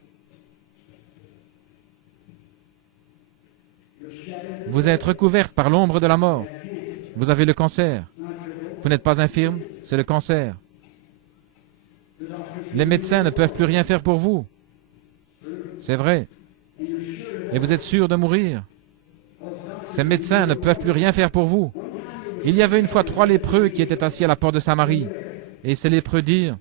Vous êtes recouverte par l'ombre de la mort. Vous avez le cancer. Vous n'êtes pas infirme, c'est le cancer. Les médecins ne peuvent plus rien faire pour vous. C'est vrai. Et vous êtes sûr de mourir. Ces médecins ne peuvent plus rien faire pour vous. Il y avait une fois 3 lépreux qui étaient assis à la porte de Samarie. Et ces lépreux dirent,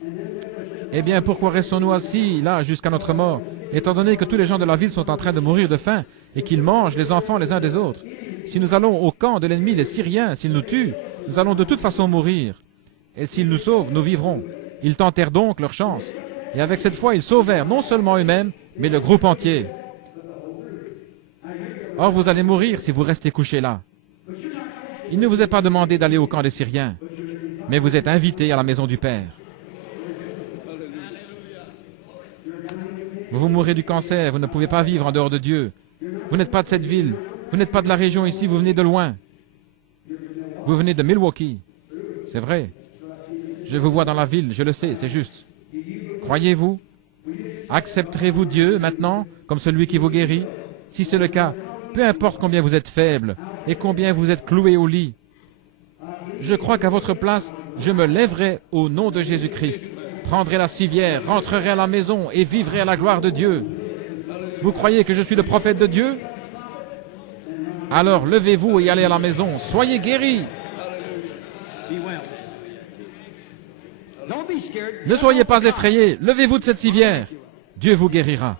« Eh bien, pourquoi restons-nous assis là jusqu'à notre mort, étant donné que tous les gens de la ville sont en train de mourir de faim et qu'ils mangent les enfants les uns des autres? Si nous allons au camp de l'ennemi, les Syriens, s'ils nous tuent, nous allons de toute façon mourir. Et s'ils nous sauvent, nous vivrons. » Ils tentèrent donc leur chance. Et avec cette foi, ils sauvèrent non seulement eux-mêmes, mais le groupe entier. Or, vous allez mourir si vous restez couché là. Il ne vous est pas demandé d'aller au camp des Syriens, mais vous êtes invité à la maison du Père. Vous mourrez du cancer, vous ne pouvez pas vivre en dehors de Dieu. Vous n'êtes pas de cette ville, vous n'êtes pas de la région ici, vous venez de loin. Vous venez de Milwaukee. C'est vrai. Je vous vois dans la ville, je le sais, c'est juste. Croyez-vous? Accepterez-vous Dieu maintenant comme celui qui vous guérit? Si c'est le cas, peu importe combien vous êtes faible et combien vous êtes cloué au lit, je crois qu'à votre place, je me lèverai au nom de Jésus-Christ, prendrai la civière, rentrerai à la maison et vivrai à la gloire de Dieu. Vous croyez que je suis le prophète de Dieu? Alors levez-vous et allez à la maison, soyez guéris. Ne soyez pas effrayés, levez-vous de cette civière. Dieu vous guérira.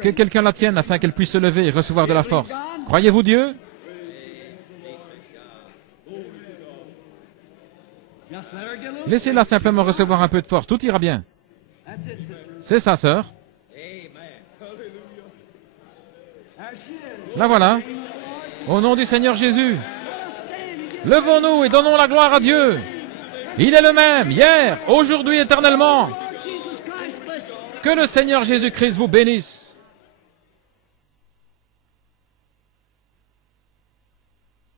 Que quelqu'un la tienne afin qu'elle puisse se lever et recevoir de la force. Croyez-vous Dieu? Laissez-la simplement recevoir un peu de force, tout ira bien. C'est ça, sœur. La voilà. Au nom du Seigneur Jésus, levons-nous et donnons la gloire à Dieu. Il est le même, hier, aujourd'hui, éternellement. Que le Seigneur Jésus-Christ vous bénisse.